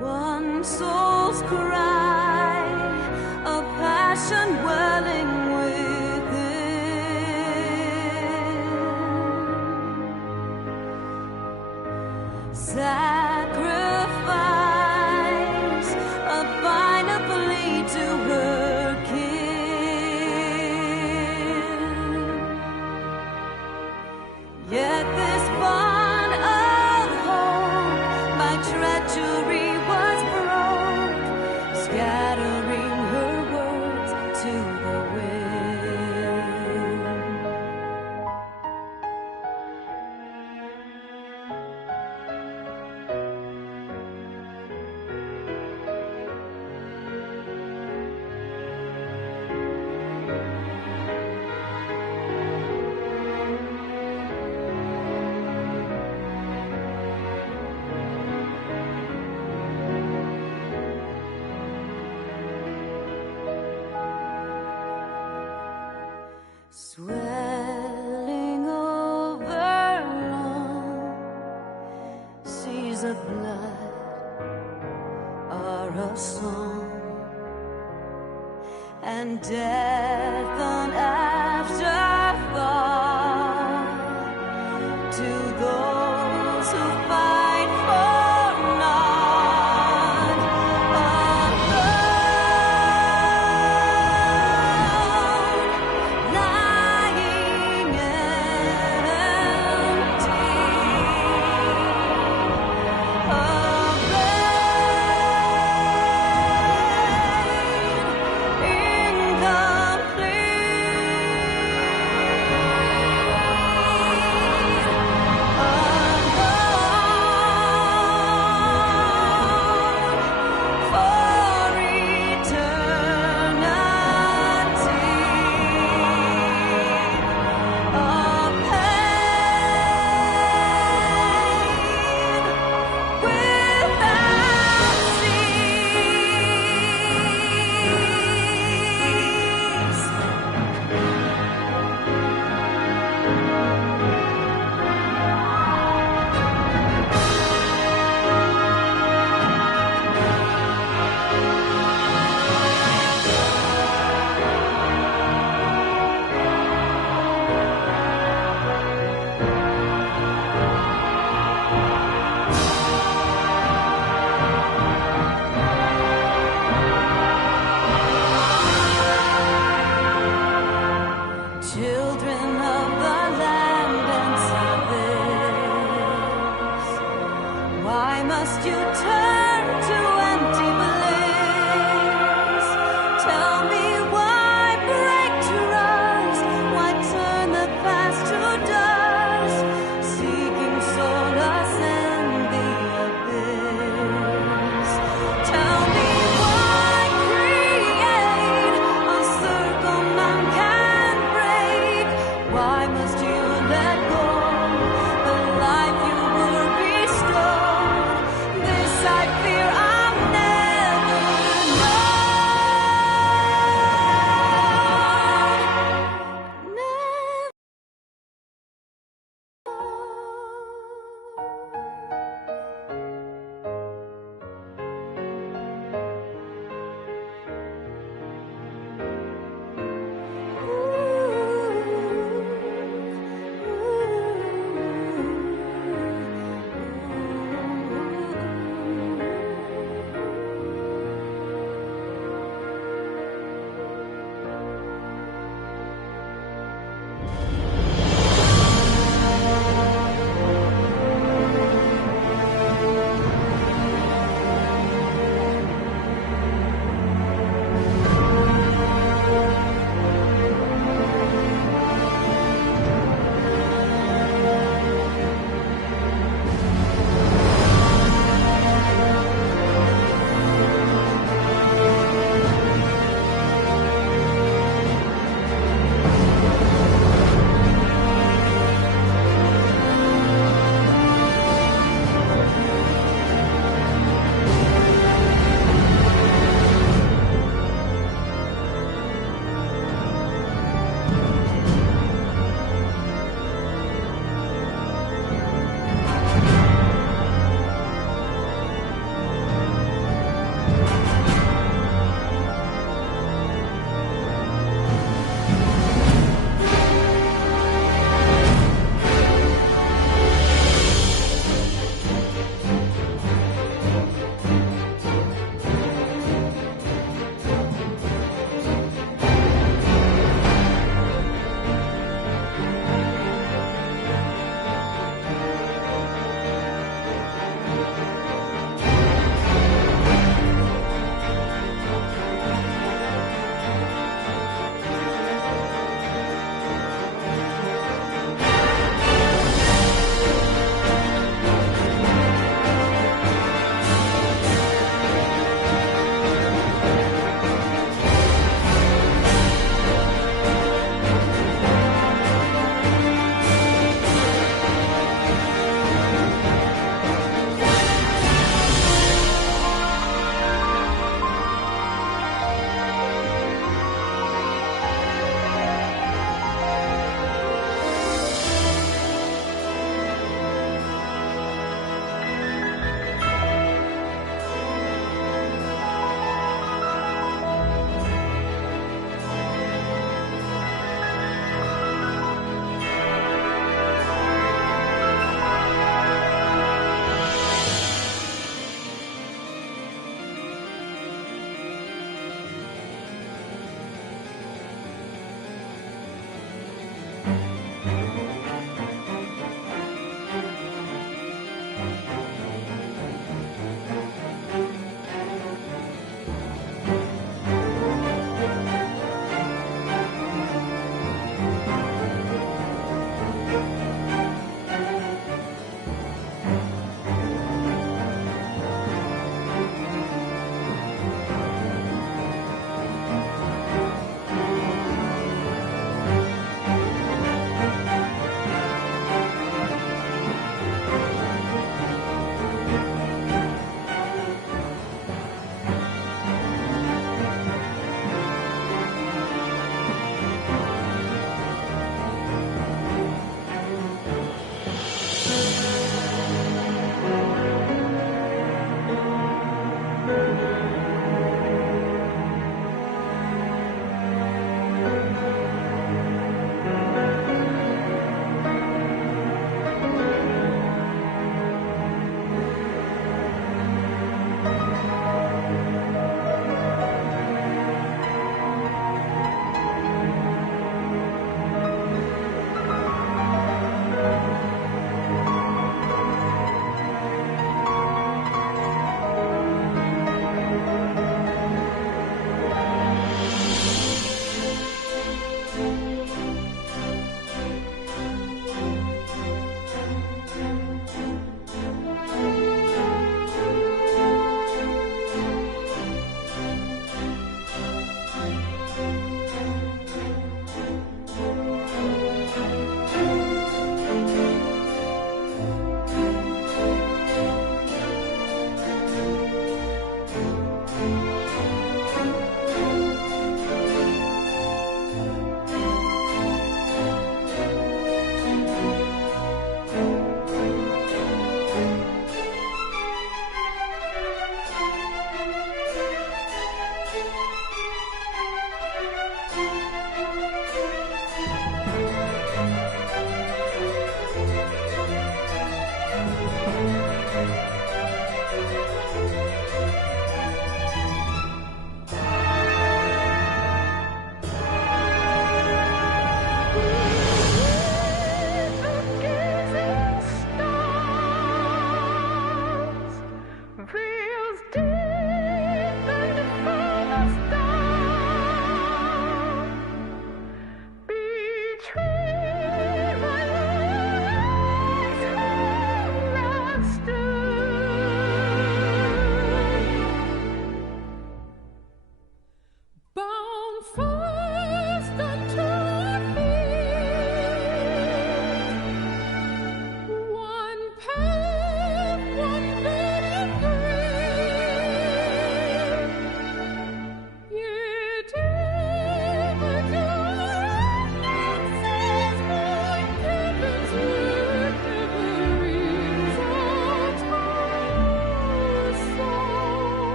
One soul's cry, a passion welling within. swelling over long seas of blood are a song, and death an afterthought to those who fight for naught. Alone, lying empty, in the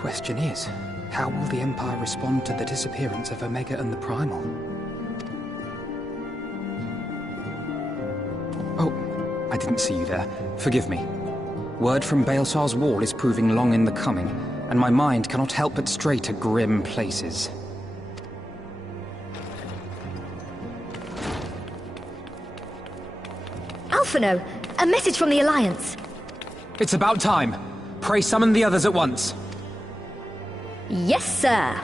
question is, how will the Empire respond to the disappearance of Omega and the Primal? Oh, I didn't see you there. Forgive me. Word from Baelsar's wall is proving long in the coming, and my mind cannot help but stray to grim places. Alphino, a message from the Alliance. It's about time. Pray summon the others at once. Yes, sir.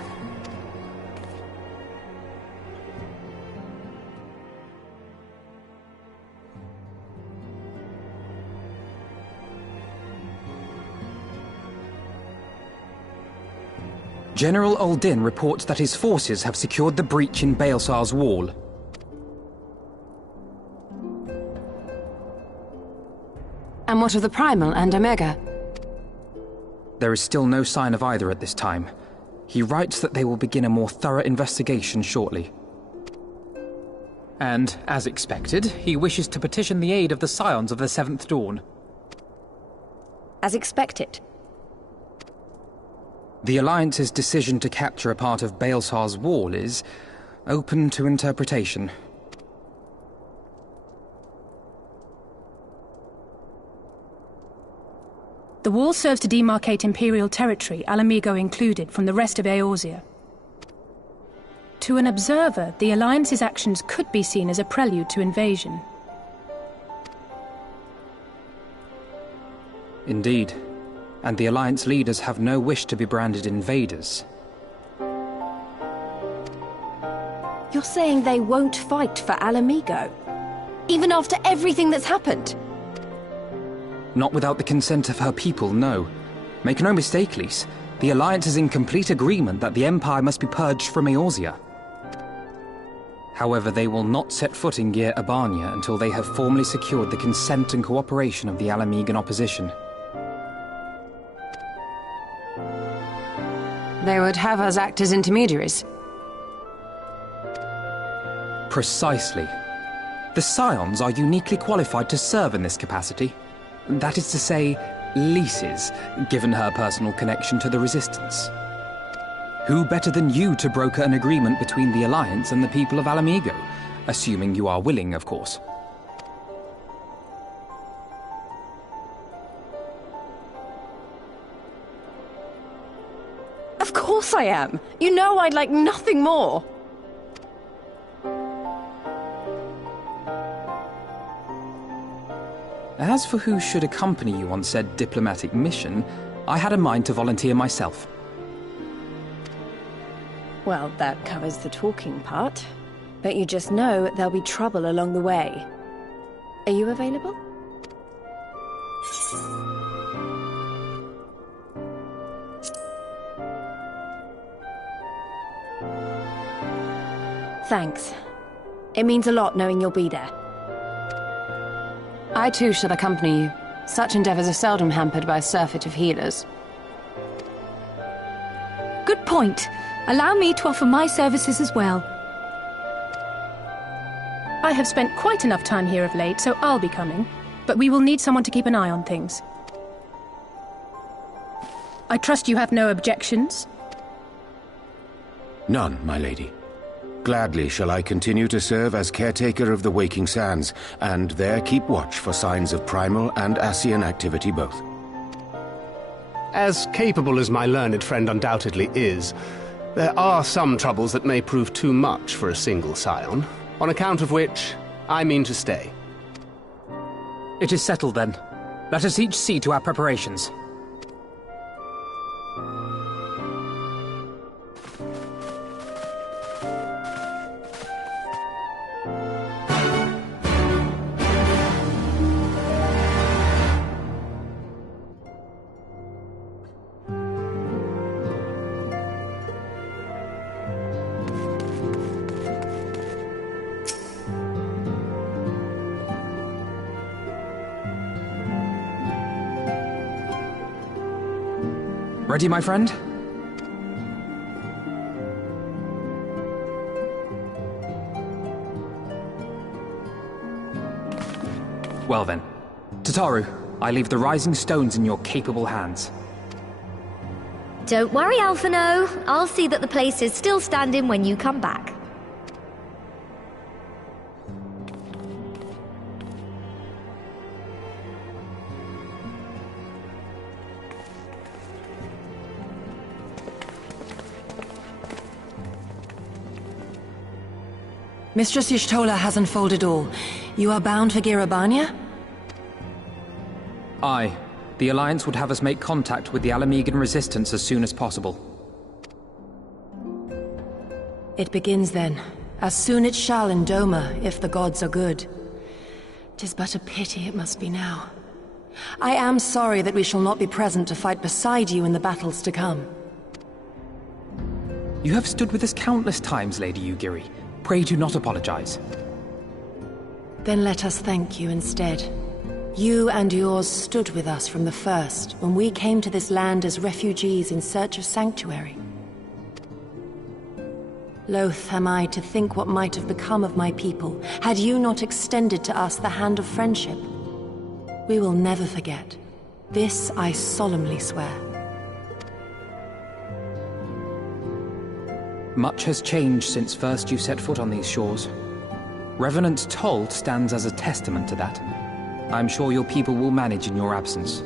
General Uldin reports that his forces have secured the breach in Baelsar's wall. And what of the Primal and Omega? There is still no sign of either at this time. He writes that they will begin a more thorough investigation shortly. And, as expected, he wishes to petition the aid of the Scions of the Seventh Dawn. As expected. The Alliance's decision to capture a part of Baelsar's wall is open to interpretation. The wall serves to demarcate Imperial territory, Alamigo included, from the rest of Eorzea. To an observer, the Alliance's actions could be seen as a prelude to invasion. Indeed. And the Alliance leaders have no wish to be branded invaders. You're saying they won't fight for Alamigo? Even after everything that's happened? Not without the consent of her people, no. Make no mistake, Lys. The Alliance is in complete agreement that the Empire must be purged from Eorzea. However, they will not set foot in Gyr Abania until they have formally secured the consent and cooperation of the Alamigan opposition. They would have us act as intermediaries. Precisely. The Scions are uniquely qualified to serve in this capacity. That is to say, Lys's, given her personal connection to the Resistance. Who better than you to broker an agreement between the Alliance and the people of Alamigo? Assuming you are willing, of course. Of course I am. You know I'd like nothing more. As for who should accompany you on said diplomatic mission, I had a mind to volunteer myself. Well, that covers the talking part. But you just know there'll be trouble along the way. Are you available? Thanks. It means a lot knowing you'll be there. I too shall accompany you. Such endeavors are seldom hampered by a surfeit of healers. Good point. Allow me to offer my services as well. I have spent quite enough time here of late, so I'll be coming. But we will need someone to keep an eye on things. I trust you have no objections? None, my lady. Gladly shall I continue to serve as caretaker of the Waking Sands, and there keep watch for signs of primal and Ascian activity both. As capable as my learned friend undoubtedly is, there are some troubles that may prove too much for a single scion, on account of which I mean to stay. It is settled then. Let us each see to our preparations. Ready, my friend? Well then. Tataru, I leave the Rising Stones in your capable hands. Don't worry, Alphino. I'll see that the place is still standing when you come back. Mistress Y'shtola has unfolded all. You are bound for Girabania? Aye. The Alliance would have us make contact with the Alamegan resistance as soon as possible. It begins then. As soon it shall in Doma, if the gods are good. 'Tis but a pity it must be now. I am sorry that we shall not be present to fight beside you in the battles to come. You have stood with us countless times, Lady Yugiri. Pray do not apologize. Then let us thank you instead. You and yours stood with us from the first, when we came to this land as refugees in search of sanctuary. Loath am I to think what might have become of my people, had you not extended to us the hand of friendship. We will never forget. This I solemnly swear. Much has changed since first you set foot on these shores. Revenant's Toll stands as a testament to that. I'm sure your people will manage in your absence.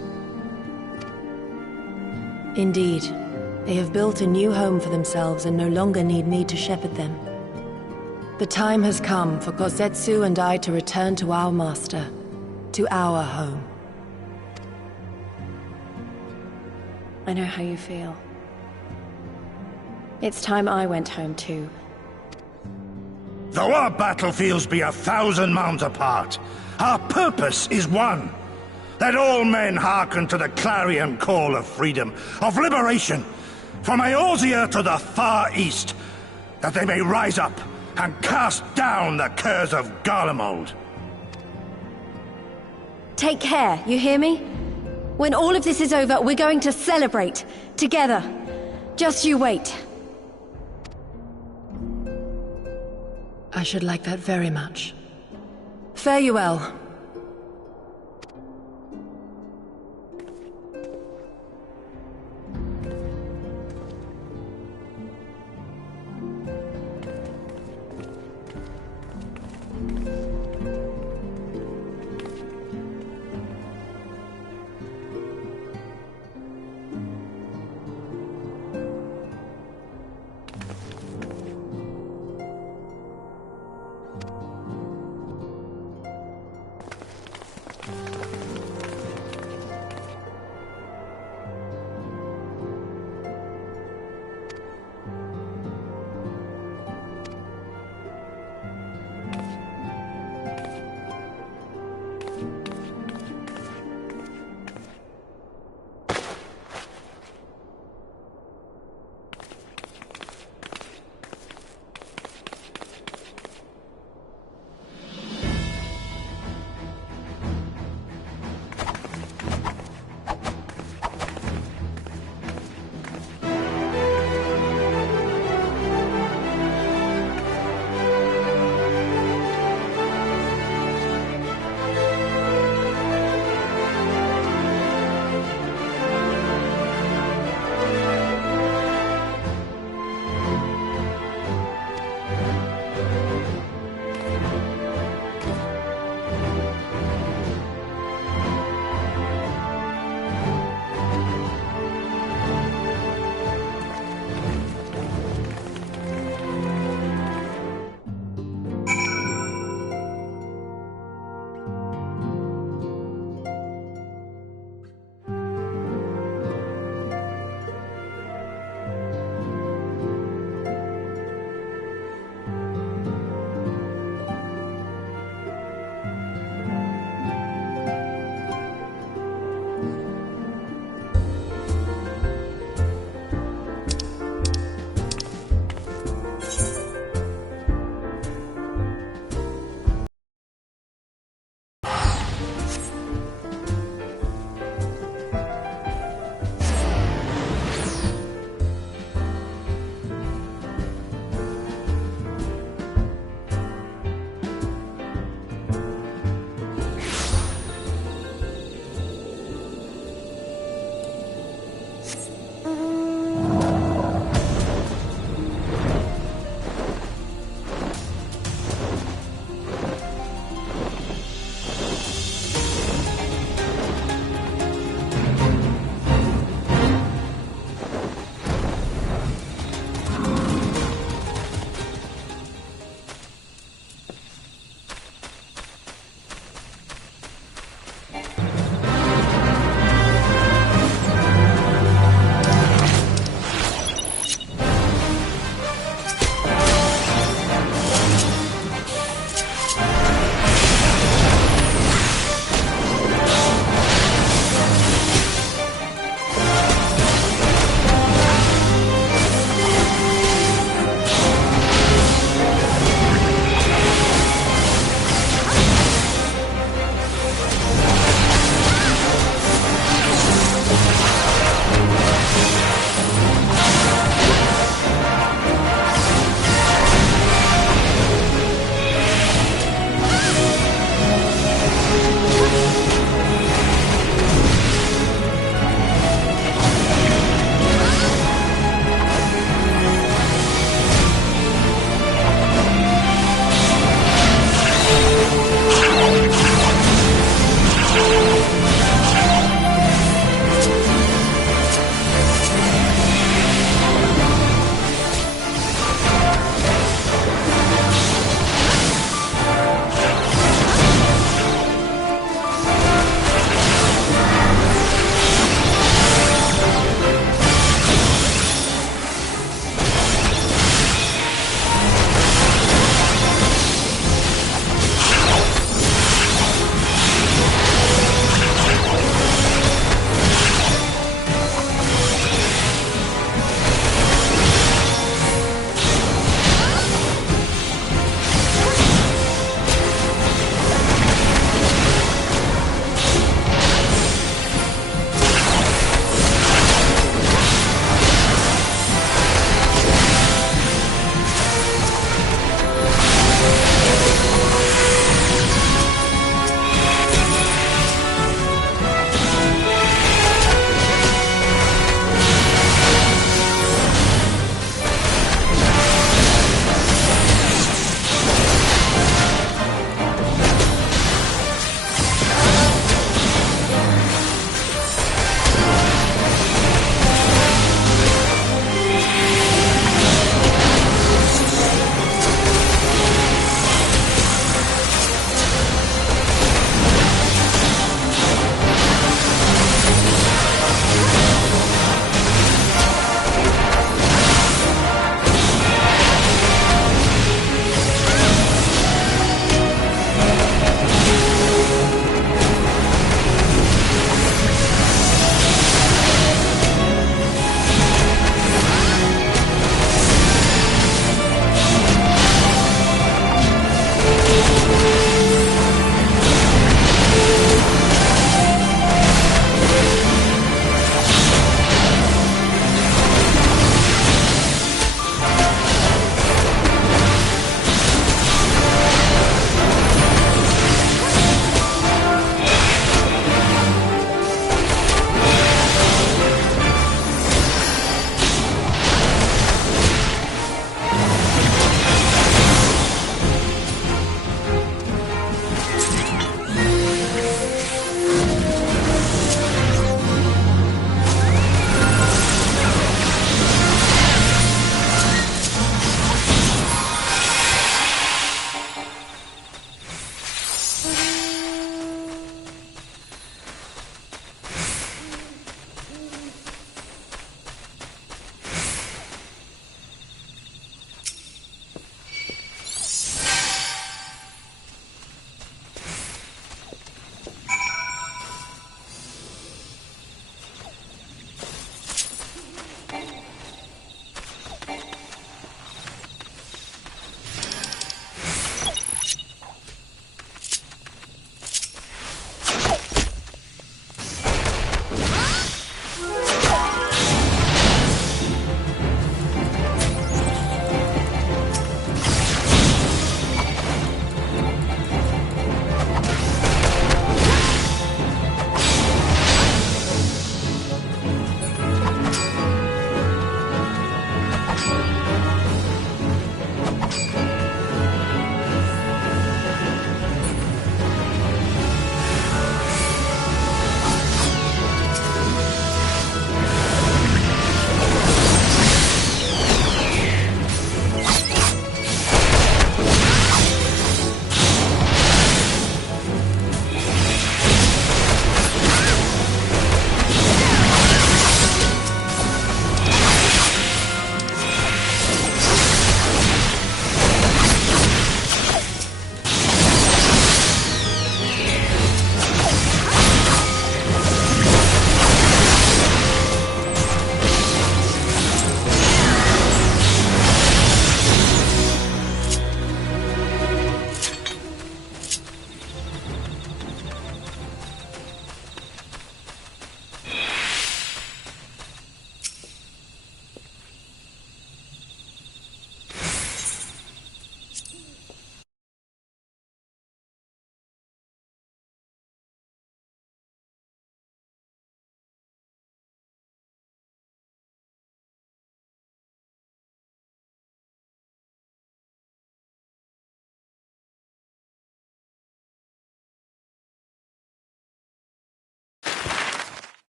Indeed. They have built a new home for themselves and no longer need me to shepherd them. The time has come for Kozetsu and I to return to our master, to our home. I know how you feel. It's time I went home too. Though our battlefields be 1,000 mounds apart, our purpose is one. Let all men hearken to the clarion call of freedom, of liberation, from Eorzea to the far east, that they may rise up and cast down the curse of Garlemald. Take care, you hear me? When all of this is over, we're going to celebrate. Together. Just you wait. I should like that very much. Fare you well.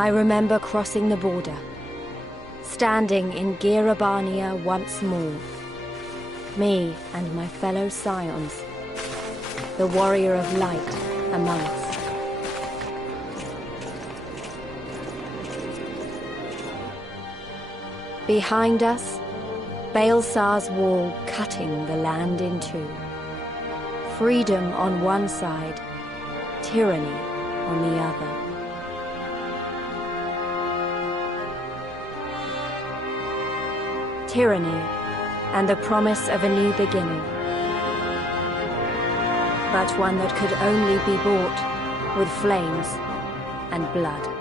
I remember crossing the border, standing in Girabania once more. Me and my fellow scions, the warrior of light among us. Behind us, Baelsar's wall cutting the land in two. Freedom on one side, tyranny on the other. Tyranny and the promise of a new beginning. But one that could only be bought with flames and blood.